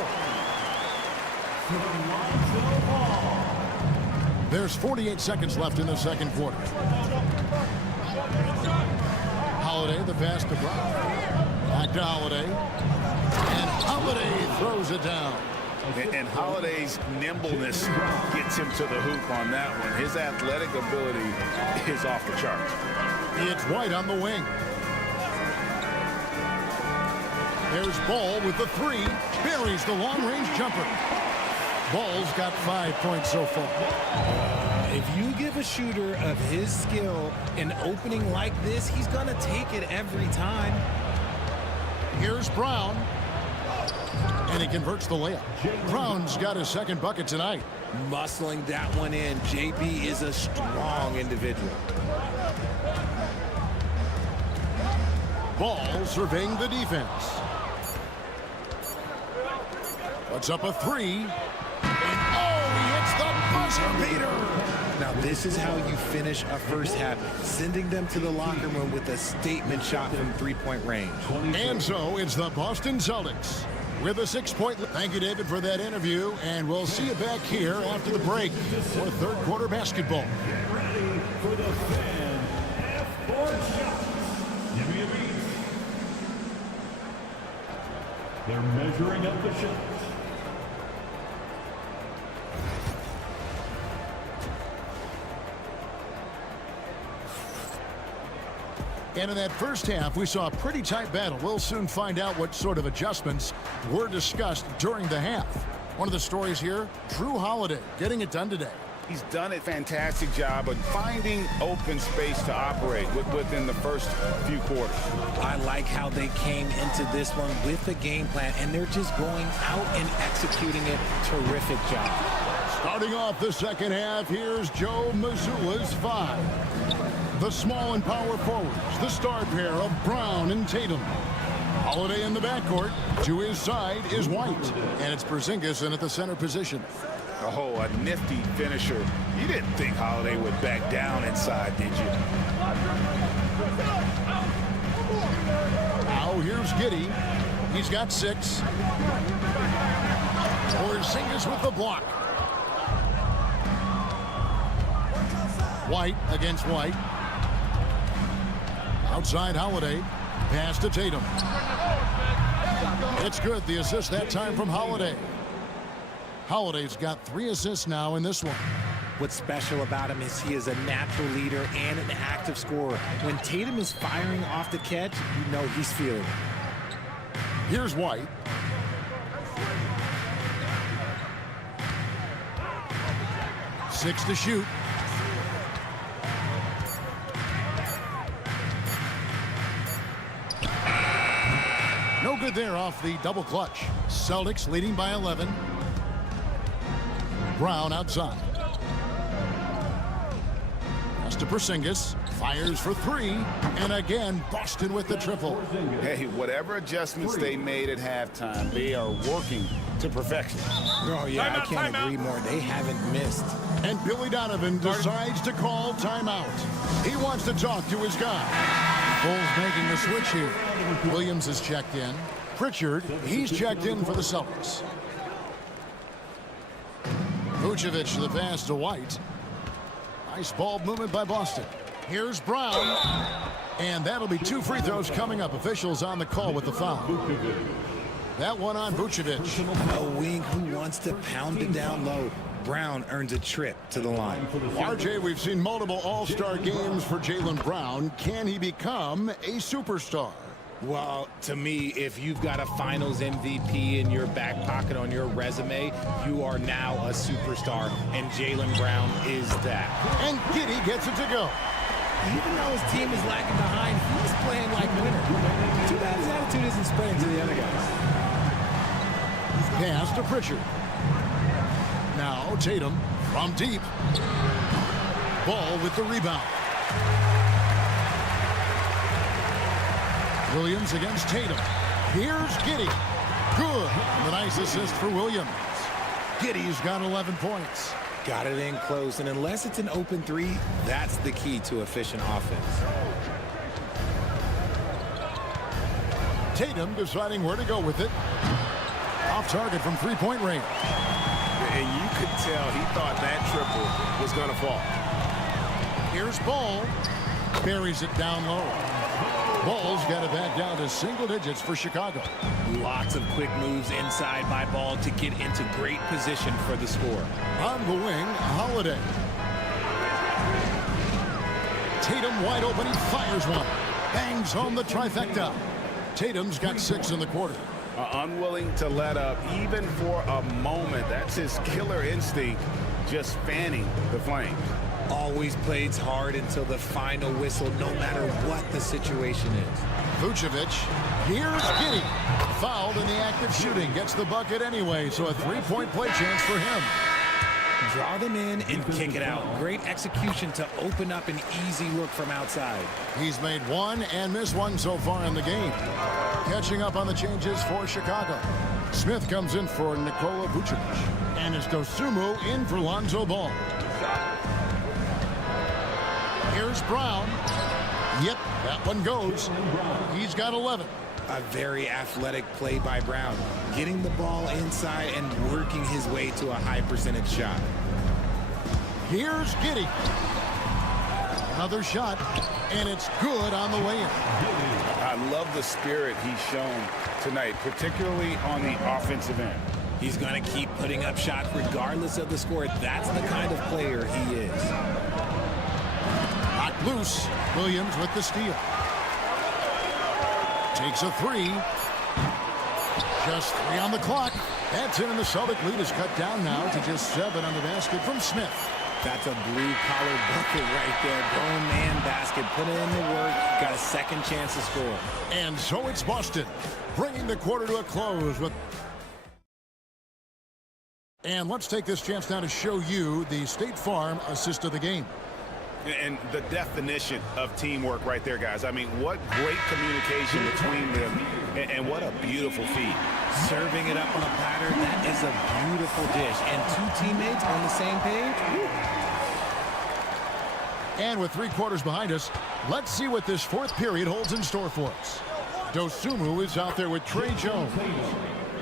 There's 48 seconds left in the second quarter. Holiday, the pass to Brown. Back to Holiday. And Holiday throws it down. And Holiday's nimbleness gets him to the hoop on that one. His athletic ability is off the charts. It's White on the wing. There's Ball with the 3. Buries the long-range jumper. Ball's got 5 points so far. If you give a shooter of his skill an opening like this, he's going to take it every time. Here's Brown. And he converts the layup. Brown's got his second bucket tonight. Muscling that one in. JB is a strong individual. Ball surveying the defense. Puts up a 3. And oh, he hits the buzzer beater. Now this is how you finish a first half, sending them to the locker room with a statement shot from three-point range. And so it's the Boston Celtics with a 6-point. Thank you, David, for that interview, and we'll see you back here after the break for third quarter basketball. Get ready for the Fan F4 shots. Give me a beat. They're measuring up the shots. And in that first half, we saw a pretty tight battle. We'll soon find out what sort of adjustments were discussed during the half. One of the stories here, Drew Holiday getting it done today. He's done a fantastic job of finding open space to operate within the first few quarters. I like how they came into this one with a game plan, and they're just going out and executing it. Terrific job. Starting off the second half, here's Joe Mazzulla's 5. The small and power forwards, the star pair of Brown and Tatum. Holiday in the backcourt. To his side is White. And it's Porzingis in at the center position. Oh, a nifty finisher. You didn't think Holiday would back down inside, did you? Now here's Giddey. He's got 6. Porzingis with the block. White against White. Outside Holiday. Pass to Tatum. It's good. The assist that time from Holiday. Holiday's got 3 assists now in this one. What's special about him is he is a natural leader and an active scorer. When Tatum is firing off the catch, you know he's feeling it. Here's White. Six to shoot. No good there off the double clutch. Celtics leading by 11. Brown outside. Pass to Porzingis. Fires for 3. And again, Boston with the triple. Hey, whatever adjustments they made at halftime, they are working to perfection. Oh, yeah, I can't agree more. They haven't missed. And Billy Donovan decides to call timeout. He wants to talk to his guy. Bulls making the switch here. Williams is checked in. Pritchard, he's checked in for the Celtics. Vucevic the pass to White. Nice ball movement by Boston. Here's Brown. And that'll be 2 free throws coming up. Officials on the call with the foul. That one on Vucevic. A wing who wants to pound it down low. Brown earns a trip to the line. RJ, we've seen multiple all-star games for Jaylen Brown. Can he become a superstar? Well, to me, if you've got a finals MVP in your back pocket on your resume, you are now a superstar, and Jaylen Brown is that. And Giddey gets it to go. Even though his team is lagging behind, he's playing like winner. Too bad his attitude isn't spreading to the other guys. Pass to Pritchard. Now Tatum from deep. Ball with the rebound. Williams against Tatum. Here's Giddey. Good. The nice assist for Williams. Giddey's got 11 points. Got it in close, and unless it's an open 3, that's the key to efficient offense. Tatum deciding where to go with it. Off target from three-point range. And you could tell he thought that triple was going to fall. Here's Ball. Buries it down low. Ball's got it back down to single digits for Chicago. Lots of quick moves inside by Ball to get into great position for the score. On the wing, Holiday. Tatum wide open. He fires one. Bangs home the trifecta. Tatum's got 6 in the quarter. Unwilling to let up even for a moment. That's his killer instinct, just fanning the flames. Always plays hard until the final whistle, no matter what the situation is. Vucevic, here's Giddey. Fouled in the act of shooting. Gets the bucket anyway, so a 3-point play chance for him. Draw them in and kick it out. Great execution to open up an easy look from outside. He's made one and missed one so far in the game. Catching up on the changes for Chicago. Smith comes in for Nikola Vucevic. And it's Dosunmu in for Lonzo Ball. Here's Brown. Yep, that one goes. He's got 11. A very athletic play by Brown, getting the ball inside and working his way to a high percentage shot. Here's Giddey. Another shot, and it's good on the way in. I love the spirit he's shown tonight, particularly on the offensive end. He's going to keep putting up shots regardless of the score. That's the kind of player he is. Knocked loose. Williams with the steal. Takes a 3. Just 3 on the clock. That's in, and the Celtic lead is cut down now to just 7 on the basket from Smith. That's a blue-collar bucket right there. Grown man basket. Put in the work. Got a second chance to score. And so it's Boston, bringing the quarter to a close with... And let's take this chance now to show you the State Farm assist of the game. And the definition of teamwork right there, guys. I mean, what great communication between them, and what a beautiful feed. Serving it up on a platter, that is a beautiful dish. And 2 teammates on the same page. And with 3 quarters behind us, let's see what this 4th period holds in store for us. Dosunmu is out there with Trey Jones.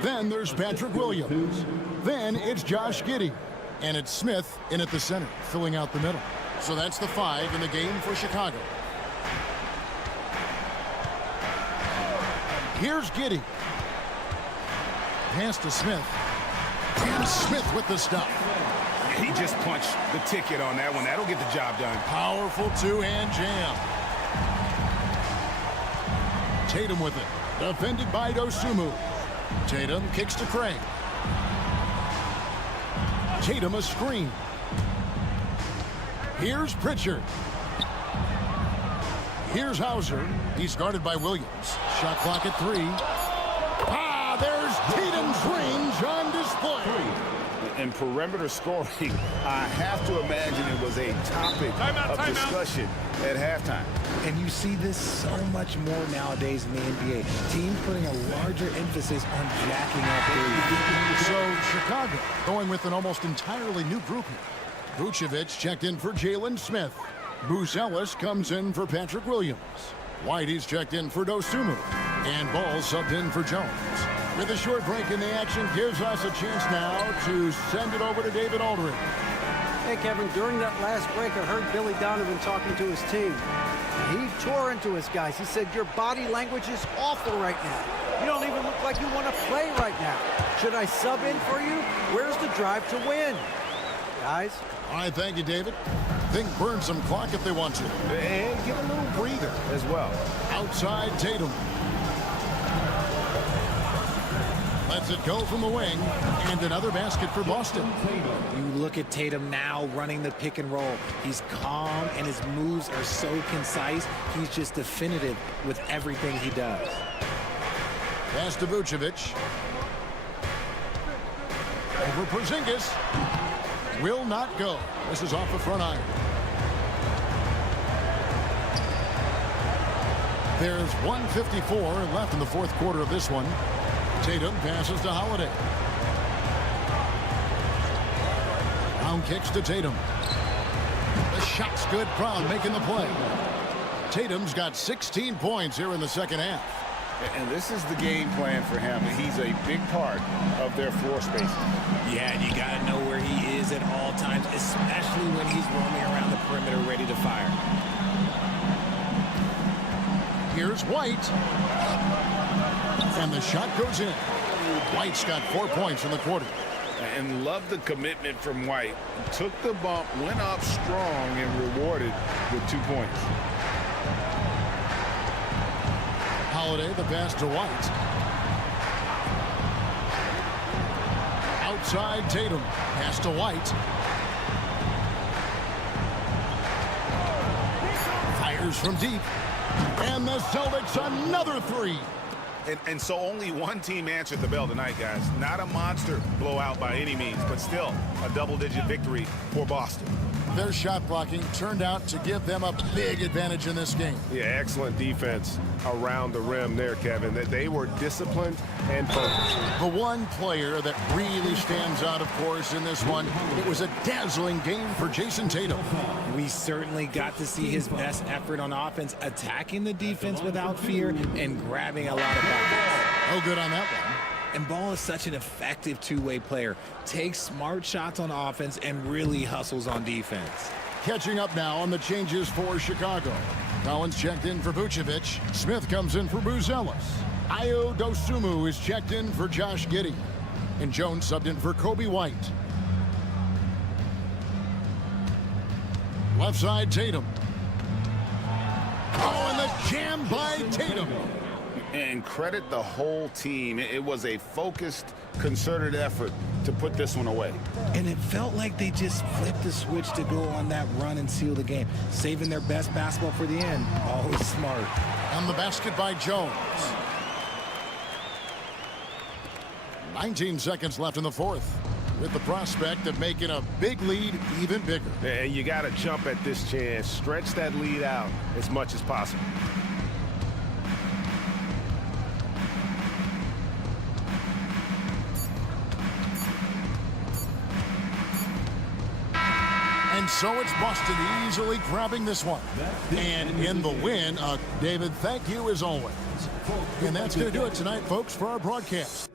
Then there's Patrick Williams. Then it's Josh Giddey. And it's Smith in at the center, filling out the middle. So that's the 5 in the game for Chicago. Here's Giddey. Pass to Smith. And Smith with the stop. He just punched the ticket on that one. That'll get the job done. Powerful 2-hand jam. Tatum with it. Defended by Dosunmu. Tatum kicks to Craig. Tatum a screen. Here's Pritchard. Here's Hauser. He's guarded by Williams. Shot clock at 3. There's Tatum's range on display. And perimeter scoring, I have to imagine it was a topic of discussion at halftime. And you see this so much more nowadays in the NBA. Teams putting a larger emphasis on jacking up threes. So Chicago going with an almost entirely new group here. Vucevic checked in for Jalen Smith. Moose Ellis comes in for Patrick Williams. Whitey's checked in for Dosunmu. And Ball subbed in for Jones. With a short break in the action, gives us a chance now to send it over to David Aldridge. Hey, Kevin, during that last break, I heard Billy Donovan talking to his team. He tore into his guys. He said, your body language is awful right now. You don't even look like you want to play right now. Should I sub in for you? Where's the drive to win? Guys? All right, thank you, David. Think burn some clock if they want to. And get a little breather as well. Outside Tatum. Lets it go from the wing, and another basket for Boston. You look at Tatum now running the pick and roll. He's calm, and his moves are so concise. He's just definitive with everything he does. Pass to Vucevic. Over Porzingis. Will not go. This is off the front iron. There's 1:54 left in the 4th quarter of this one. Tatum passes to Holiday. Brown kicks to Tatum. The shot's good. Brown making the play. Tatum's got 16 points here in the second half. And this is the game plan for him. He's a big part of their floor spacing. Yeah, and you got to know where he is at all times, especially when he's roaming around the perimeter ready to fire. Here's White. And the shot goes in. White's got 4 points in the quarter. And love the commitment from White. Took the bump, went up strong, and rewarded with 2 points. Holiday, the pass to White. Outside Tatum. Pass to White. Fires from deep. And the Celtics another three. And so only one team answered the bell tonight, guys. Not a monster blowout by any means, but still a double-digit victory for Boston. Their shot blocking turned out to give them a big advantage in this game. Yeah, excellent defense around the rim there, Kevin. They were disciplined and focused. The one player that really stands out, of course, in this one, it was a dazzling game for Jason Tatum. We certainly got to see his best effort on offense, attacking the defense without fear and grabbing a lot of buckets. Oh, good on that one. And Ball is such an effective two-way player. Takes smart shots on offense and really hustles on defense. Catching up now on the changes for Chicago. Collins checked in for Vucevic. Smith comes in for Buzelis. Ayo Dosunmu is checked in for Josh Giddey. And Jones subbed in for Kobe White. Left side, Tatum. Oh, and the jam by Tatum. And credit the whole team. It was a focused, concerted effort to put this one away. And it felt like they just flipped the switch to go on that run and seal the game, saving their best basketball for the end. Always smart. On the basket by Jones. 19 seconds left in the fourth, with the prospect of making a big lead even bigger. And you got to jump at this chance. Stretch that lead out as much as possible. And so it's Boston easily grabbing this one. And in the win, David, thank you as always. And that's going to do it tonight, folks, for our broadcast.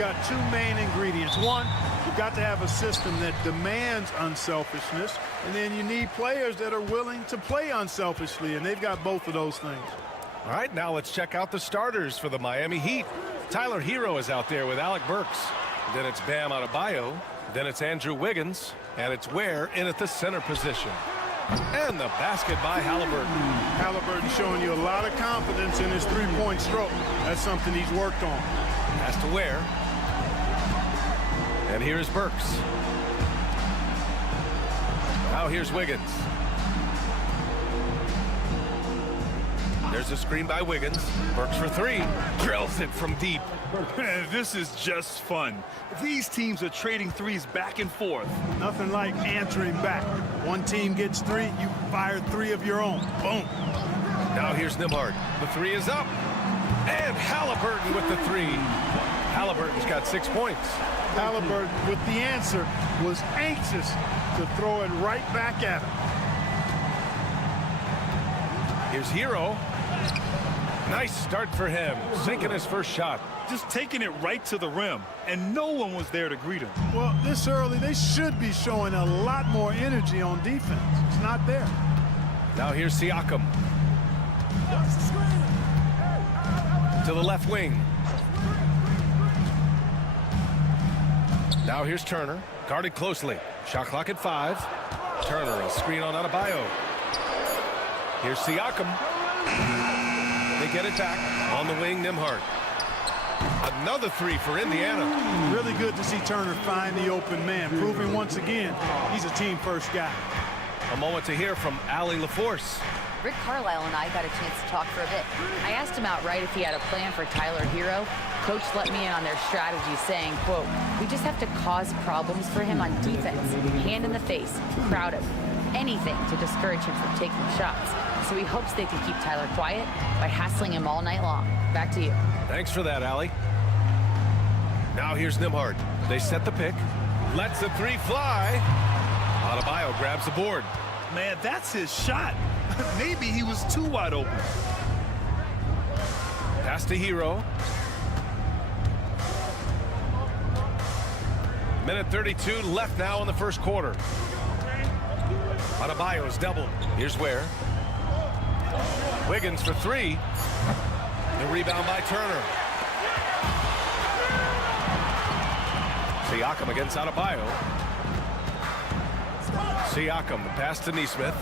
got two main ingredients. One, you've got to have a system that demands unselfishness, and then you need players that are willing to play unselfishly, and they've got both of those things. All right, now let's check out the starters for the Miami Heat. Tyler Hero is out there with Alec Burks. Then it's Bam Adebayo. Then it's Andrew Wiggins. And it's Ware in at the center position. And the basket by Halliburton. Halliburton showing you a lot of confidence in his three-point stroke. That's something he's worked on. Has to Ware. And here's Burks. Now here's Wiggins. There's a screen by Wiggins. Burks for three. Drills it from deep. Man, this is just fun. These teams are trading threes back and forth. Nothing like answering back. One team gets three, you fire three of your own. Boom. Now here's Nembhard. The three is up. And Halliburton with the three. Halliburton's got 6 points. Halliburton with the answer was anxious to throw it right back at him. Here's Hero. Nice start for him, sinking his first shot. Just taking it right to the rim, and no one was there to greet him. Well, this early, they should be showing a lot more energy on defense. It's not there. Now here's Siakam. To the left wing. Now here's Turner, guarded closely. Shot clock at 5. Turner, a screen on Adebayo. Here's Siakam. They get it back on the wing, Nembhard. Another three for Indiana. Really good to see Turner find the open man, proving once again he's a team-first guy. A moment to hear from Allie LaForce. Rick Carlisle and I got a chance to talk for a bit. I asked him outright if he had a plan for Tyler Hero. Coach let me in on their strategy, saying, quote, "We just have to cause problems for him on defense. Hand in the face, crowd him. Anything to discourage him from taking shots." So he hopes they can keep Tyler quiet by hassling him all night long. Back to you. Thanks for that, Allie. Now here's Nembhard. They set the pick. Lets the three fly. Adebayo grabs the board. Man, that's his shot. Maybe he was too wide open. Pass to Hero. Minute 32 left now in the first quarter. Adebayo is doubled. Here's Ware. Wiggins for three. The rebound by Turner. Siakam against Adebayo. Siakam, the pass to Nesmith.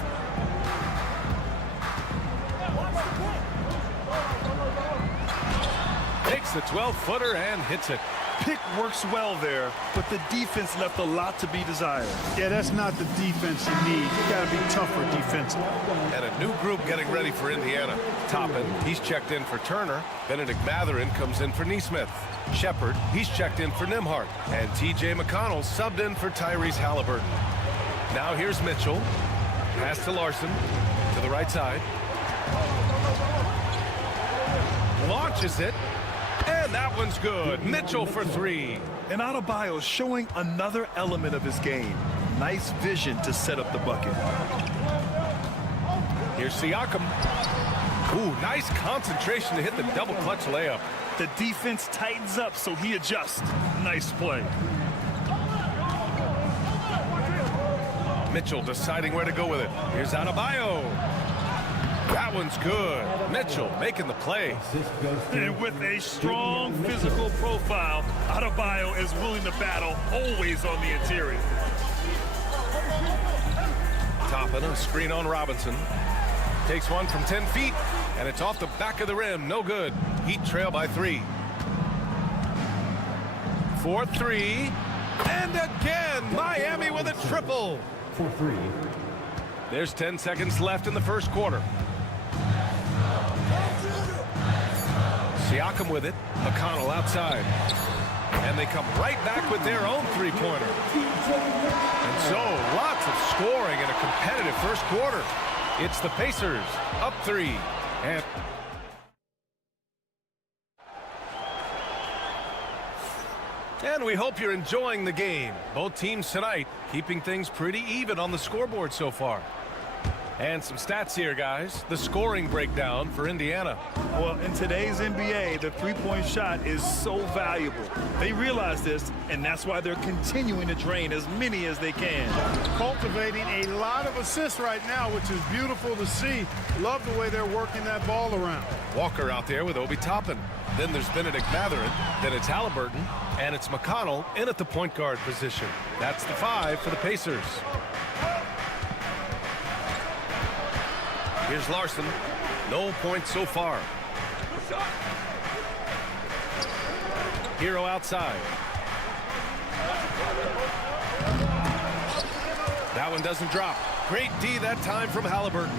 Takes the 12-footer and hits it. Pick works well there, but the defense left a lot to be desired. Yeah, that's not the defense you need. You got to be tougher defensively. And a new group getting ready for Indiana. Toppin, he's checked in for Turner. Benedict Mathurin comes in for Nesmith. Shepard, he's checked in for Nembhard. And T.J. McConnell subbed in for Tyrese Halliburton. Now here's Mitchell. Pass to Larson. To the right side. Launches it. And that one's good. Mitchell for three. And Adebayo showing another element of his game. Nice vision to set up the bucket. Here's Siakam. Ooh, nice concentration to hit the double clutch layup. The defense tightens up, so he adjusts. Nice play. Mitchell deciding where to go with it. Here's Adebayo. That one's good. Mitchell making the play. And with a strong physical profile, Adebayo is willing to battle, always on the interior. Toppin, a screen on Robinson. Takes one from 10 feet, and it's off the back of the rim. No good. Heat trail by 3. 4-3. And again, Miami with a triple. 4-3. There's 10 seconds left in the first quarter. Siakam with it. McConnell outside. And they come right back with their own three-pointer. And so, lots of scoring in a competitive first quarter. It's the Pacers up 3. And we hope you're enjoying the game. Both teams tonight keeping things pretty even on the scoreboard so far. And some stats here, guys. The scoring breakdown for Indiana. Well, in today's NBA, the three-point shot is so valuable. They realize this, and that's why they're continuing to drain as many as they can. Cultivating a lot of assists right now, which is beautiful to see. Love the way they're working that ball around. Walker out there with Obi Toppin. Then there's Benedict Mathurin. Then it's Halliburton. And it's McConnell in at the point guard position. That's the 5 for the Pacers. Here's Larson. No points so far. Hero outside. That one doesn't drop. Great D that time from Halliburton.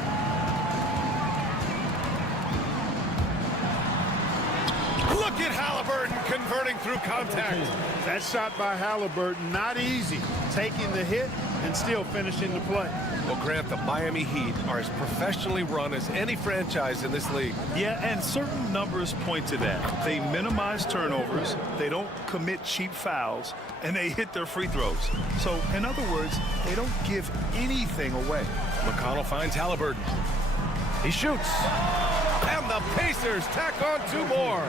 Look at Halliburton converting through contact. That shot by Halliburton, not easy. Taking the hit and still finishing the play. Well, Grant, the Miami Heat are as professionally run as any franchise in this league. Yeah, and certain numbers point to that. They minimize turnovers, they don't commit cheap fouls, and they hit their free throws. So, in other words, they don't give anything away. McConnell finds Halliburton. He shoots. And the Pacers tack on 2 more.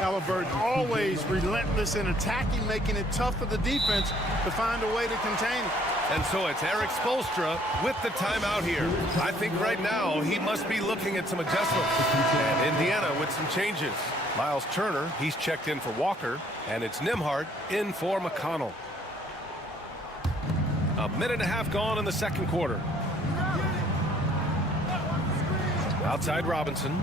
Halliburton always relentless in attacking, making it tough for the defense to find a way to contain it. And so it's Eric Spoelstra with the timeout here. I think right now he must be looking at some adjustments. And Indiana with some changes. Miles Turner, he's checked in for Walker. And it's Nembhard in for McConnell. A minute and a half gone in the second quarter. Outside Robinson.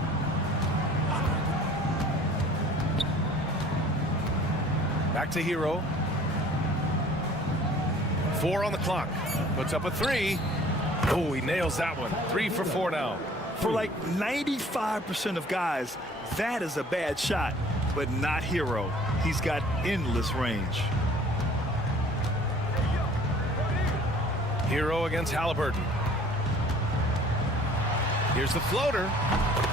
Back to Hero. 4 on the clock. Puts up a 3. Oh, he nails that one. 3 for 4 now. For like 95% of guys, that is a bad shot, but not Hero. He's got endless range. Hero against Halliburton. Here's the floater.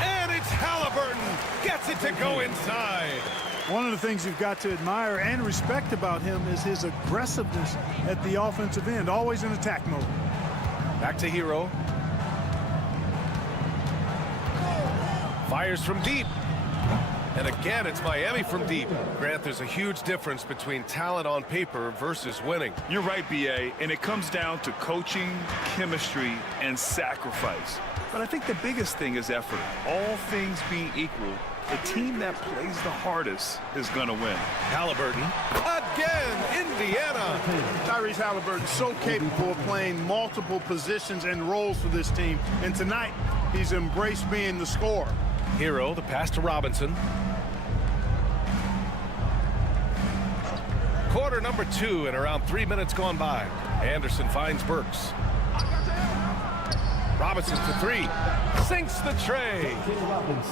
And it's Halliburton. Gets it to go inside. One of the things you've got to admire and respect about him is his aggressiveness at the offensive end, always in attack mode. Back to Hero. Fires from deep. And again, it's Miami from deep. Grant, there's a huge difference between talent on paper versus winning. You're right, B.A., and it comes down to coaching, chemistry, and sacrifice. But I think the biggest thing is effort. All things being equal, the team that plays the hardest is going to win. Halliburton. Again, Indiana. Tyrese Halliburton so capable of playing multiple positions and roles for this team. And tonight, he's embraced being the scorer. Hero, the pass to Robinson. Quarter number 2 and around 3 minutes gone by. Anderson finds Burks. Robinson for 3. Sinks the tray.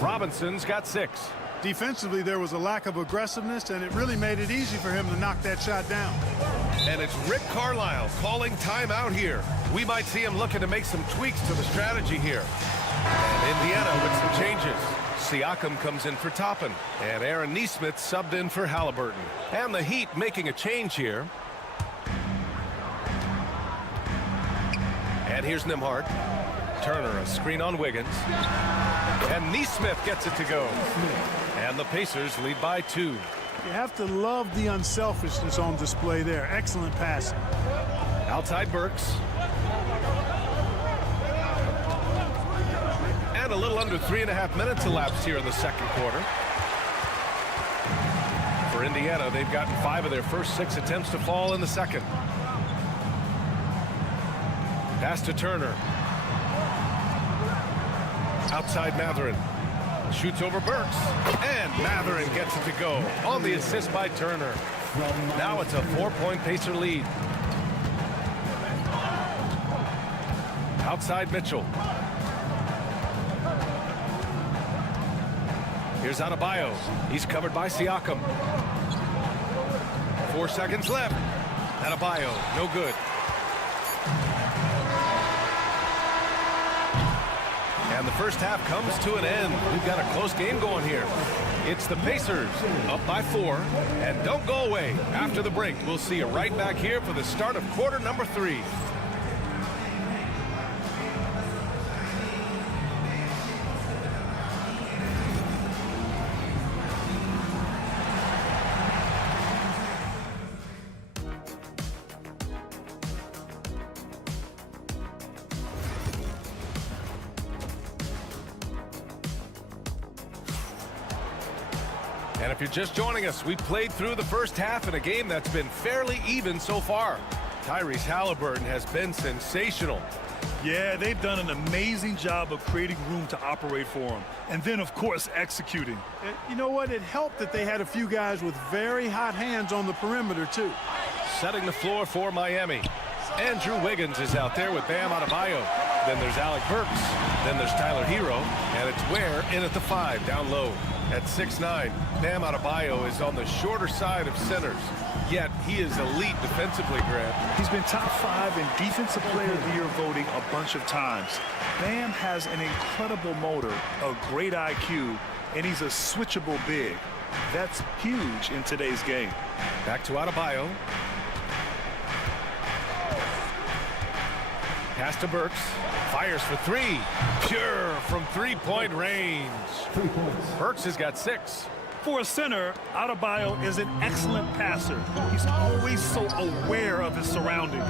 Robinson's got 6. Defensively, there was a lack of aggressiveness, and it really made it easy for him to knock that shot down. And it's Rick Carlisle calling timeout here. We might see him looking to make some tweaks to the strategy here. And Indiana with some changes. Siakam comes in for Toppin. And Aaron Nesmith subbed in for Halliburton. And the Heat making a change here. And here's Nembhard. Turner, a screen on Wiggins. And Nesmith gets it to go. And the Pacers lead by 2. You have to love the unselfishness on display there. Excellent passing. Outside Burks. And a little under 3.5 minutes elapsed here in the second quarter. For Indiana, they've gotten 5 of their first 6 attempts to fall in the second. Pass to Turner. Outside Mathurin. Shoots over Burks. And Mathurin gets it to go on the assist by Turner. Now it's a 4-point Pacer lead. Outside Mitchell. Here's Adebayo. He's covered by Siakam. 4 seconds left. Adebayo, no good. And the first half comes to an end. We've got a close game going here. It's the Pacers up by 4. And don't go away. After the break, we'll see you right back here for the start of quarter number 3. if you're just joining us, we played through the first half in a game that's been fairly even so far. Tyrese Halliburton has been sensational. Yeah, they've done an amazing job of creating room to operate for him. And then, of course, executing. And you know what? It helped that they had a few guys with very hot hands on the perimeter, too. Setting the floor for Miami. Andrew Wiggins is out there with Bam Adebayo. Then there's Alec Burks. Then there's Tyler Hero. And it's Ware in at the 5, down low. At 6'9", Bam Adebayo is on the shorter side of centers. Yet he is elite defensively, Grant. He's been top 5 in Defensive Player of the Year voting a bunch of times. Bam has an incredible motor, a great IQ, and he's a switchable big. That's huge in today's game. Back to Adebayo. Pass to Burks. Fires for 3. Pure from three-point range. Burks has got 6. For a center, Adebayo is an excellent passer. He's always so aware of his surroundings.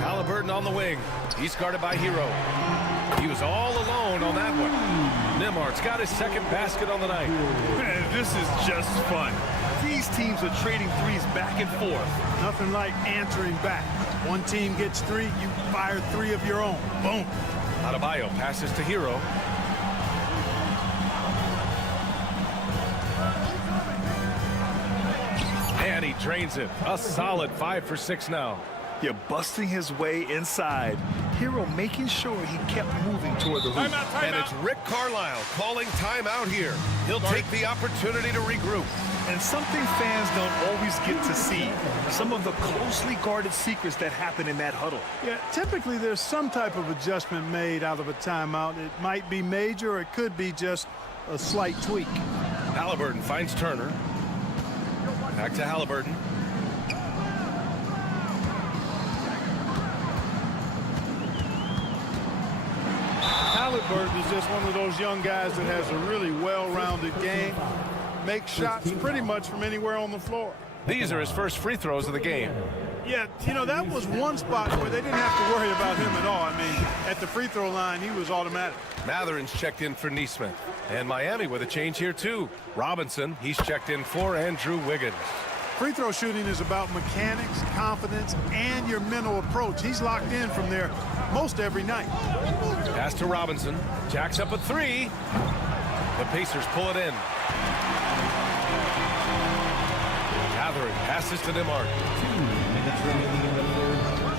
Halliburton on the wing. He's guarded by Hero. He was all alone on that one. Nembhard's got his second basket on the night. Man, this is just fun. These teams are trading threes back and forth. Nothing like answering back. One team gets 3, you fire 3 of your own. Boom. Adebayo passes to Hero. And he drains it. A solid 5 for 6 now. You're busting his way inside. Hero making sure he kept moving toward the hoop. And it's Rick Carlisle calling timeout here. He'll take the opportunity to regroup. And something fans don't always get to see. Some of the closely guarded secrets that happen in that huddle. Yeah, typically there's some type of adjustment made out of a timeout. It might be major or it could be just a slight tweak. Halliburton finds Turner. Back to Halliburton. Halliburton is just one of those young guys that has a really well-rounded game. Makes shots pretty much from anywhere on the floor. These are his first free throws of the game. Yeah, you know, that was one spot where they didn't have to worry about him at all. I mean, at the free throw line, he was automatic. Matherin's checked in for Neesmith. And Miami with a change here, too. Robinson, he's checked in for Andrew Wiggins. Free throw shooting is about mechanics, confidence, and your mental approach. He's locked in from there most every night. Pass to Robinson. Jacks up a 3. The Pacers pull it in. Matherin passes to Nembhard. 2 minutes remaining in the third.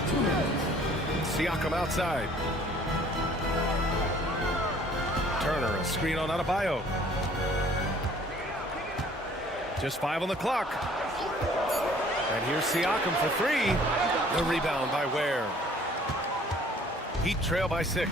2 minutes. Siakam outside. Turner, a screen on Adebayo. Just 5 on the clock. And here's Siakam for 3. The rebound by Ware. Heat trail by 6.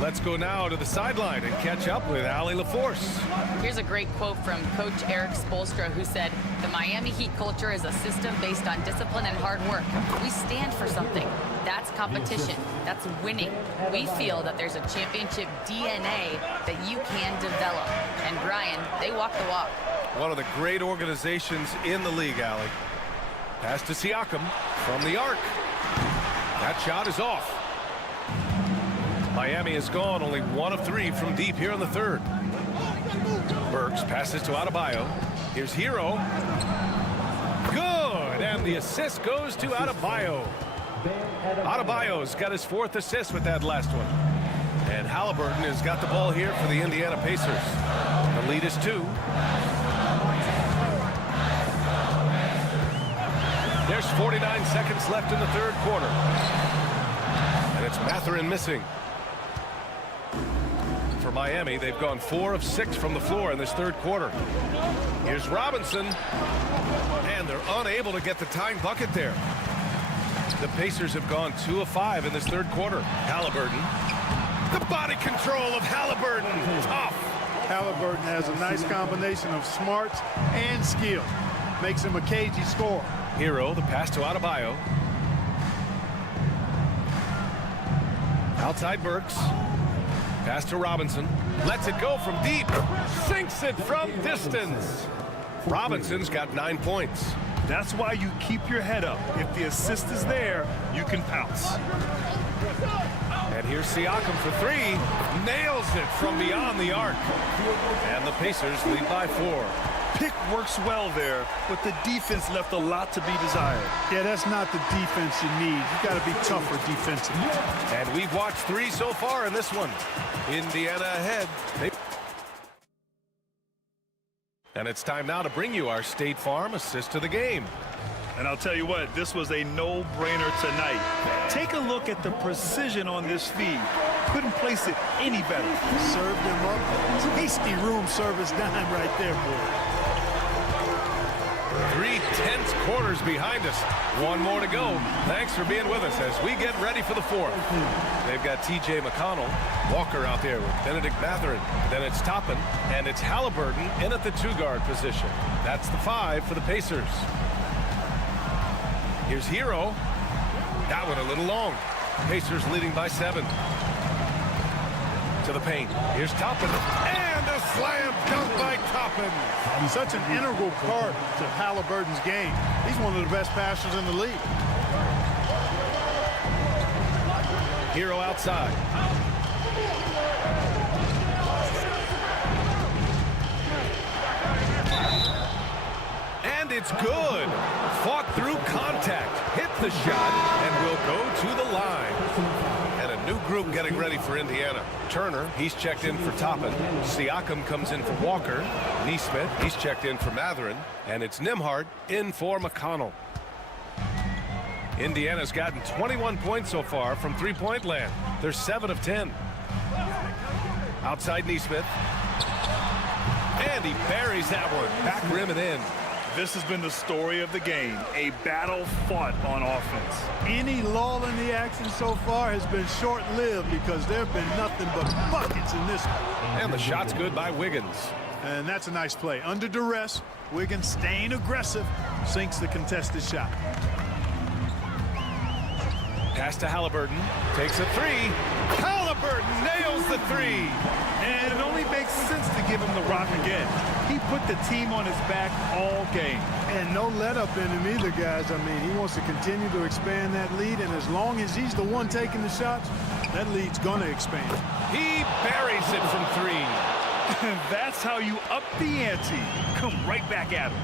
Let's go now to the sideline and catch up with Allie LaForce. Here's a great quote from Coach Eric Spoelstra, who said, "The Miami Heat culture is a system based on discipline and hard work. We stand for something. That's competition. That's winning. We feel that there's a championship DNA that you can develop." And Brian, they walk the walk. One of the great organizations in the league, Allie. Pass to Siakam from the arc. That shot is off. Miami has gone only 1 of 3 from deep here in the third. Burks passes to Adebayo. Here's Hero. Good, and the assist goes to Adebayo. Adebayo's got his 4th assist with that last one. And Halliburton has got the ball here for the Indiana Pacers. The lead is 2. There's 49 seconds left in the third quarter. And it's Matherin missing. For Miami, they've gone 4 of 6 from the floor in this third quarter. Here's Robinson. And they're unable to get the tying bucket there. The Pacers have gone 2 of 5 in this third quarter. Halliburton. The body control of Halliburton. Tough. Halliburton has a nice combination of smarts and skill. Makes him a cagey scorer. Hero, the pass to Adebayo. Outside Burks. Pass to Robinson. Lets it go from deep. Sinks it from distance. Robinson's got 9 points. That's why you keep your head up. If the assist is there, you can pounce. And here's Siakam for three. Nails it from beyond the arc. And the Pacers lead by 4. Pick works well there, but the defense left a lot to be desired. Yeah, that's not the defense you need. You got to be tougher defensively. And we've watched 3 so far in this one. Indiana ahead. And it's time now to bring you our State Farm assist of the game. And I'll tell you what, this was a no-brainer tonight. Take a look at the precision on this feed. Couldn't place it any better. Served him up. Tasty room service dime right there, boy. 3 tense quarters behind us. 1 more to go. Thanks for being with us as we get ready for the 4th. They've got TJ McConnell, Walker out there with Benedict Mathurin. Then it's Toppin, and it's Halliburton in at the 2-guard position. That's the 5 for the Pacers. Here's Hero. That one a little long. Pacers leading by 7. To the paint. Here's Toppin. And a slam dunk by Toppin. He's such an integral part to Halliburton's game. He's one of the best passers in the league. Hero outside. And it's good. Fought through contact. Hit the shot and will go to the line. And a new group getting ready for Indiana. Turner, he's checked in for Toppin. Siakam comes in for Walker. Neesmith, he's checked in for Mathurin. And it's Nembhard in for McConnell. Indiana's gotten 21 points so far from three-point land. They're 7 of 10. Outside Neesmith. And he buries that one. Back rim and in. This has been the story of the game, a battle fought on offense. Any lull in the action so far has been short-lived because there have been nothing but buckets in this one. And the shot's good by Wiggins. And that's a nice play. Under duress, Wiggins staying aggressive, sinks the contested shot. Pass to Halliburton. Takes a 3. Halliburton nails the 3. And it only makes sense to give him the rock again. He put the team on his back all game. And no let-up in him either, guys. I mean, he wants to continue to expand that lead, and as long as he's the one taking the shots, that lead's going to expand. He buries it from 3. That's how you up the ante. Come right back at him.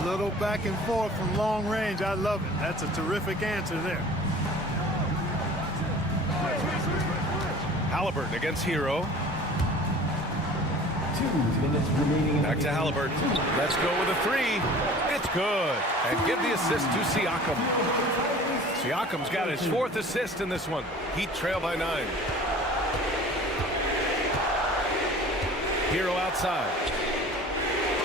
A little back and forth from long range. I love it. That's a terrific answer there. Halliburton against Hero. 2 minutes remaining. Back to Halliburton. Let's go with a 3. It's good. And give the assist to Siakam. Siakam's got his 4th assist in this one. Heat trail by 9. Hero outside.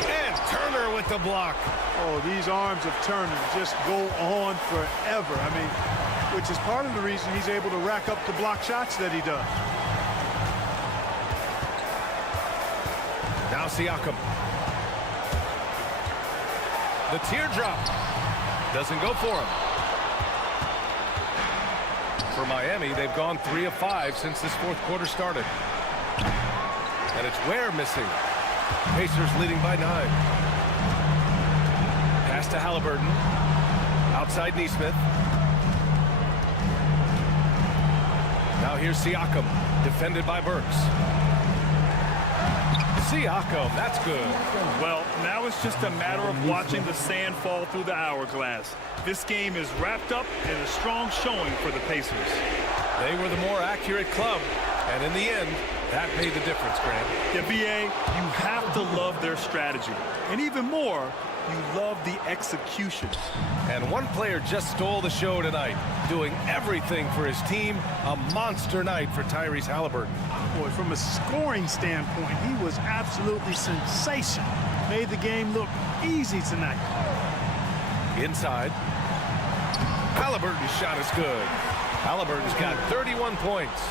And Turner with the block. Oh, these arms of Turner just go on forever. I mean, which is part of the reason he's able to rack up the block shots that he does. Now Siakam. The teardrop. Doesn't go for him. For Miami, they've gone 3 of 5 since this 4th quarter started. And it's Ware missing. Pacers leading by 9. Pass to Halliburton. Outside Neesmith. Now here's Siakam. Defended by Burks. Siakam, that's good. Well, now it's just a matter of watching the sand fall through the hourglass. This game is wrapped up in a strong showing for the Pacers. They were the more accurate club, and in the end, that made the difference, Grant. Yeah, BA, you have to love their strategy. And even more, you love the execution. And one player just stole the show tonight, doing everything for his team. A monster night for Tyrese Halliburton. Boy, from a scoring standpoint, he was absolutely sensational. Made the game look easy tonight. Inside. Halliburton's shot is good. Halliburton's got 31 points.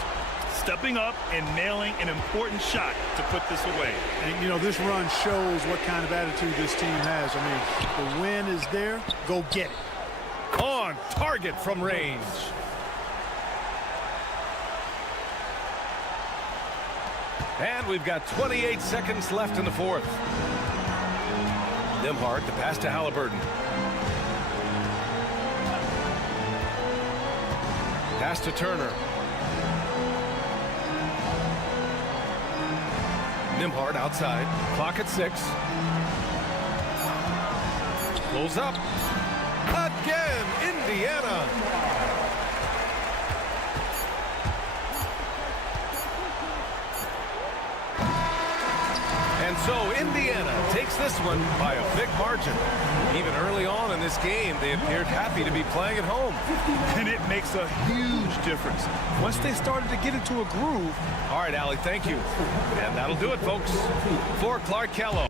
Stepping up and nailing an important shot to put this away. And, you know, this run shows what kind of attitude this team has. I mean, the win is there. Go get it. On target from range. And we've got 28 seconds left in the 4th. Nembhard, the pass to Halliburton. Pass to Turner. Nimhard outside. Clock at 6. Pulls up. Again, Indiana. And so Indiana takes this one by a big margin. Even early on in this game, they appeared happy to be playing at home. And it makes a huge difference. Once they started to get into a groove. All right, Allie, thank you. And that'll do it, folks. For Clark Kellogg.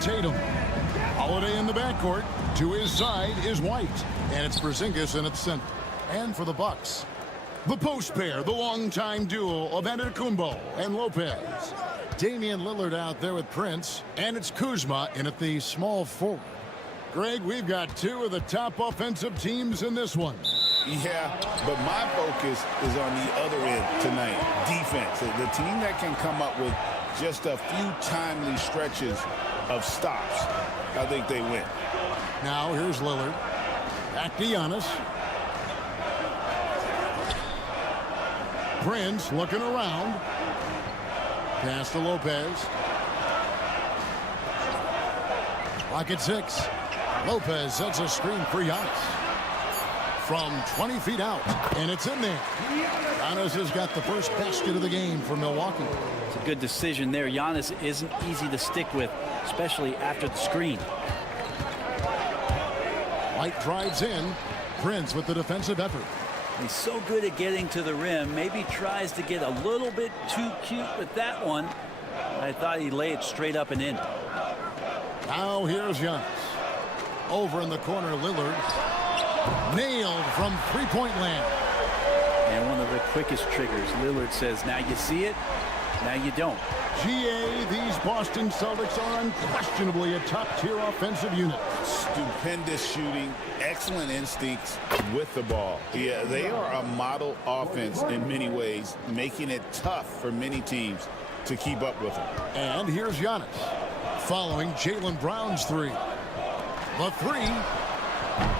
Tatum. Holiday in the backcourt. To his side is White. And it's Porzingis in its center. And for the Bucks, the post pair, the longtime duo of Antetokounmpo and Lopez. Damian Lillard out there with Prince. And it's Kuzma in at the small forward. Greg, we've got two of the top offensive teams in this one. Yeah, but my focus is on the other end tonight. Defense. The team that can come up with just a few timely stretches of stops, I think they win. Now here's Lillard. Back to Giannis. Prince looking around. Pass to Lopez. Clock at 6. Lopez sets a screen for Giannis. From 20 feet out, and it's in there. Giannis has got the first basket of the game for Milwaukee. It's a good decision there. Giannis isn't easy to stick with, especially after the screen. White drives in. Prince with the defensive effort. He's so good at getting to the rim. Maybe tries to get a little bit too cute with that one. I thought he'd lay it straight up and in. Now here's Giannis. Over in the corner, Lillard. Nailed from three-point land. And one of the quickest triggers. Lillard says, now you see it? Now you don't. GA, these Boston Celtics are unquestionably a top-tier offensive unit. Stupendous shooting, excellent instincts with the ball. Yeah, they are a model offense in many ways, making it tough for many teams to keep up with them. And here's Giannis, following Jaylen Brown's three. The three,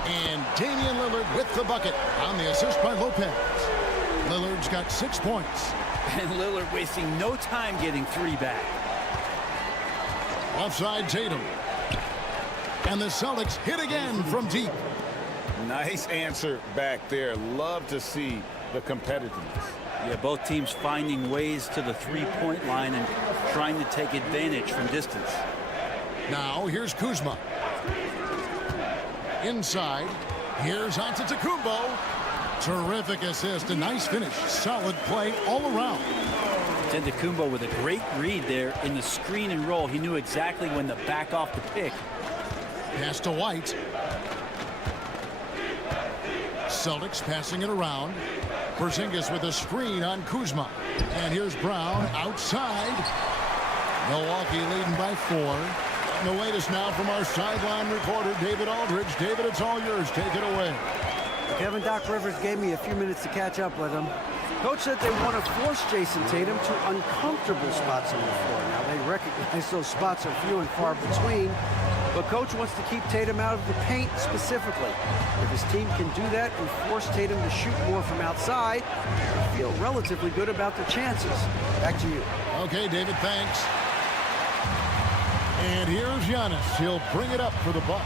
and Damian Lillard with the bucket on the assist by Lopez. Lillard's got 6 points. And Lillard wasting no time getting 3 back. Offside Tatum. And the Celtics hit again from deep. Nice answer back there. Love to see the competitiveness. Yeah, both teams finding ways to the three-point line and trying to take advantage from distance. Now here's Kuzma. Inside. Here's Antetokounmpo. Terrific assist, a nice finish. Solid play all around. Antetokounmpo with a great read there in the screen and roll. He knew exactly when to back off the pick. Pass to White. Celtics passing it around. Porzingis with a screen on Kuzma. And here's Brown outside. Milwaukee leading by 4. And the latest now from our sideline reporter, David Aldridge. David, it's all yours. Take it away. Kevin, Doc Rivers gave me a few minutes to catch up with him. Coach said they want to force Jason Tatum to uncomfortable spots on the floor. Now, they recognize those spots are few and far between, but Coach wants to keep Tatum out of the paint specifically. If his team can do that and force Tatum to shoot more from outside, I feel relatively good about the chances. Back to you. Okay, David, thanks. And here's Giannis. He'll bring it up for the Bucks.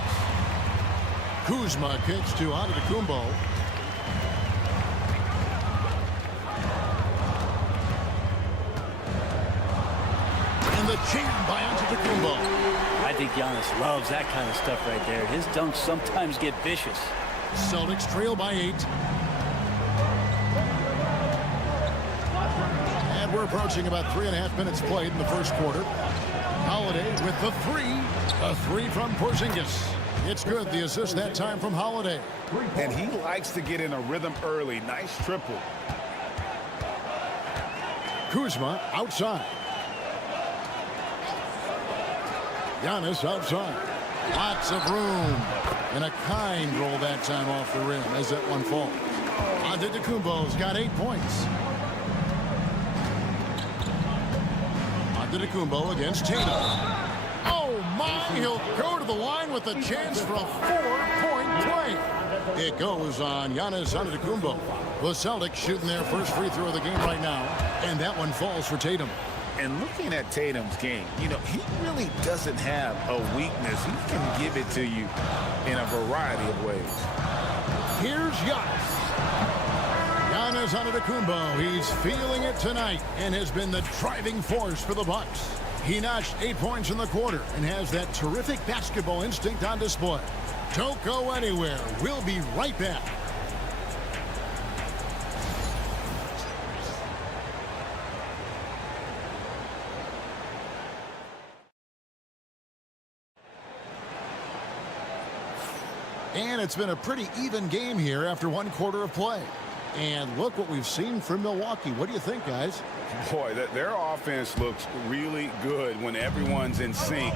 Kuzma kicks to Antetokounmpo. And the jam by Antetokounmpo. I think Giannis loves that kind of stuff right there. His dunks sometimes get vicious. Celtics trail by 8. And we're approaching about 3.5 minutes played in the first quarter. Holiday with the three. A three from Porzingis. It's good. The assist that time from Holiday. And he likes to get in a rhythm early. Nice triple. Kuzma outside. Giannis outside. Lots of room. And a kind roll that time off the rim as that one falls. Antetokounmpo's got 8 points. Antetokounmpo against Tatum. Oh my, he'll go to the line with a chance for a 4-point play. It goes on Giannis Antetokounmpo. The Celtics shooting their first free throw of the game right now, and that one falls for Tatum. And looking at Tatum's game, you know, he really doesn't have a weakness. He can give it to you in a variety of ways. Here's Giannis. Giannis Antetokounmpo, he's feeling it tonight and has been the driving force for the Bucks. He notched 8 points in the quarter and has that terrific basketball instinct on display. Don't go anywhere. We'll be right back. And it's been a pretty even game here after 1 quarter of play. And look what we've seen from Milwaukee. What do you think, guys? Boy, their offense looks really good when everyone's in sync.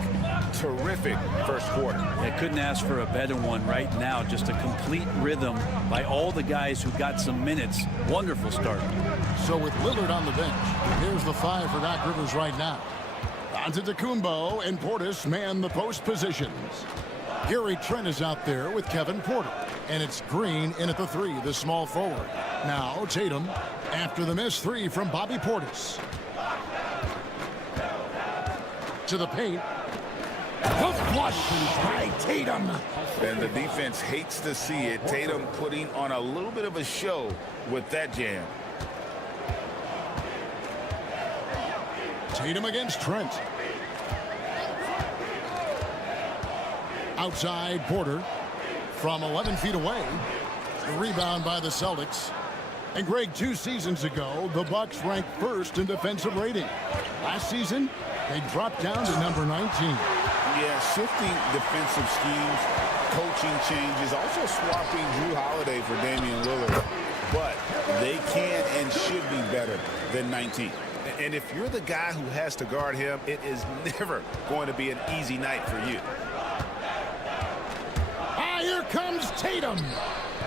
Terrific first quarter. They couldn't ask for a better one right now. Just a complete rhythm by all the guys who got some minutes. Wonderful start. So with Lillard on the bench, here's the 5 for Doc Rivers right now. Antetokounmpo and Portis man the post positions. Gary Trent is out there with Kevin Porter. And it's Green in at the 3, the small forward. Now Tatum after the missed 3 from Bobby Portis. To the paint. The flush by Tatum. And the defense hates to see it. Tatum putting on a little bit of a show with that jam. Tatum against Trent. Outside Porter from 11 feet away. The rebound by the Celtics. And Greg, 2 seasons ago, the Bucks ranked first in defensive rating. Last season, they dropped down to number 19. Yeah, shifting defensive schemes, coaching changes, also swapping Drew Holiday for Damian Lillard. But they can and should be better than 19. And if you're the guy who has to guard him, it is never going to be an easy night for you. Ah, here comes Tatum.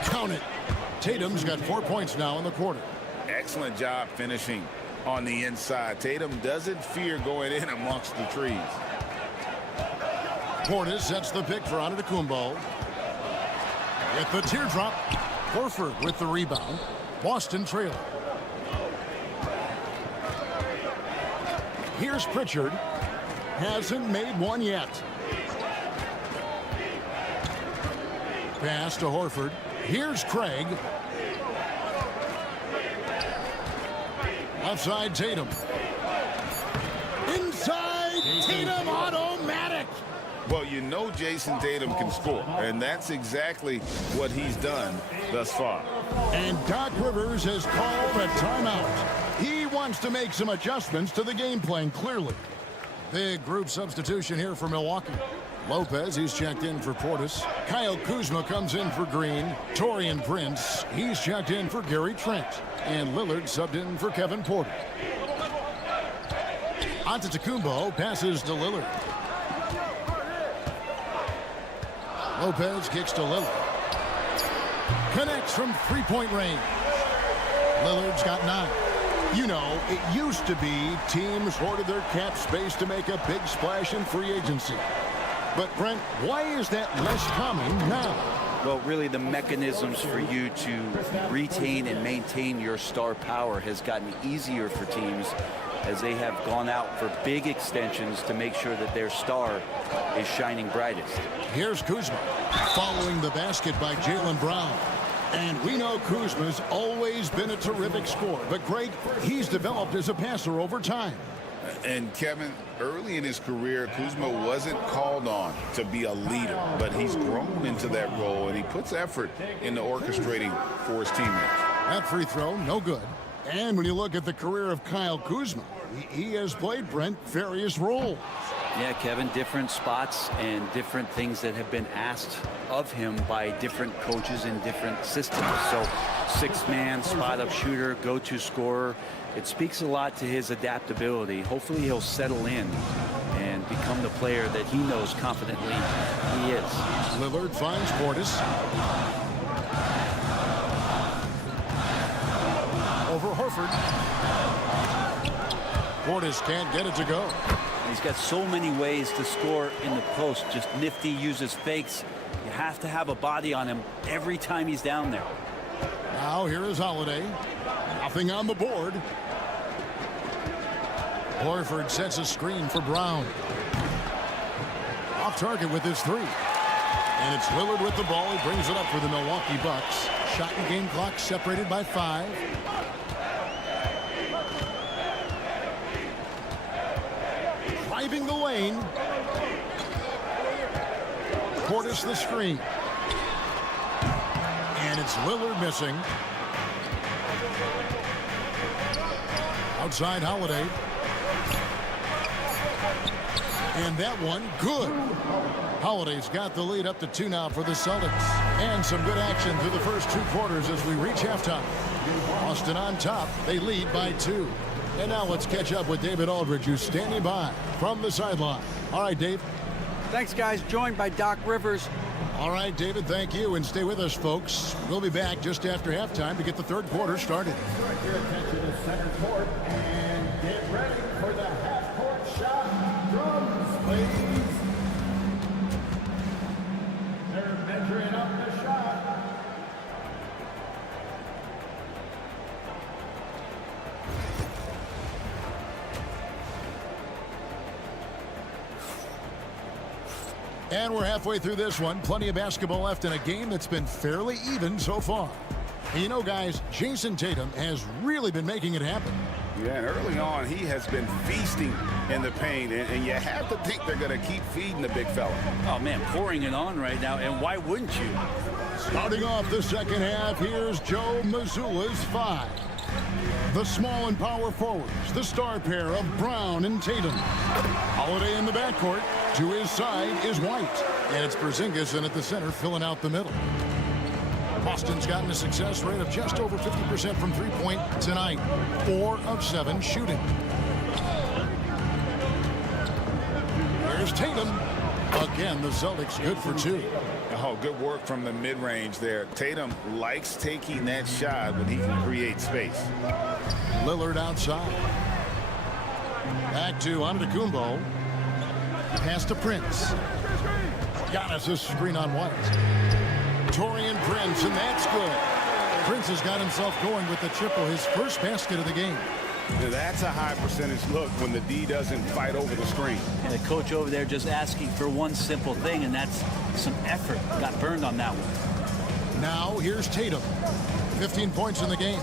Count it. Tatum's got 4 points now in the quarter. Excellent job finishing on the inside. Tatum doesn't fear going in amongst the trees. Portis sets the pick for Antetokounmpo. With the teardrop, Horford with the rebound. Boston trailing. Here's Pritchard. Hasn't made one yet. Pass to Horford. Here's Craig. Left side, Tatum. Inside, Tatum, automatic. Well, you know Jason Tatum can score, and that's exactly what he's done thus far. And Doc Rivers has called a timeout. He wants to make some adjustments to the game plan, clearly. Big group substitution here for Milwaukee. Lopez, he's checked in for Portis. Kyle Kuzma comes in for Green. Taurean Prince, he's checked in for Gary Trent. And Lillard subbed in for Kevin Porter. Antetokounmpo passes to Lillard. Lopez kicks to Lillard. Connects from three-point range. Lillard's got 9. You know, it used to be teams hoarded their cap space to make a big splash in free agency. But, Brent, why is that less common now? Well, really, the mechanisms for you to retain and maintain your star power has gotten easier for teams as they have gone out for big extensions to make sure that their star is shining brightest. Here's Kuzma following the basket by Jaylen Brown. And we know Kuzma's always been a terrific scorer. But, Greg, he's developed as a passer over time. And, Kevin, early in his career, Kuzma wasn't called on to be a leader, but he's grown into that role, and he puts effort into orchestrating for his teammates. That free throw, no good. And when you look at the career of Kyle Kuzma, he has played, Brent, various roles. Yeah, Kevin, different spots and different things that have been asked of him by different coaches in different systems. So, six-man, spot-up shooter, go-to scorer. It speaks a lot to his adaptability. Hopefully he'll settle in and become the player that he knows confidently he is. Lillard finds Portis. Over Horford. Portis can't get it to go. He's got so many ways to score in the post. Just nifty, uses fakes. You have to have a body on him every time he's down there. Now here is Holiday. Nothing on the board. Horford sets a screen for Brown. Off target with his 3. And it's Lillard with the ball. He brings it up for the Milwaukee Bucks. Shot and game clock separated by 5. Driving the lane. Portis the screen. And it's Lillard missing. Outside Holiday. And that one, good. Holiday's got the lead up to 2 now for the Celtics. And some good action through the first 2 quarters as we reach halftime. Boston on top. They lead by 2. And now let's catch up with David Aldridge, who's standing by from the sideline. All right, Dave. Thanks, guys. Joined by Doc Rivers. All right, David, thank you. And stay with us, folks. We'll be back just after halftime to get the third quarter started. Direct your attention to center court and get ready for the half-court shot. Drums, please. They're measuring up the shot. And we're halfway through this one. Plenty of basketball left in a game that's been fairly even so far. And you know, guys, Jason Tatum has really been making it happen. Yeah, and early on, he has been feasting in the paint, and you have to think they're going to keep feeding the big fella. Oh, man, pouring it on right now, and why wouldn't you? Starting off the second half, here's Joe Mazzulla's 5. The small and power forwards, the star pair of Brown and Tatum. Holiday in the backcourt. To his side is White. And it's Porzingis in at the center, filling out the middle. Boston's gotten a success rate of just over 50% from three-point tonight. 4 of 7 shooting. Here's Tatum. Again, the Celtics good for 2. Oh, good work from the mid-range there. Tatum likes taking that shot when he can create space. Lillard outside. Back to Antetokounmpo. Pass to Prince. Giannis' screen on White. Taurean Prince, and that's good. Prince has got himself going with the triple, his first basket of the game. That's a high percentage look when the D doesn't fight over the screen. And the coach over there just asking for one simple thing, and that's some effort. Got burned on that one. Now here's Tatum. 15 points in the game.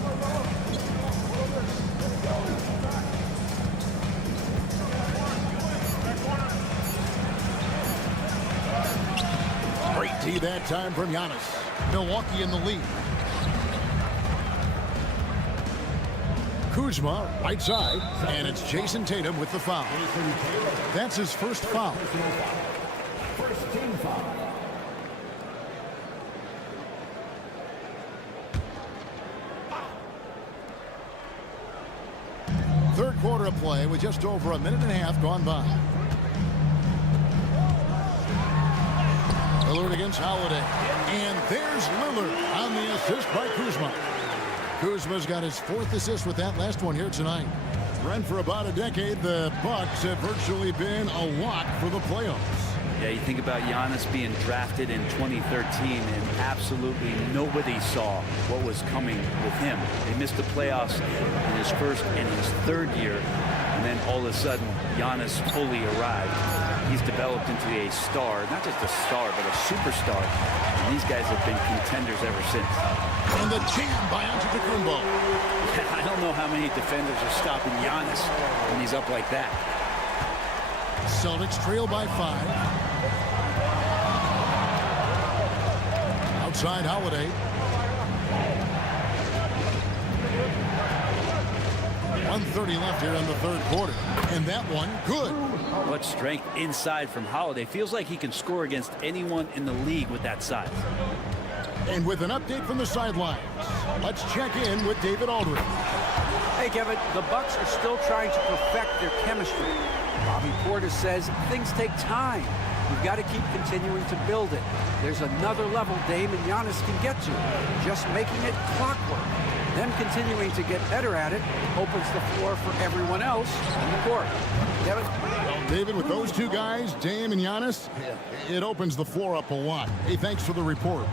Great D that time from Giannis. Milwaukee in the lead. Kuzma, right side, and it's Jason Tatum with the foul. That's his first foul. First team foul. Third quarter of play with just over a minute and a half gone by. Lillard against Holiday. And there's Lillard on the assist by Kuzma. Kuzma's got his 4th assist with that last one here tonight. Run for about a decade, the Bucks have virtually been a lock for the playoffs. Yeah, you think about Giannis being drafted in 2013, and absolutely nobody saw what was coming with him. They missed the playoffs in his first and his 3rd year, and then all of a sudden, Giannis fully arrived. He's developed into a star, not just a star, but a superstar. And these guys have been contenders ever since. And the jam by Antetokounmpo. I don't know how many defenders are stopping Giannis when he's up like that. Celtics trail by 5. Outside Holiday. 1:30 left here in the 3rd quarter. And that one, good. What strength inside from Holiday. Feels like he can score against anyone in the league with that size. And with an update from the sidelines, let's check in with David Aldridge. Hey, Kevin, the Bucks are still trying to perfect their chemistry. Bobby Portis says things take time. You've got to keep continuing to build it. There's another level Dame and Giannis can get to. Just making it clockwork. Them continuing to get better at it opens the floor for everyone else on the court. Kevin? David, with those two guys, Dame and Giannis, it opens the floor up a lot. Hey, thanks for the report.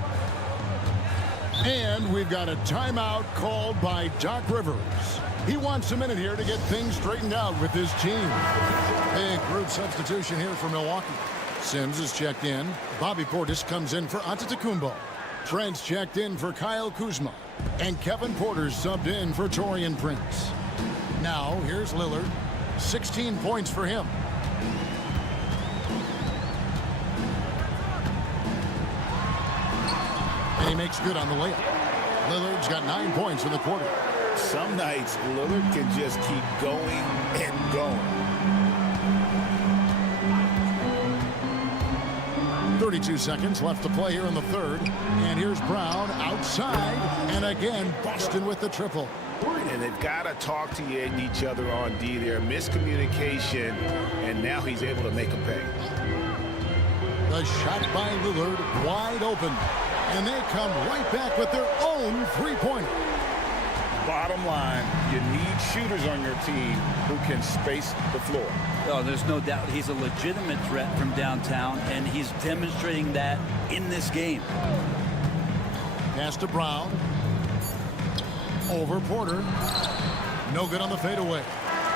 And we've got a timeout called by Doc Rivers. He wants a minute here to get things straightened out with his team. Big group substitution here for Milwaukee. Sims is checked in. Bobby Portis comes in for Antetokounmpo. Trent's checked in for Kyle Kuzma. And Kevin Porter's subbed in for Taurean Prince. Now, here's Lillard. 16 points for him. And he makes good on the layup. Lillard's got 9 points in the quarter. Some nights, Lillard can just keep going and going. 32 seconds left to play here in the 3rd. And here's Brown outside. And again, Boston with the triple. And they've got to talk to each other on D there. Miscommunication, and now he's able to make a pay. The shot by Lillard wide open. And they come right back with their own three-pointer. Bottom line, you need shooters on your team who can space the floor. Oh, there's no doubt he's a legitimate threat from downtown, and he's demonstrating that in this game. Pass to Brown. Over Porter. No good on the fadeaway.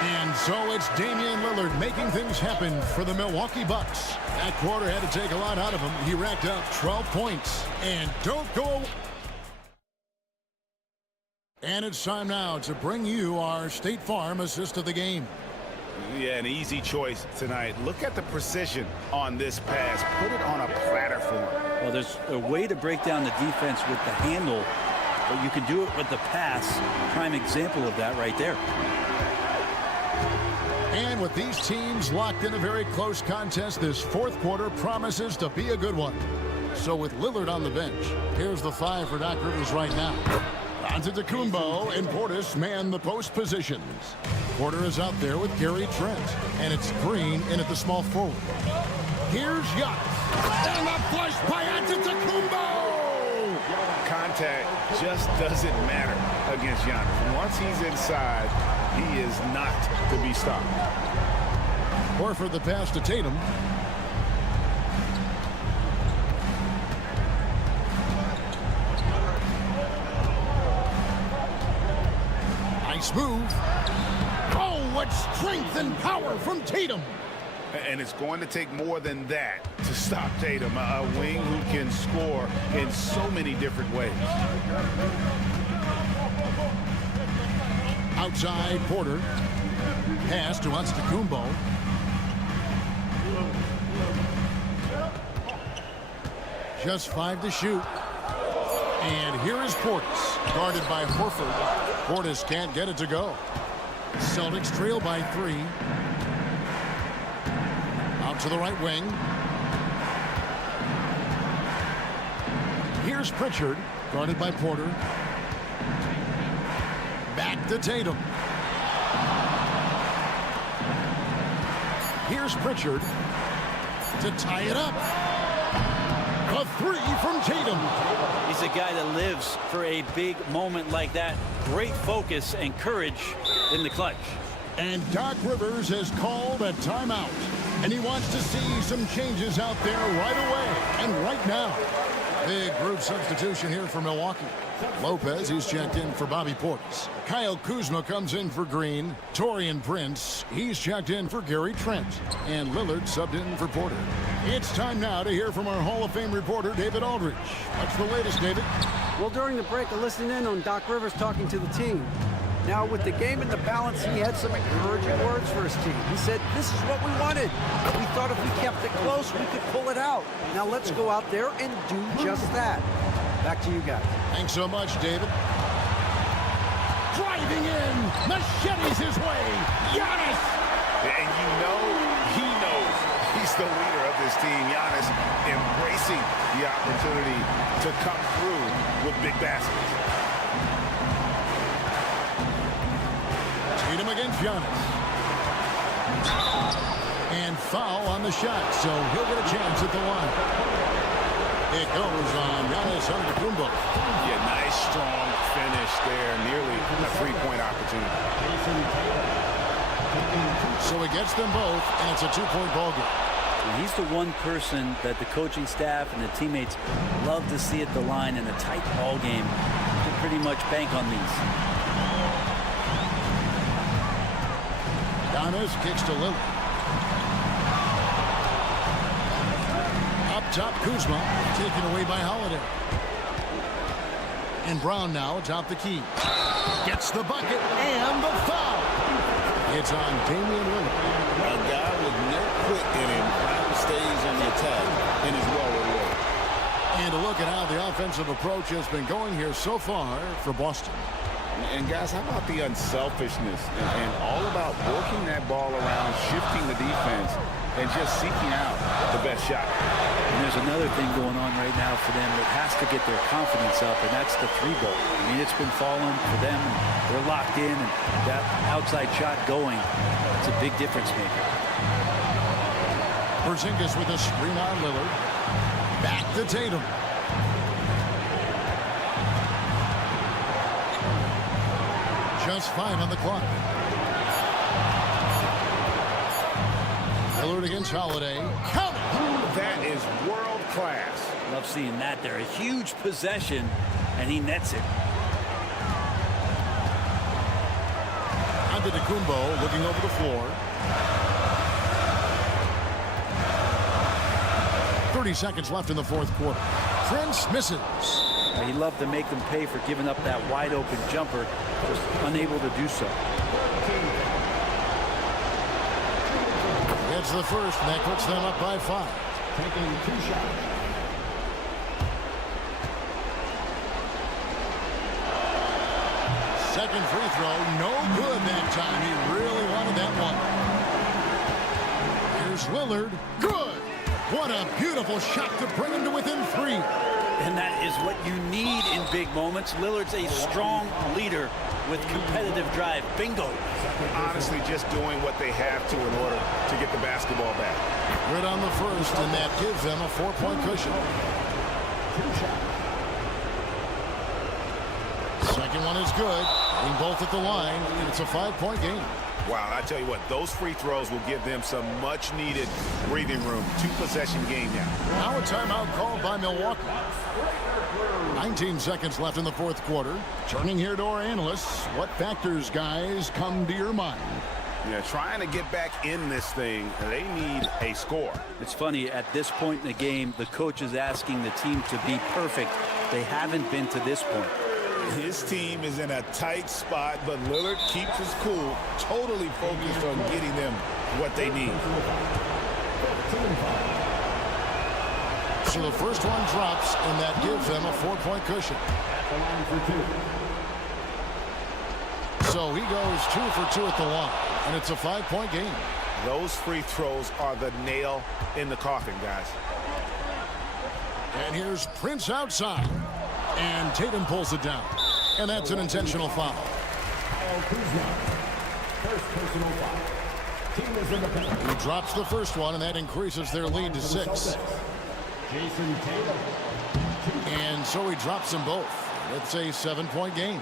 And so it's Damian Lillard making things happen for the Milwaukee Bucks. That quarter had to take a lot out of him. He racked up 12 points. And don't go. And it's time now to bring you our State Farm assist of the game. Yeah, an easy choice tonight. Look at the precision on this pass. Put it on a platter for him. Well, there's a way to break down the defense with the handle, but you can do it with the pass. Prime example of that right there. And with these teams locked in a very close contest, this 4th quarter promises to be a good one. So with Lillard on the bench, here's the 5 for Doc Rivers right now. Antetokounmpo and Portis man the post positions. Porter is out there with Gary Trent. And it's Green in at the small forward. Here's Giannis. And a flush by Antetokounmpo! Contact just doesn't matter against Giannis. Once he's inside, he is not to be stopped. Horford the pass to Tatum. Nice move. Oh, what strength and power from Tatum. And it's going to take more than that to stop Tatum, a wing who can score in so many different ways. Outside Porter. Pass to Antetokounmpo. Just 5 to shoot. And here is Portis, guarded by Horford. Portis can't get it to go. Celtics trail by 3. Out to the right wing. Here's Pritchard, guarded by Porter. Back to Tatum. Here's Pritchard to tie it up. A 3 from Tatum. He's a guy that lives for a big moment like that. Great focus and courage in the clutch. And Doc Rivers has called a timeout. And he wants to see some changes out there right away and right now. Big group substitution here for Milwaukee. Lopez, he's checked in for Bobby Portis. Kyle Kuzma comes in for Green. Taurean Prince, he's checked in for Gary Trent. And Lillard subbed in for Porter. It's time now to hear from our Hall of Fame reporter, David Aldridge. What's the latest, David? Well, during the break, I listened in on Doc Rivers talking to the team. Now, with the game in the balance, he had some encouraging words for his team. He said, this is what we wanted. We thought if we kept it close, we could pull it out. Now let's go out there and do just that. Back to you guys. Thanks so much, David. Driving in, machetes his way, Giannis! And you know he knows he's the leader of this team. Giannis embracing the opportunity to come through with big baskets. Tatum against Giannis. And foul on the shot, so he'll get a chance at the line. It goes on Giannis Antetokounmpo. Yeah, nice, strong finish there. Nearly a three-point opportunity. So he gets them both, and it's a two-point ball game. He's the one person that the coaching staff and the teammates love to see at the line in a tight ball game. You can pretty much bank on these. Giannis kicks to Lillard. Up top, Kuzma, taken away by Holiday. And Brown now atop the key. Gets the bucket and the foul. It's on Damian Lillard. A guy with no quit in him. Brown stays on the attack and is well rewarded. And a look at how the offensive approach has been going here so far for Boston. And guys, how about the unselfishness and all about working that ball around, shifting the defense, and just seeking out the best shot. And there's another thing going on right now for them that has to get their confidence up, and that's the 3-ball. I mean, it's been falling for them, and they're locked in, and that outside shot going, it's a big difference maker. Porzingis with a screen on Lillard. Back to Tatum. Just 5 on the clock. Lillard against Holiday. Count it! That is world class. Love seeing that there. A huge possession, and he nets it. Antetokounmpo looking over the floor. 30 seconds left in the fourth quarter. Prince misses. He loved to make them pay for giving up that wide open jumper. Just unable to do so. It's the first, and that puts them up by 5. Taking 2 shots. Second free throw, no good that time. He really wanted that one. Here's Lillard. Good! What a beautiful shot to bring him to within 3. And that is what you need in big moments. Lillard's a strong leader with competitive drive. Bingo. Honestly, just doing what they have to in order to get the basketball back. Good on the first, and that gives them a 4-point cushion. Second one is good. Getting both at the line, and it's a 5-point game. Wow, I tell you what, those free throws will give them some much-needed breathing room. 2-possession game now. Now a timeout called by Milwaukee. 19 seconds left in the fourth quarter. Turning here to our analysts. What factors, guys, come to your mind? Yeah, trying to get back in this thing, they need a score. It's funny, at this point in the game, the coach is asking the team to be perfect. They haven't been to this point. His team is in a tight spot, but Lillard keeps his cool, totally focused on getting them what they need. So the first one drops, and that gives them a 4-point cushion. So he goes 2 for 2 at the line, and it's a 5-point game. Those free throws are the nail in the coffin, guys. And here's Prince outside. And Tatum pulls it down. And that's an intentional foul. He drops the first one, and that increases their lead to 6. And so he drops them both. It's a 7-point game.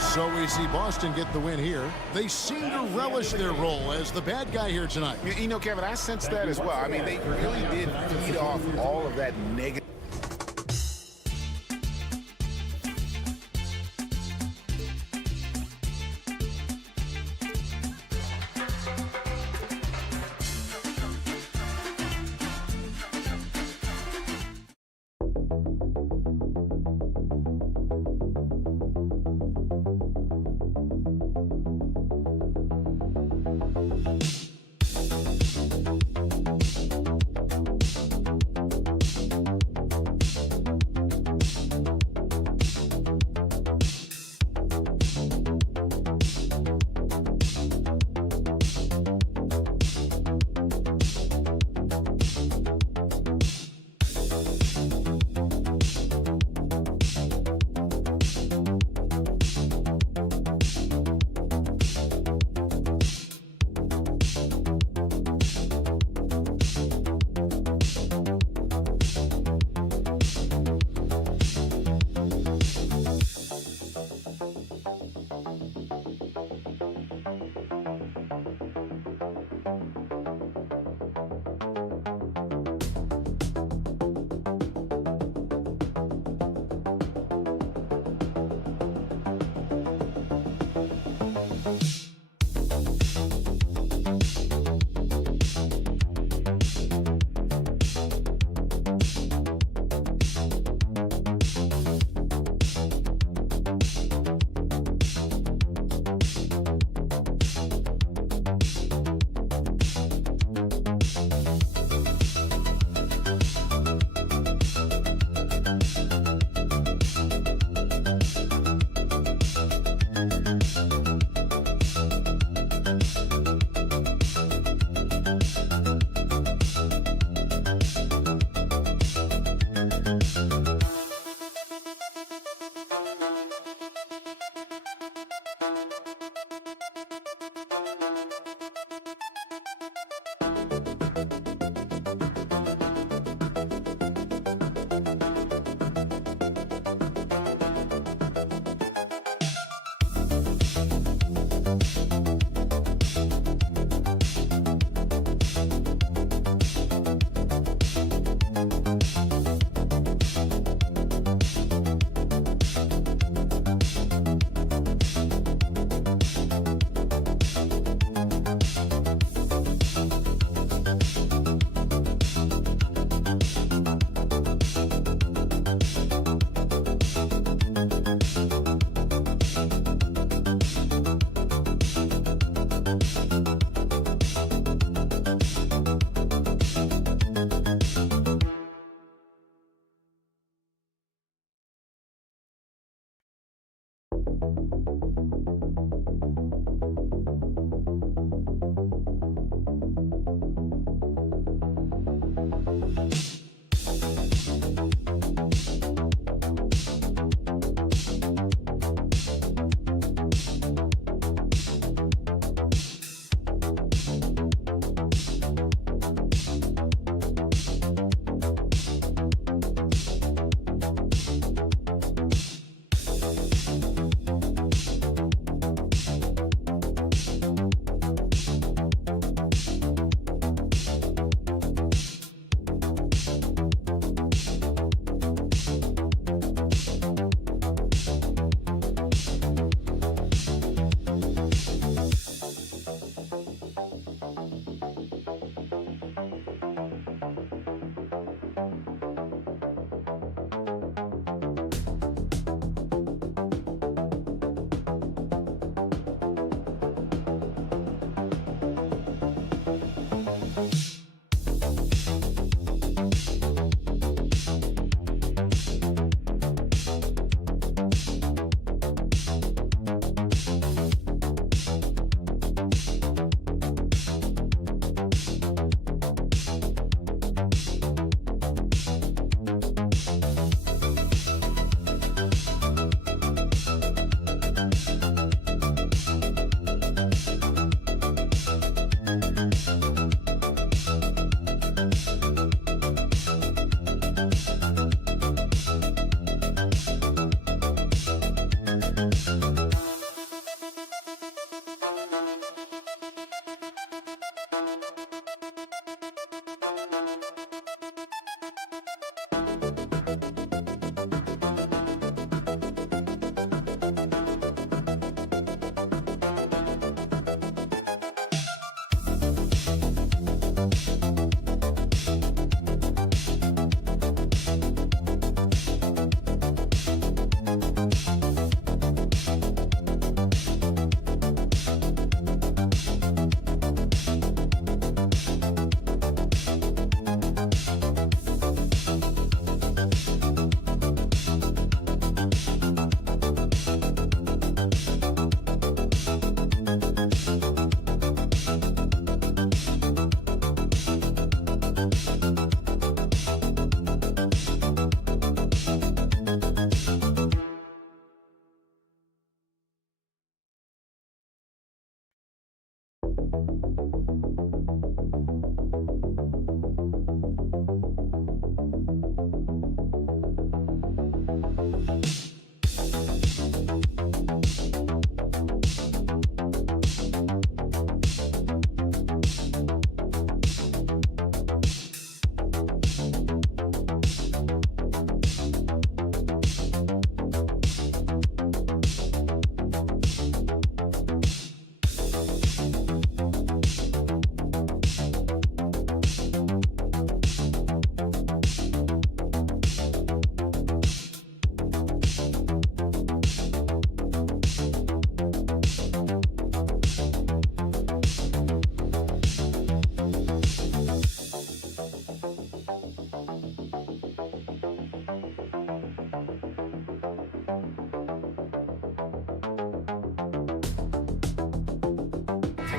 So we see Boston get the win here. They seem to relish their role as the bad guy here tonight. You know, Kevin, I sense that as well. I mean, they really did feed off all of that negative.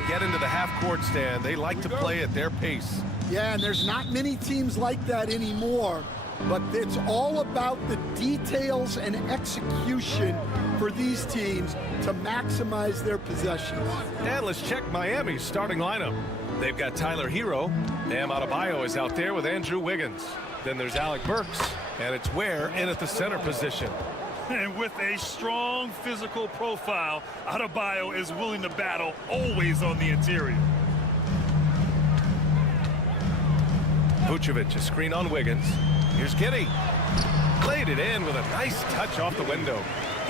Get into the half-court stand. They like to play at their pace. Yeah, and there's not many teams like that anymore, but it's all about the details and execution for these teams to maximize their possessions. And let's check Miami's starting lineup. They've got Tyler Hero. Bam Adebayo is out there with Andrew Wiggins. Then there's Alec Burks, and it's Ware in at the center position. And with a strong physical profile, Adebayo is willing to battle, always on the interior. Vucevic, a screen on Wiggins. Here's Giddey. Played it in with a nice touch off the window.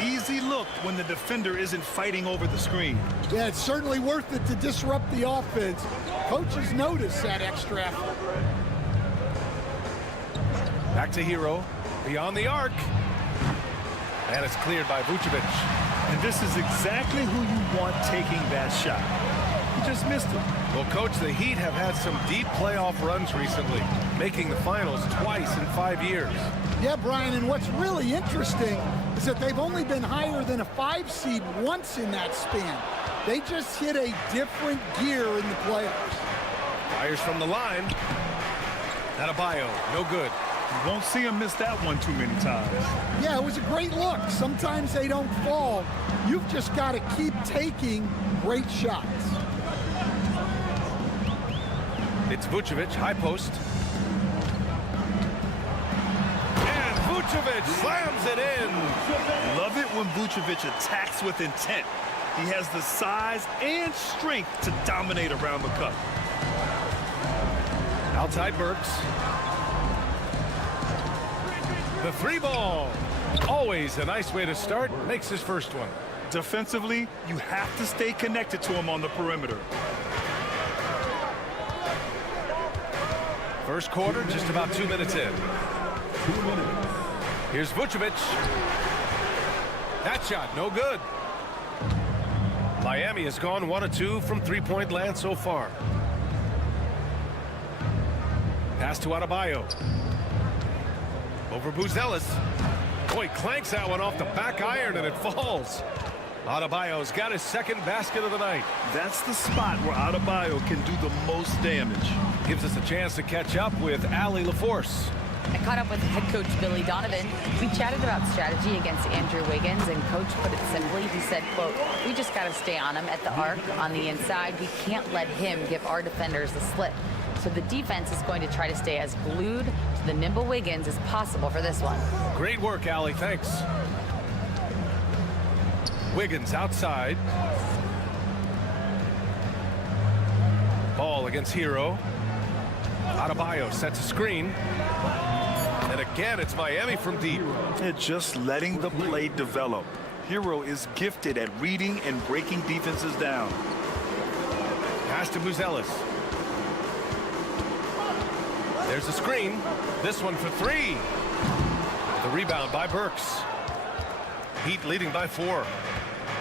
Easy look when the defender isn't fighting over the screen. Yeah, it's certainly worth it to disrupt the offense. Coaches notice that extra effort. Back to Hero. Beyond the arc. And it's cleared by Vucevic. And this is exactly who you want taking that shot. He just missed it. Well, Coach, the Heat have had some deep playoff runs recently, making the finals twice in 5 years. Yeah, Brian, and what's really interesting is that they've only been higher than a 5 seed once in that span. They just hit a different gear in the playoffs. Fires from the line. Adebayo, no good. You won't see him miss that one too many times. Yeah, it was a great look. Sometimes they don't fall. You've just got to keep taking great shots. It's Vucevic, high post. And Vucevic slams it in. Love it when Vucevic attacks with intent. He has the size and strength to dominate around the cup. Outside Burks. The three ball. Always a nice way to start. Makes his first one. Defensively, you have to stay connected to him on the perimeter. First quarter, just about 2 minutes in. Here's Vucevic. That shot, no good. Miami has gone 1 of 2 from three-point land so far. Pass to Adebayo. Over Buzelis. Boy, clanks that one off the back iron and it falls. Adebayo's got his second basket of the night. That's the spot where Adebayo can do the most damage. Gives us a chance to catch up with Allie LaForce. I caught up with head coach Billy Donovan. We chatted about strategy against Andrew Wiggins, and coach put it simply. He said, quote, we just got to stay on him at the arc on the inside. We can't let him give our defenders the slip. So the defense is going to try to stay as glued to the nimble Wiggins as possible for this one. Great work, Allie. Thanks. Wiggins outside. Ball against Hero. Adebayo sets a screen. And again, it's Miami from deep. They're just letting the play develop. Hero is gifted at reading and breaking defenses down. Pass to Buzelis. There's a screen. This one for three. The rebound by Burks. Heat leading by 4.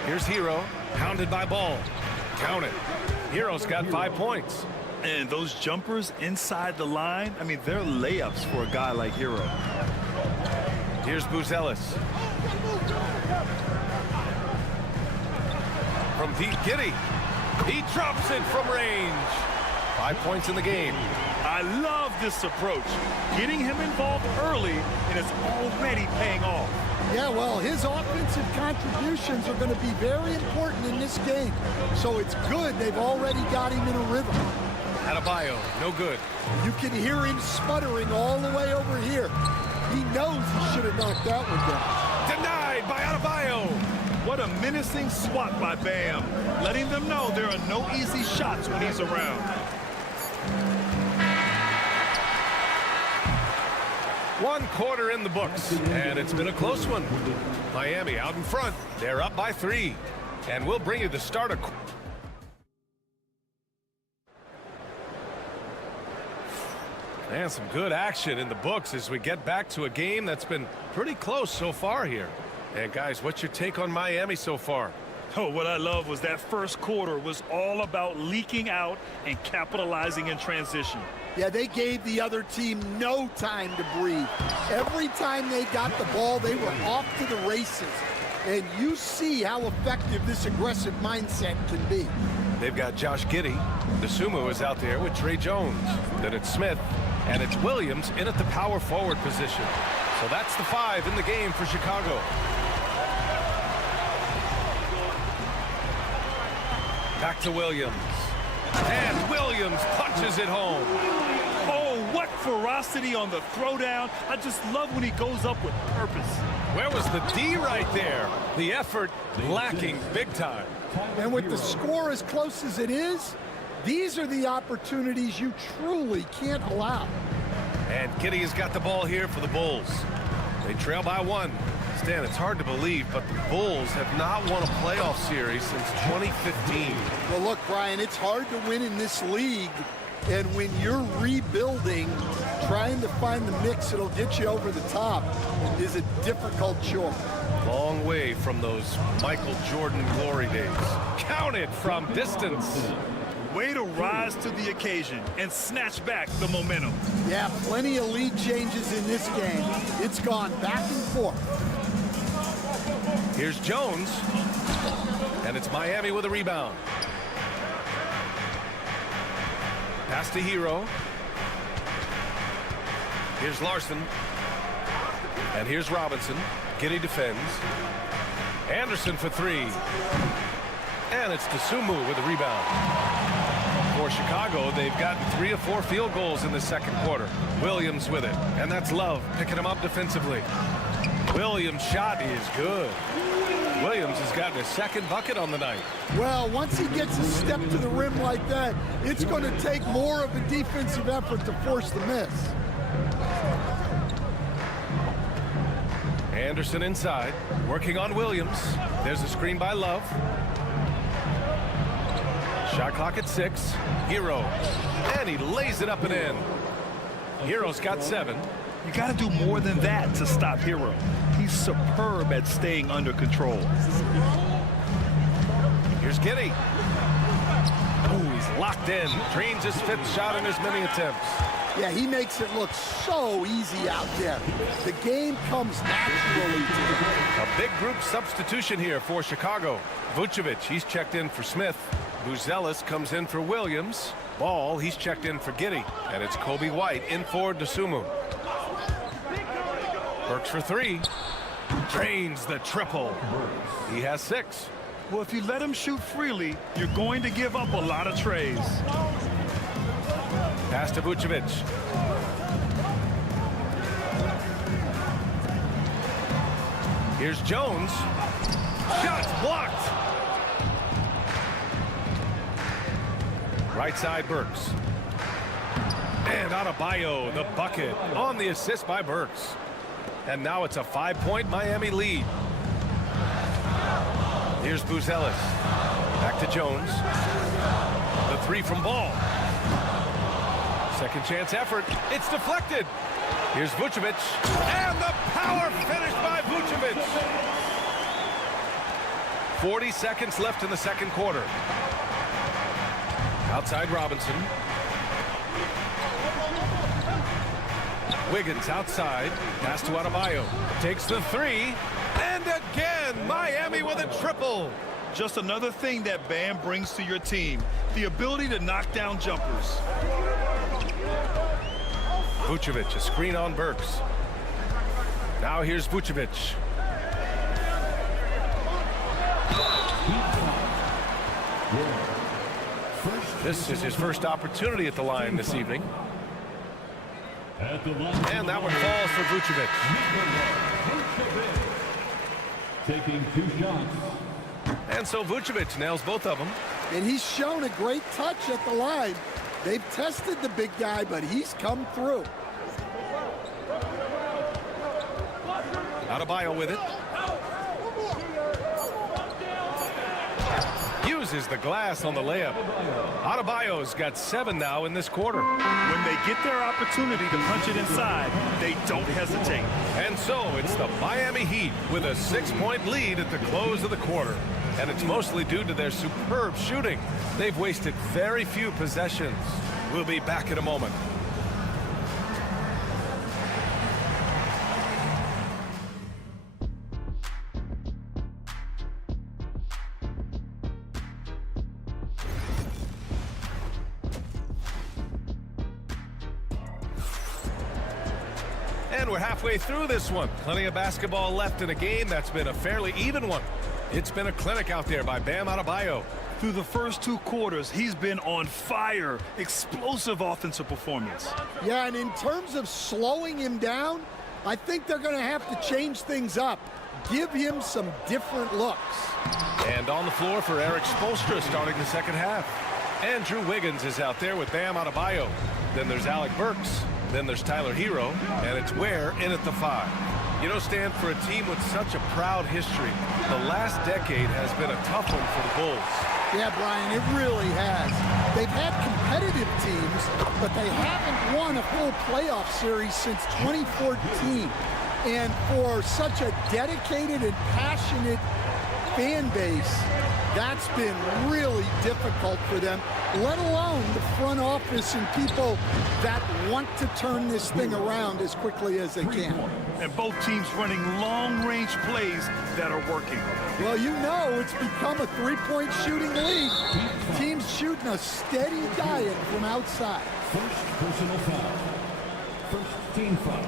Here's Hero, pounded by Ball. Count it. Hero's got 5 points. And those jumpers inside the line, I mean, they're layups for a guy like Hero. Here's Buzelis. From deep, Giddey. He drops it from range. 5 points in the game. I love this approach. Getting him involved early, and it's already paying off. Yeah, well, his offensive contributions are going to be very important in this game. So it's good they've already got him in a rhythm. Adebayo, no good. You can hear him sputtering all the way over here. He knows he should have knocked that one down. Denied by Adebayo. What a menacing swat by Bam, letting them know there are no easy shots when he's around. One quarter in the books, and it's been a close one. Miami out in front. They're up by 3. And we'll bring you the start of... And some good action in the books as we get back to a game that's been pretty close so far here. And guys, what's your take on Miami so far? Oh, what I love was that first quarter was all about leaking out and capitalizing in transition. Yeah, they gave the other team no time to breathe. Every time they got the ball, they were off to the races. And you see how effective this aggressive mindset can be. They've got Josh Giddey. Dosunmu is out there with Trey Jones. Then it's Smith, and it's Williams in at the power forward position. So that's the 5 in the game for Chicago. Back to Williams. And Williams punches it home. Oh, what ferocity on the throwdown. I just love when he goes up with purpose. Where was the D right there? The effort lacking big time. And with the score as close as it is, these are the opportunities you truly can't allow. And Giddey has got the ball here for the Bulls. They trail by 1. Stan, it's hard to believe, but the Bulls have not won a playoff series since 2015. Well, look, Brian, it's hard to win in this league. And when you're rebuilding, trying to find the mix that'll get you over the top is a difficult chore. Long way from those Michael Jordan glory days. Counted from distance. Way to rise to the occasion and snatch back the momentum. Yeah, plenty of lead changes in this game. It's gone back and forth. Here's Jones. And it's Miami with a rebound. Pass to Hero. Here's Larson. And here's Robinson. Giddey defends. Anderson for 3. And it's Dosunmu with a rebound. For Chicago, they've gotten 3 of 4 field goals in the second quarter. Williams with it. And that's Love picking him up defensively. Williams' shot is good. Williams has gotten his second bucket on the night. Well, once he gets a step to the rim like that, it's going to take more of a defensive effort to force the miss. Anderson inside, working on Williams. There's a screen by Love. Shot clock at 6. Hero. And he lays it up and in. Hero's got 7. You got to do more than that to stop Hero. He's superb at staying under control. Here's Giddey. Ooh, he's locked in. Drains his 5th shot in as many attempts. Yeah, he makes it look so easy out there. The game comes naturally to him. A big group substitution here for Chicago. Vucevic, he's checked in for Smith. Buzelis comes in for Williams. Ball, he's checked in for Giddey. And it's Kobe White in for Dosunmu. Burks for three. Drains the triple. He has 6. Well, if you let him shoot freely, you're going to give up a lot of trays. Pass to Vucevic. Here's Jones. Shots blocked. Right side, Burks. And Adebayo, the bucket on the assist by Burks. And now it's a 5-point Miami lead. Here's Buzelis. Back to Jones. The 3 from Ball. Second chance effort. It's deflected. Here's Vucevic. And the power finish by Vucevic. 40 seconds left in the second quarter. Outside Robinson. Wiggins outside. Pass to Adebayo. Takes the 3. And again, Miami with a triple. Just another thing that Bam brings to your team. The ability to knock down jumpers. Vucevic, a screen on Burks. Now here's Vucevic. This is his first opportunity at the line this evening. And that one falls for Vucevic. Taking 2 shots. And so Vucevic nails both of them. And he's shown a great touch at the line. They've tested the big guy, but he's come through. Adebayo with it. Uses the glass on the layup. Adebayo's got 7 now in this quarter. When they get their opportunity to punch it inside, they don't hesitate. And so it's the Miami Heat with a 6-point lead at the close of the quarter. And it's mostly due to their superb shooting. They've wasted very few possessions. We'll be back in a moment. And we're halfway through this one. Plenty of basketball left in a game that's been a fairly even one. It's been a clinic out there by Bam Adebayo. Through the first 2 quarters, he's been on fire. Explosive offensive performance. Yeah, and in terms of slowing him down, I think they're going to have to change things up. Give him some different looks. And on the floor for Eric Spoelstra starting the second half. Andrew Wiggins is out there with Bam Adebayo. Then there's Alec Burks. Then there's Tyler Hero. And it's Ware in at the 5. You know, Stan, for a team with such a proud history, the last decade has been a tough one for the Bulls. Yeah, Brian, it really has. They've had competitive teams, but they haven't won a full playoff series since 2014. And for such a dedicated and passionate fan base, that's been really difficult for them, let alone the front office and people that want to turn this thing around as quickly as they can. And both teams running long-range plays that are working. Well, you know, it's become a 3-point shooting league. Teams shooting a steady diet from outside. First personal foul. First team foul.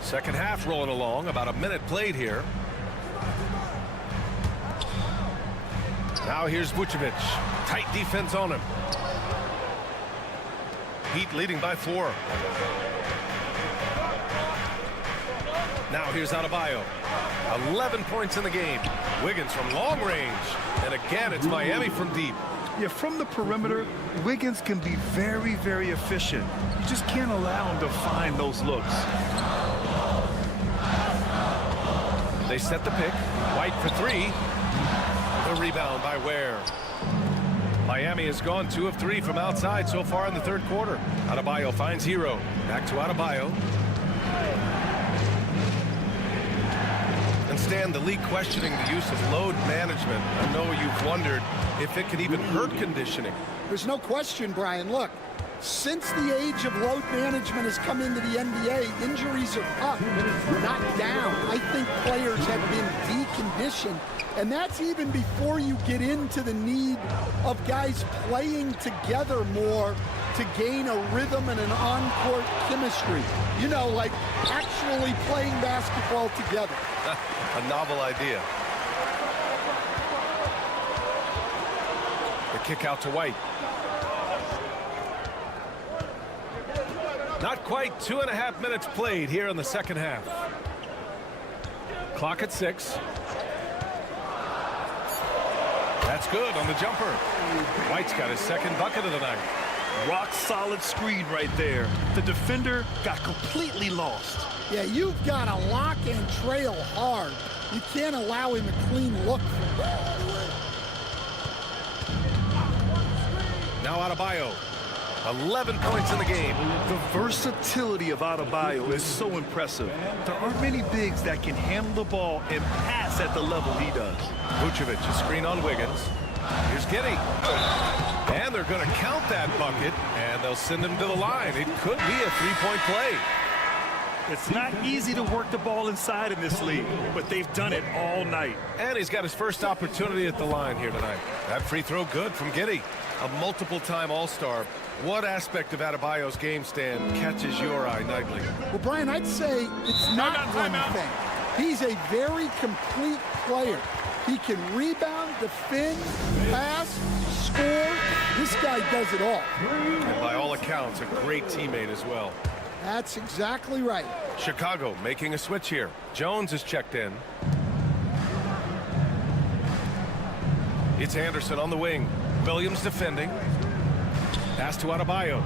Second half rolling along, about a minute played here. Now here's Vucevic. Tight defense on him. Heat leading by 4. Now here's Adebayo. 11 points in the game. Wiggins from long range. And again, it's Miami from deep. Yeah, from the perimeter, Wiggins can be very, very efficient. You just can't allow him to find those looks. They set the pick. White for 3. The rebound by Ware. Miami has gone 2 of 3 from outside so far in the third quarter. Adebayo finds Hero. Back to Adebayo. And And Stan, the league questioning the use of load management. I know you've wondered if it could even hurt conditioning. There's no question, Brian. Look, since the age of load management has come into the NBA, injuries are up, not down. I think players have been deconditioned, and that's even before you get into the need of guys playing together more to gain a rhythm and an on-court chemistry. You know, like actually playing basketball together. A novel idea. The kick out to White. Not quite 2.5 minutes played here in the second half. Clock at 6. That's good on the jumper. White's got his second bucket of the night. Rock solid screen right there. The defender got completely lost. Yeah, you've got to lock and trail hard. You can't allow him a clean look. Now Adebayo. 11 points in the game. The versatility of Adebayo is so impressive. There aren't many bigs that can handle the ball and pass at the level he does. Vucevic, a screen on Wiggins. Here's Giddey. And they're going to count that bucket, and they'll send him to the line. It could be a three-point play. It's not easy to work the ball inside in this league, but they've done it all night. And he's got his first opportunity at the line here tonight. That free throw good from Giddey, a multiple-time All-Star. What aspect of Adebayo's game, Stan, catches your eye nightly? Well, Brian, I'd say it's not one thing. He's a very complete player. He can rebound, defend, pass, score. This guy does it all. And by all accounts, a great teammate as well. That's exactly right. Chicago making a switch here. Jones is checked in. It's Anderson on the wing. Williams defending. Pass to Adebayo.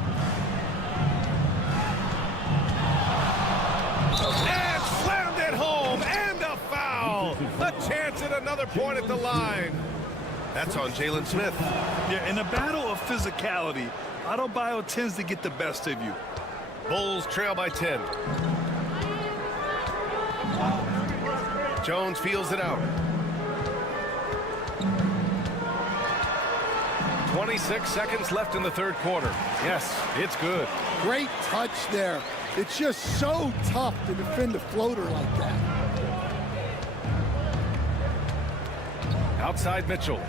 And slammed it home. And a foul. A chance at another point at the line. That's on Jalen Smith. Yeah, in a battle of physicality, Adebayo tends to get the best of you. Bulls trail by 10. Jones feels it out. 26 seconds left in the third quarter. Yes, it's good. Great touch there. It's just so tough to defend a floater like that. Outside Mitchell.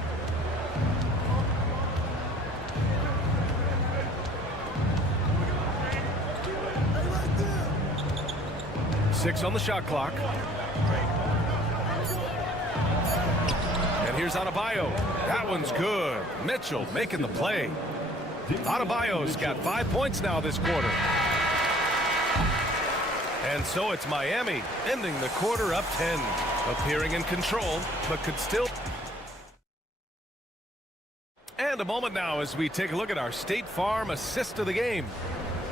Six on the shot clock. And here's Adebayo. That one's good. Mitchell making the play. Adebayo's got 5 points now this quarter. And so it's Miami ending the quarter up 10. Appearing in control, but could still. And a moment now as we take a look at our State Farm assist of the game.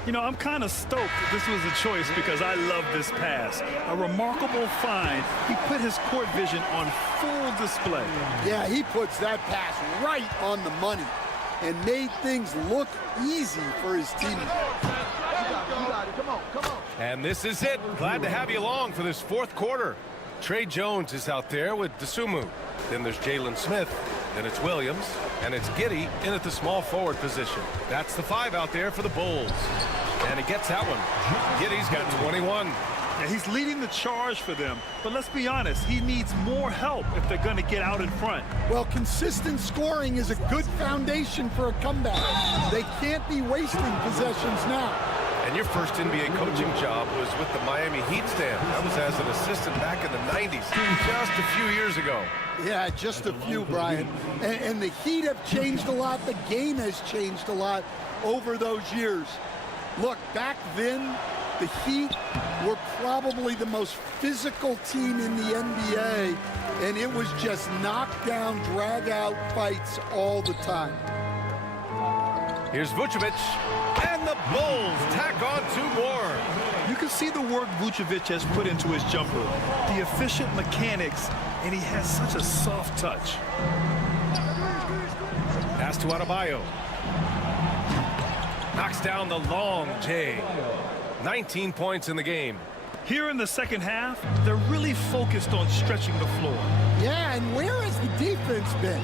You know, I'm kind of stoked that this was a choice because I love this pass. A remarkable find. He put his court vision on full display. Yeah, he puts that pass right on the money and made things look easy for his team. And this is it. Glad to have you along for this fourth quarter. Trey Jones is out there with Dosunmu. Then there's Jalen Smith. Then it's Williams. And it's Giddey in at the small forward position. That's the 5 out there for the Bulls. And he gets that one. Giddey's got 21. Yeah, he's leading the charge for them. But let's be honest, he needs more help if they're going to get out in front. Well, consistent scoring is a good foundation for a comeback. They can't be wasting possessions now. And your first NBA coaching job was with the Miami Heat, Stan. That was as an assistant back in the 90s, just a few years ago. Yeah, just a few, Brian. And the Heat have changed a lot. The game has changed a lot over those years. Look, back then, the Heat were probably the most physical team in the NBA, and it was just knockdown, drag-out fights all the time. Here's Vucevic, and the Bulls tack on 2 more. You can see the work Vucevic has put into his jumper, the efficient mechanics, and he has such a soft touch. Pass to Adebayo. Knocks down the long J. 19 points in the game. Here in the second half, they're really focused on stretching the floor. Yeah, and where has the defense been?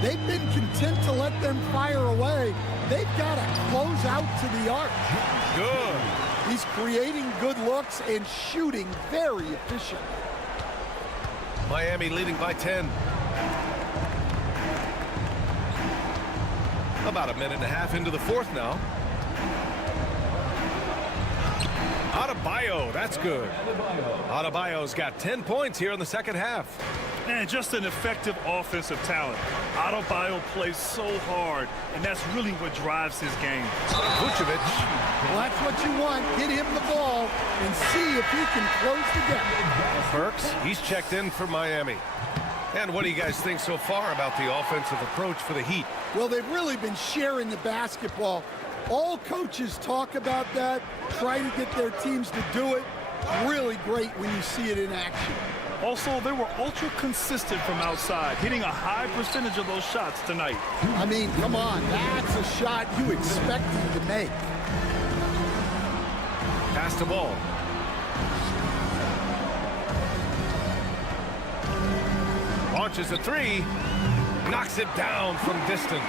They've been content to let them fire away. They've got to close out to the arc. Good. He's creating good looks and shooting very efficient. Miami leading by 10. About a minute and a half into the fourth now. Adebayo, that's good. Adebayo's got 10 points here in the second half. And just an effective offensive talent. Adebayo plays so hard, and that's really what drives his game. Vucevic. Well, that's what you want. Get him the ball and see if he can close the gap. Burks, he's checked in for Miami. And what do you guys think so far about the offensive approach for the Heat? Well, they've really been sharing the basketball. All coaches talk about that, try to get their teams to do it. Really great when you see it in action. Also, they were ultra consistent from outside, hitting a high percentage of those shots tonight. I mean, come on, that's a shot you expect him to make. Pass the ball. Launches a three. Knocks it down from distance.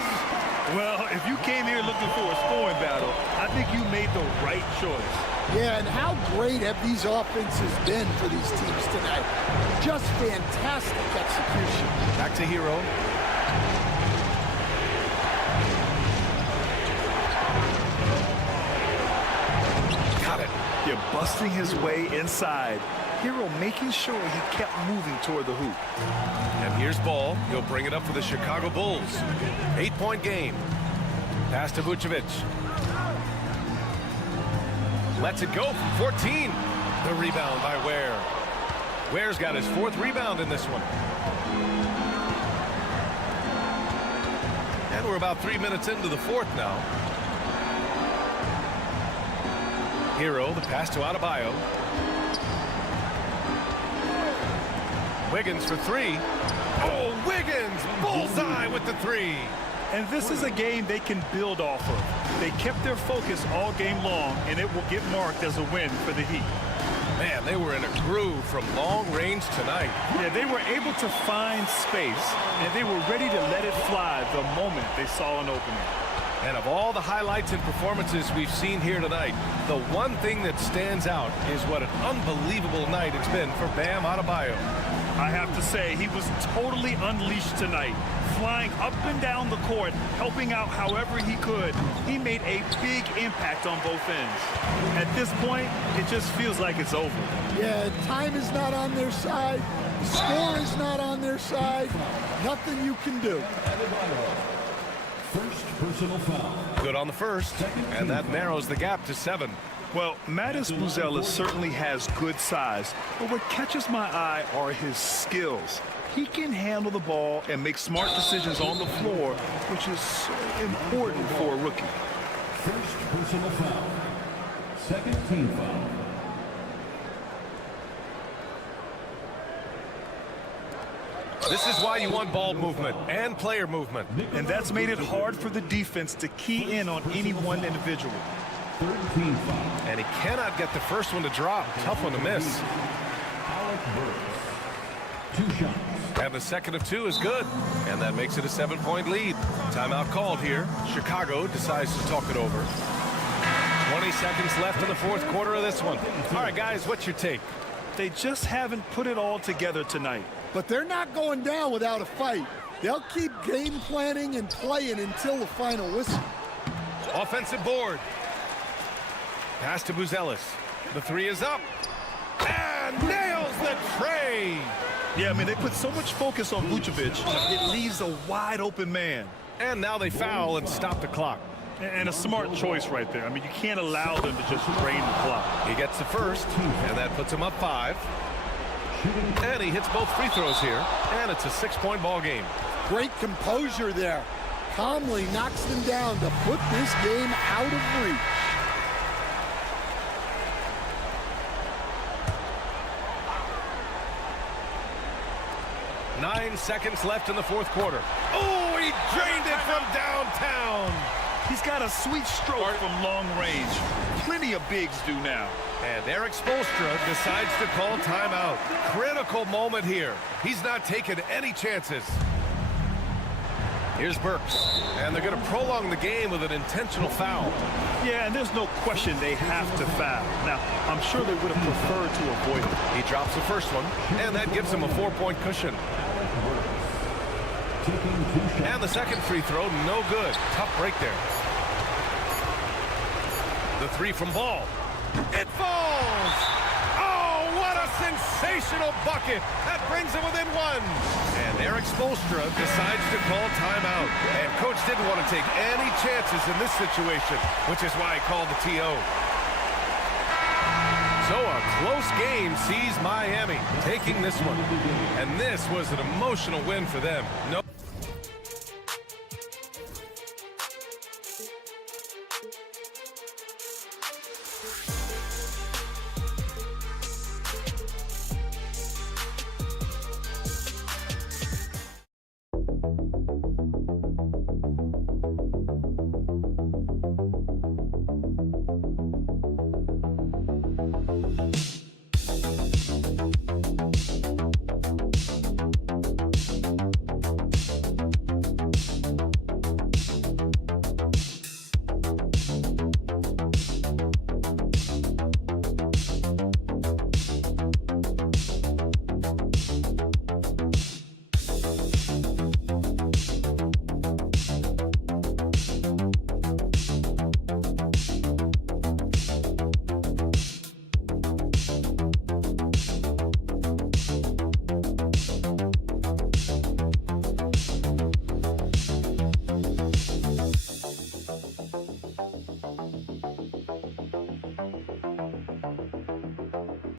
Well, if you came here looking for a scoring battle, I think you made the right choice. Yeah, and how great have these offenses been for these teams tonight? Just fantastic execution. Back to Hero. Got it. You're busting his way inside. Hero making sure he kept moving toward the hoop. And here's Ball. He'll bring it up for the Chicago Bulls. 8-point game. Pass to Vucevic. Lets it go from 14. The rebound by Ware. Ware's got his 4th rebound in this one. And we're about 3 minutes into the fourth now. Hero, the pass to Adebayo. Wiggins for 3. Oh, Wiggins! Bullseye with the 3. And this is a game they can build off of. They kept their focus all game long, and it will get marked as a win for the Heat. Man, they were in a groove from long range tonight. Yeah, they were able to find space, and they were ready to let it fly the moment they saw an opening. And of all the highlights and performances we've seen here tonight, the one thing that stands out is what an unbelievable night it's been for Bam Adebayo. I have to say, he was totally unleashed tonight, flying up and down the court, helping out however he could. He made a big impact on both ends. At this point, it just feels like it's over. Yeah, time is not on their side. The score is not on their side. Nothing you can do. First personal foul. Good on the first, and that narrows the gap to 7. Well, Mattis Buzelis certainly has good size, but what catches my eye are his skills. He can handle the ball and make smart decisions on the floor, which is so important for a rookie. First personal foul. Second team foul. This is why you want ball movement and player movement. And that's made it hard for the defense to key in on any one individual. Third team foul. And he cannot get the first one to drop. Tough one to miss. Alec Burks. 2 shots. And the second of 2 is good. And that makes it a 7-point lead. Timeout called here. Chicago decides to talk it over. 20 seconds left in the fourth quarter of this one. All right, guys, what's your take? They just haven't put it all together tonight. But they're not going down without a fight. They'll keep game planning and playing until the final whistle. Offensive board. Pass to Buzelis. The 3 is up. And nails the tray. Yeah, I mean, they put so much focus on Vucevic, it leaves a wide open man. And now they foul and stop the clock. And a smart choice right there. I mean, you can't allow them to just drain the clock. He gets the first, and that puts him up 5. And he hits both free throws here, and it's a 6-point ball game. Great composure there. Calmly knocks them down to put this game out of reach. Nine seconds left in the fourth quarter. Oh, he drained it from downtown. He's got a sweet stroke from long range. Plenty of bigs do now. And Eric Spoelstra decides to call timeout. Critical moment here. He's not taking any chances. Here's Burks. And they're going to prolong the game with an intentional foul. Yeah, and there's no question they have to foul. Now, I'm sure they would have preferred to avoid it. He drops the first one, and that gives him a 4-point cushion. And the second free throw, no good. Tough break there. The three from Ball. It falls! Oh, what a sensational bucket! That brings him within one. And Eric Spoelstra decides to call timeout. And Coach didn't want to take any chances in this situation, which is why he called the TO. So a close game sees Miami taking this one. And this was an emotional win for them. No.